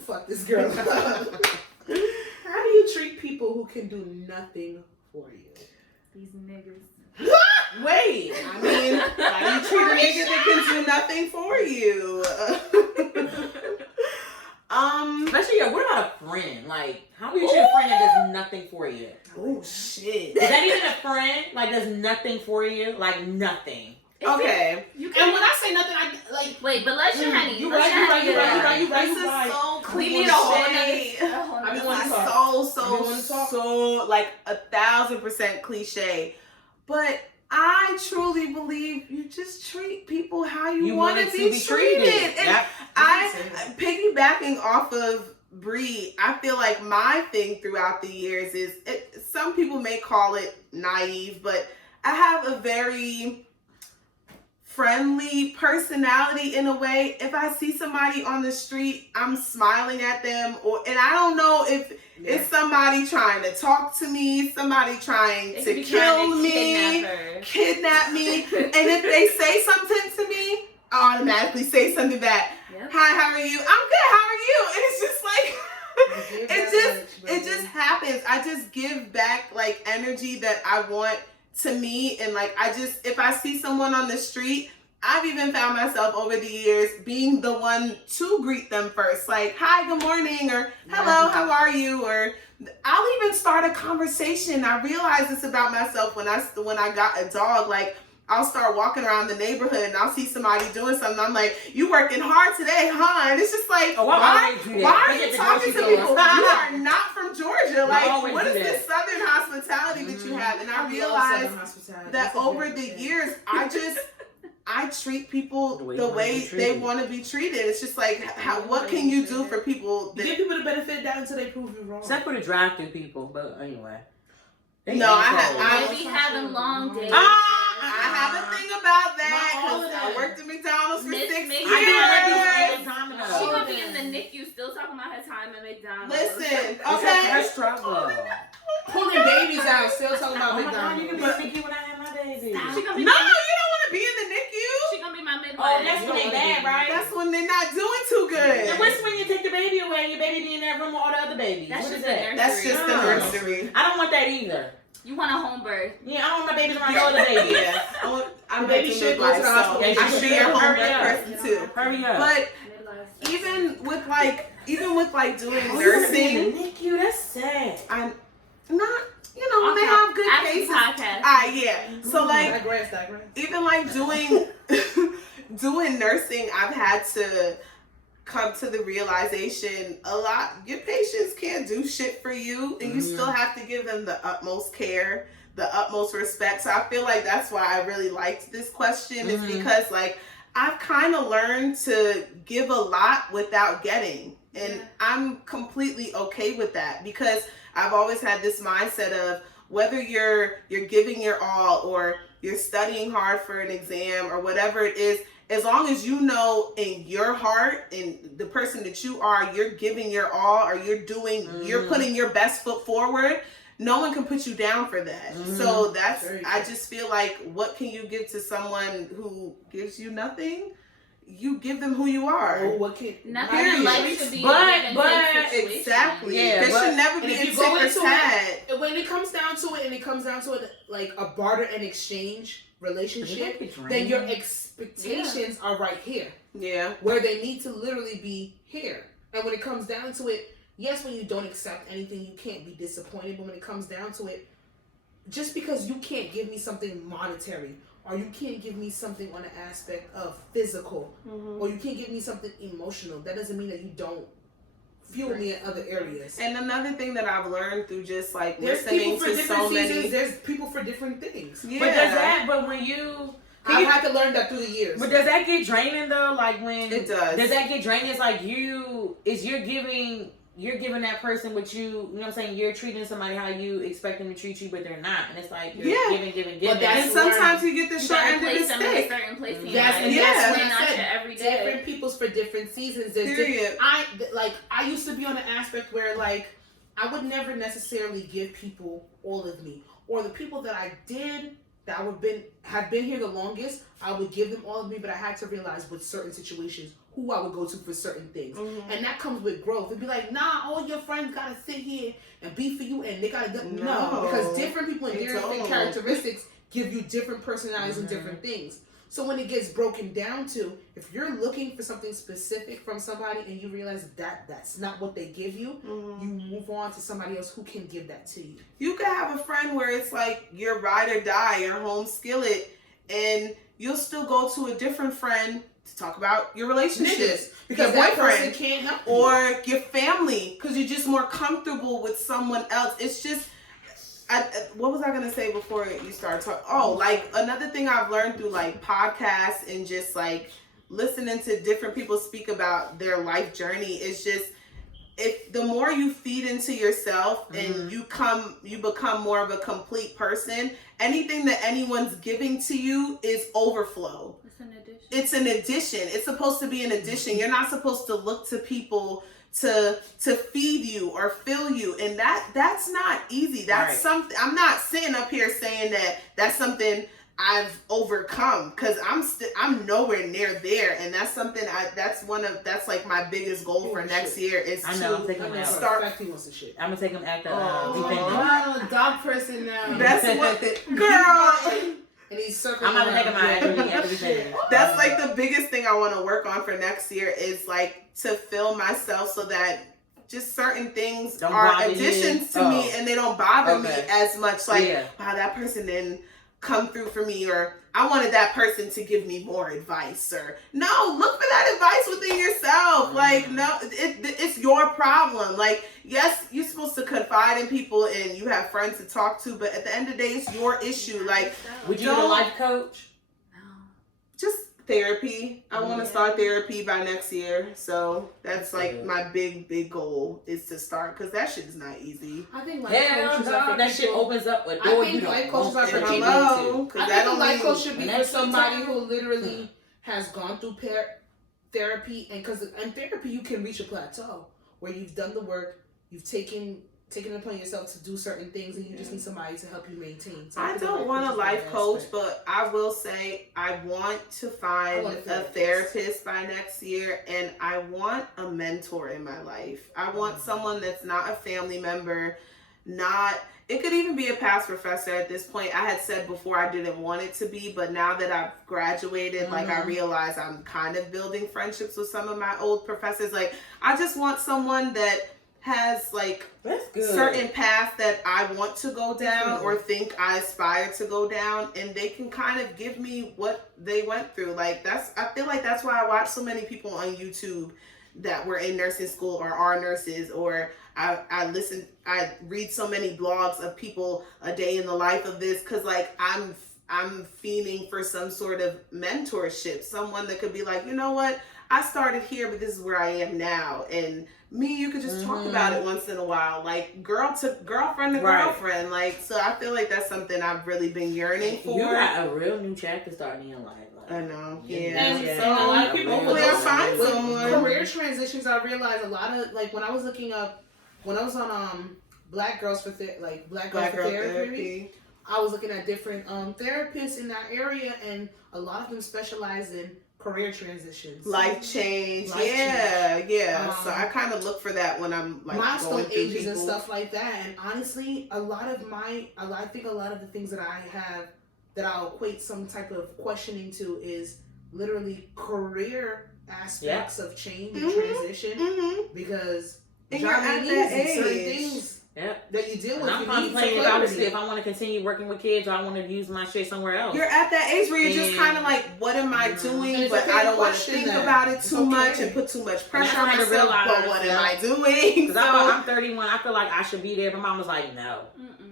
Fuck this girl. How do you treat people who can do nothing for you? These niggas. Wait. I mean, how do you treat a nigga that can do nothing for you? Especially, what about a friend? Like, how do you treat a friend that does nothing for you? Oh shit. Is that even a friend? Like, does nothing for you? Like, nothing. Okay. You And can. when I say nothing, I like. Wait, but let's your honey. You Let's right, your you honey right, you get right, it. you right, you right. This is so We cliche. need a whole I nother. mean, wanna talk. So like 1,000% cliche. But I truly believe you just treat people how you want to be treated. And Yep. piggybacking off of Bree, I feel like my thing throughout the years is some people may call it naive, but I have a very friendly personality in a way. If I see somebody on the street, I'm smiling at them, and I don't know if it's somebody trying to talk to me, somebody trying They to could be kill trying to me, kidnap her. kidnap me, and if they say something to me, I automatically say something back. Yep. Hi, how are you? I'm good. How are you? And it's just like it just happens. I just give back like energy that I want to me, and like if I see someone on the street, I've even found myself over the years being the one to greet them first, like hi, good morning, or hello, how are you, or I'll even start a conversation. I realized this about myself when I got a dog. Like I'll start walking around the neighborhood and I'll see somebody doing something. I'm like, you working hard today, huh? And it's just like, why are you talking to people? You are not from Georgia. Like, what is this Southern hospitality that you have? And I realized that over the years, I treat people the way they want to be treated. It's just like, what can you do for people? You give people the benefit of that until they prove you wrong. Except for the drive-through people, but anyway. No, I They be having long days. I have a thing about that because I worked at McDonald's for 6 years. She gonna be in the NICU still talking about her time at McDonald's. Listen, It's her struggle. Pulling babies out, still talking about McDonald's. You can be in the NICU when I have my baby. No, you don't want to be in the NICU. She gonna be my midwife. Oh, that's when they bad, right? That's when they're not doing too good. And what's when you take the baby away and your baby be in that room with all the other babies? That's What just is that? the That's just the nursery. I don't want that either. You want a home birth. Yeah, I don't want my babies around the other babies. Yeah, I'm baby should go to the hospital. I should be your home birth person too. Hurry up. But even with doing nursing, NICU, that's sad. I'm not. You know, they have good cases. Yeah. So like, Digress. even like doing nursing, I've had to come to the realization your patients can't do shit for you, and you still have to give them the utmost care, the utmost respect. So I feel like that's why I really liked this question, is because like I've kind of learned to give a lot without getting, and I'm completely okay with that, because I've always had this mindset of whether you're giving your all or you're studying hard for an exam or whatever it is, as long as you know in your heart and the person that you are, you're giving your all, or you're putting your best foot forward, no one can put you down for that. So I just feel like, what can you give to someone who gives you nothing? You give them who you are. Oh, what can nothing in life should be exactly. Yeah, there should never be a tick or tad. When it comes down to it, like a barter and exchange relationship, then your expectations are right here. Yeah. Where they need to literally be here. And when it comes down to it, yes, when you don't accept anything, you can't be disappointed. But when it comes down to it, just because you can't give me something monetary, or you can't give me something on the aspect of physical, or you can't give me something emotional, that doesn't mean that you don't fuel me in other areas. And another thing that I've learned through just like there's listening people for to different so seasons, many. there's people for different things. Yeah. But when you... I've had to learn that through the years. But does that get draining though? Like when... It does. Does that get draining? It's like you're giving that person what you know what I'm saying? You're treating somebody how you expect them to treat you, but they're not. And it's like you're giving. But and sometimes you get the short end of the place them in a stick. certain place. That's what I said. Every day. Different people's for different seasons. Period. I used to be on the aspect where like I would never necessarily give people all of me, or the people that I did that have been here the longest, I would give them all of me, but I had to realize with certain situations who I would go to for certain things. And that comes with growth. It'd be like, nah, all your friends gotta sit here and be for you, and they gotta no, because different people and different characteristics give you different personalities and different things. So when it gets broken down to, if you're looking for something specific from somebody and you realize that that's not what they give you, you move on to somebody else who can give that to you. You could have a friend where it's like your ride or die, your home skillet, and you'll still go to a different friend to talk about your relationships, because your that boyfriend person can't help or your family, because you're just more comfortable with someone else. It's just, what was I gonna say before you started talking? Oh, like another thing I've learned through like podcasts and just like listening to different people speak about their life journey is just, if the more you feed into yourself and you become more of a complete person, anything that anyone's giving to you is overflow. It's an addition. It's supposed to be an addition. You're not supposed to look to people to feed you or fill you, and that's not easy. That's something. I'm not sitting up here saying that that's something I've overcome, because I'm nowhere near there, and that's something that's like my biggest goal for next year is to start. I'm gonna take him at the dog person now. That's what girl. And he's circling. I'm gonna take him out. That's like the biggest thing I want to work on for next year is like to fill myself so that just certain things are additions to me and they don't bother me as much. Like, wow, that person didn't come through for me, or I wanted that person to give me more advice, or no, look for that advice within yourself. Like, no, it's your problem. Like, yes, you're supposed to confide in people and you have friends to talk to, but at the end of the day, it's your issue. Like, would you get a life coach? Just therapy. I want to start therapy by next year. So that's like my big goal is to start, because that shit is not easy. I think life coaches are for that shit people. opens up a door. I think life coaches are for people. I think a life coach should be for somebody time. who literally has gone through therapy, and because in therapy you can reach a plateau where you've done the work, you've taken it upon yourself to do certain things, and you just need somebody to help you maintain. So I don't want a life coach, but I will say I want to find a therapist by next year, and I want a mentor in my life. I want someone that's not a family member, it could even be a past professor at this point. I had said before I didn't want it to be, but now that I've graduated, like I realize I'm kind of building friendships with some of my old professors. Like I just want someone that has like certain paths that I want to go down or think I aspire to go down, and they can kind of give me what they went through. Like I feel like that's why I watch so many people on YouTube that were in nursing school or are nurses, or I read so many blogs of people a day in the life of this, because like I'm fiending for some sort of mentorship, someone that could be like, you know what, I started here, but this is where I am now, and you could just talk about it once in a while, like girlfriend to girlfriend. Like, so I feel like that's something I've really been yearning for. You got a real new chapter starting in your life. I know. And so a lot of people, hopefully I find someone. Career transitions, I realized a lot of, like when I was on Black Girls for Therapy, I was looking at different therapists in that area, and a lot of them specialize in career transitions, life change. So I kind of look for that when I'm like milestone ages and stuff like that. And honestly, I think a lot of the things that I have that I'll equate some type of questioning to is literally career aspects of change and transition, because and you're at that age. Certain things that you deal with. I'm contemplating if I want to continue working with kids, or I want to use my shit somewhere else. You're at that age where you're just kind of like, what am I doing? But I don't want to think about it too much and put too much pressure on myself. But what am I doing? Because I'm 31. I feel like I should be there. But mom was like, no.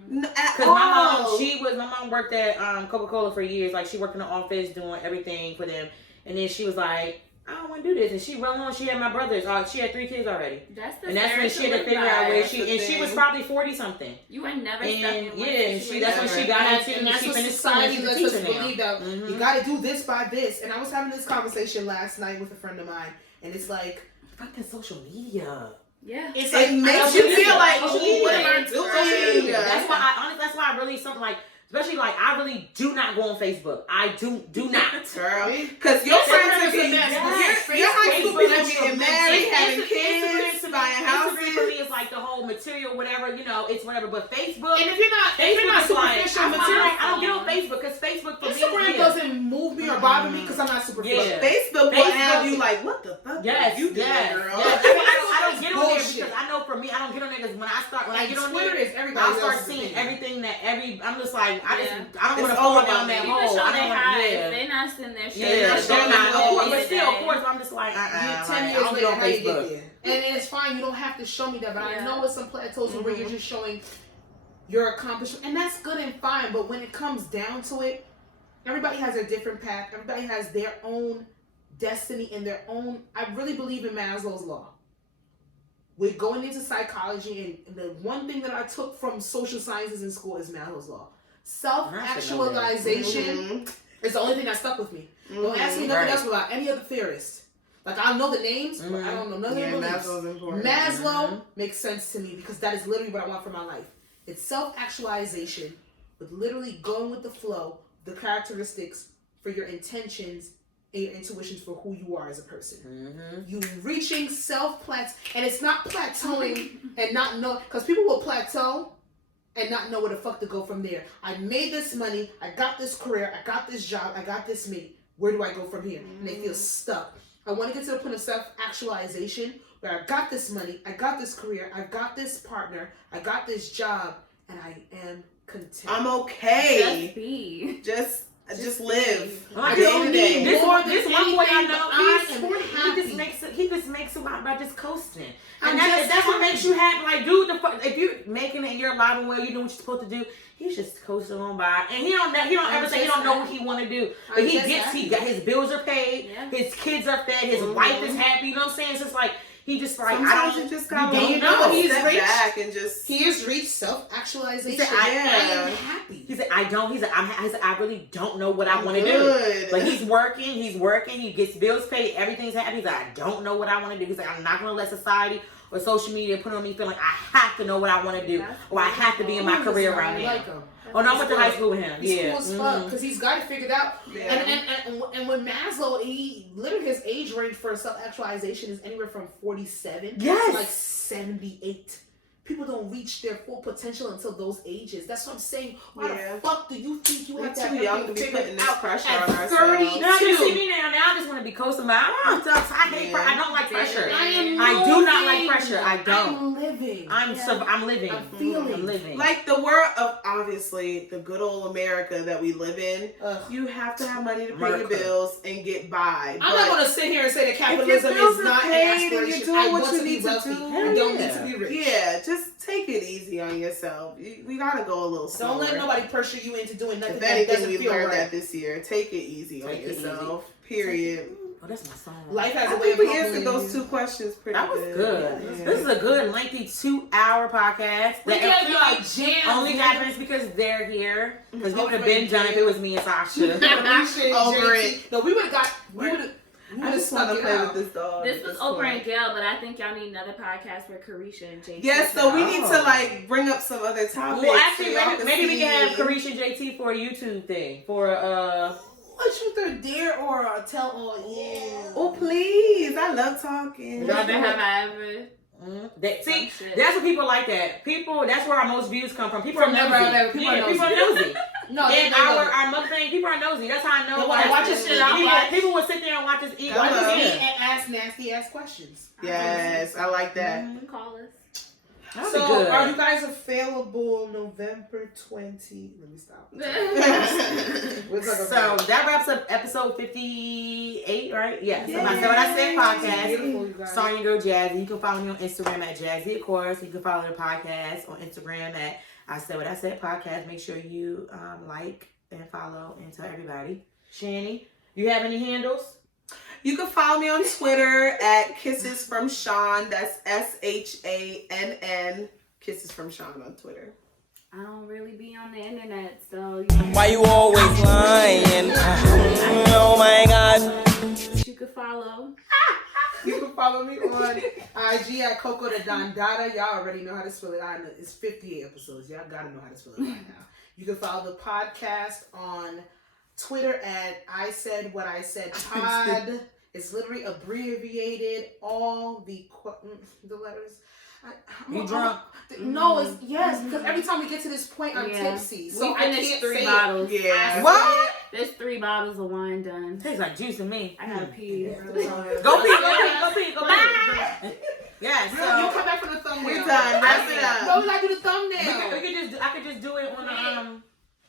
Because my mom worked at Coca-Cola for years. Like, she worked in the office doing everything for them. And then she was like, I don't want to do this. And she went on. She had my brothers. She had 3 kids already. That's when she had to figure out where she was probably 40 something. You ain't never. And that's when she got into. And that's what society lets us believe, that you got to do this by this. And I was having this conversation last night with a friend of mine, and it's like, fucking social media. Yeah, it makes you feel like, what am I doing? That's why I really something like. Especially like I really do not go on Facebook. I do not, girl. Because your friends are getting your high school people getting married, having kids, buying houses. Instagram for me is like the whole material, whatever, it's whatever. But Facebook, and if you're not superficial material, I don't get on Facebook, because Facebook for Instagram doesn't move me or bother me because I'm not superficial. Yeah. Facebook will have you like, what the fuck? Yes, you doing, girl? I don't get on there because I know for me, I don't get on there because when I get on Twitter, there, I start seeing everything that I'm just like. I don't want to fall down that hole. They're not sitting there. But still, of course, I'm just like, 10 years later, how you get there. And it's fine. You don't have to show me that, but I know it's some plateaus where you're just showing your accomplishment, and that's good and fine. But when it comes down to it, everybody has a different path. Everybody has their own destiny and their own. I really believe in Maslow's law. We're going into psychology, and the one thing that I took from social sciences in school is Maslow's law. Self-actualization is the only thing that stuck with me. Don't ask me nothing else about any other theorist. Like, I know the names, but I don't know none of their beliefs. Maslow makes sense to me because that is literally what I want for my life. It's self-actualization with literally going with the flow, the characteristics for your intentions and your intuitions for who you are as a person. You reaching self-plateau, and it's not plateauing and not know, because people will plateau and not know where the fuck to go from there. I made this money, I got this career, I got this job, I got this mate. Where do I go from here? And they feel stuck. I want to get to the point of self-actualization where I got this money, I got this career, I got this partner, I got this job, and I am content. I'm okay. Just be. Just live. I don't need this one boy I know. He just makes a lot by just coasting, and that's what makes you happy. Like, dude, if you're making it and you're alive and well, you know what you're supposed to do. He's just coasting on by, and he don't ever say he don't know what he want to do, but he got his bills are paid, his kids are fed, his wife is happy. You know what I'm saying? It's just like he just like sometimes you just gotta know. He's back and just he has reached self-actualization. He said, I am happy. He said, I really don't know what I want to do. But he's working. He gets bills paid. Everything's happy. He's like, I don't know what I want to do. He's like, I'm not gonna let society or social media put on me feeling like I have to know what I want to do or I have to be in my career right now. Like him. Oh no, I went to high school with him. He's cool as fuck because he's got it figured out. And when Maslow, he literally his age range for self-actualization is anywhere from 47 to like 78. People don't reach their full potential until those ages. That's what I'm saying. Why the fuck do you think you have to too young to be putting this pressure on ourselves? 32. No, you see me now. Now I just want to be coasting by. I don't like pressure. I do not like pressure. I don't. I'm living. I'm living. I'm feeling. I'm living. Like the world of obviously the good old America that we live in. You have to have money to pay your bills and get by. I'm not going to sit here and say that capitalism is not an aspiration. I want to be wealthy. I don't need to be rich. Yeah, just take it easy on yourself. We gotta go a little slower. Don't let nobody pressure you into doing nothing. If anything, that doesn't we feel learned right. that this year. Take it easy on yourself. Period. Oh, that's my song. Life has a I way of think we answered humbling those you. 2 questions pretty That was good. Yeah. This is a good lengthy 2-hour podcast. We gave you a jam. Only happens because they're here. Because we would have been done if it was me and Sasha. Over it. No, we would have. I just want to play with this dog. This was Oprah and Gayle, but I think y'all need another podcast for Caresha and JT. Yes, so we need to like bring up some other topics. Well, actually, so maybe we can have Caresha and JT for a YouTube thing. For a truth or dare or a tell all. Yeah. Oh please, I love talking. Have I ever? See, that's what people like that. That's where our most views come from. People are nosy. People are nosy. No, and our mukbang, people are nosy. That's how I know. When I watch this shit, people will sit there and watch us eat. And ask nasty ass questions. Yes, I like that. Call us. So, are you guys available November 20? Let me stop. So that wraps up episode 58, right? Yes. Yeah. I Said What I Said podcast. Starring your girl Jazzy. You can follow me on Instagram at Jazzy, of course. You can follow the podcast on Instagram at I Said What I Said podcast. Make sure you like and follow and tell everybody. Shani, you have any handles? You can follow me on Twitter at Kisses from Sean. That's SHANN. Kisses from Sean on Twitter. I don't really be on the internet, so why you always lying? Oh my God. You could follow. You can follow me on IG at Coco the Dondada. Y'all already know how to spell it. I know it's 58 episodes. Y'all gotta know how to spell it right now. You can follow the podcast on Twitter at I Said What I Said Pod. It's literally abbreviated all the letters. You drunk? No, it's because every time we get to this point, I'm tipsy. So we finished I can't 3 say bottles. Yeah. What? There's 3 bottles of wine done. Tastes like juice to me. I gotta pee. Go pee. Yeah, so you come back from the thumbnail. We're done. Wrap it up. No, we gotta do the thumbnail. I could just do it on the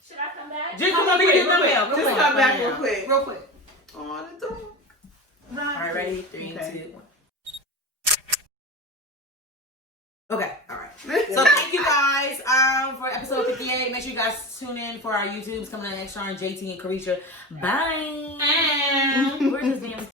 Should I come back? Just come on, we can do thumbnail. Just come back real quick. Real quick. On the door. All right, ready? 3, 2, 1. Okay, all right. So thank you guys for episode 58. Make sure you guys tune in for our YouTubes coming out next year on JT and Caresha. Bye. We're just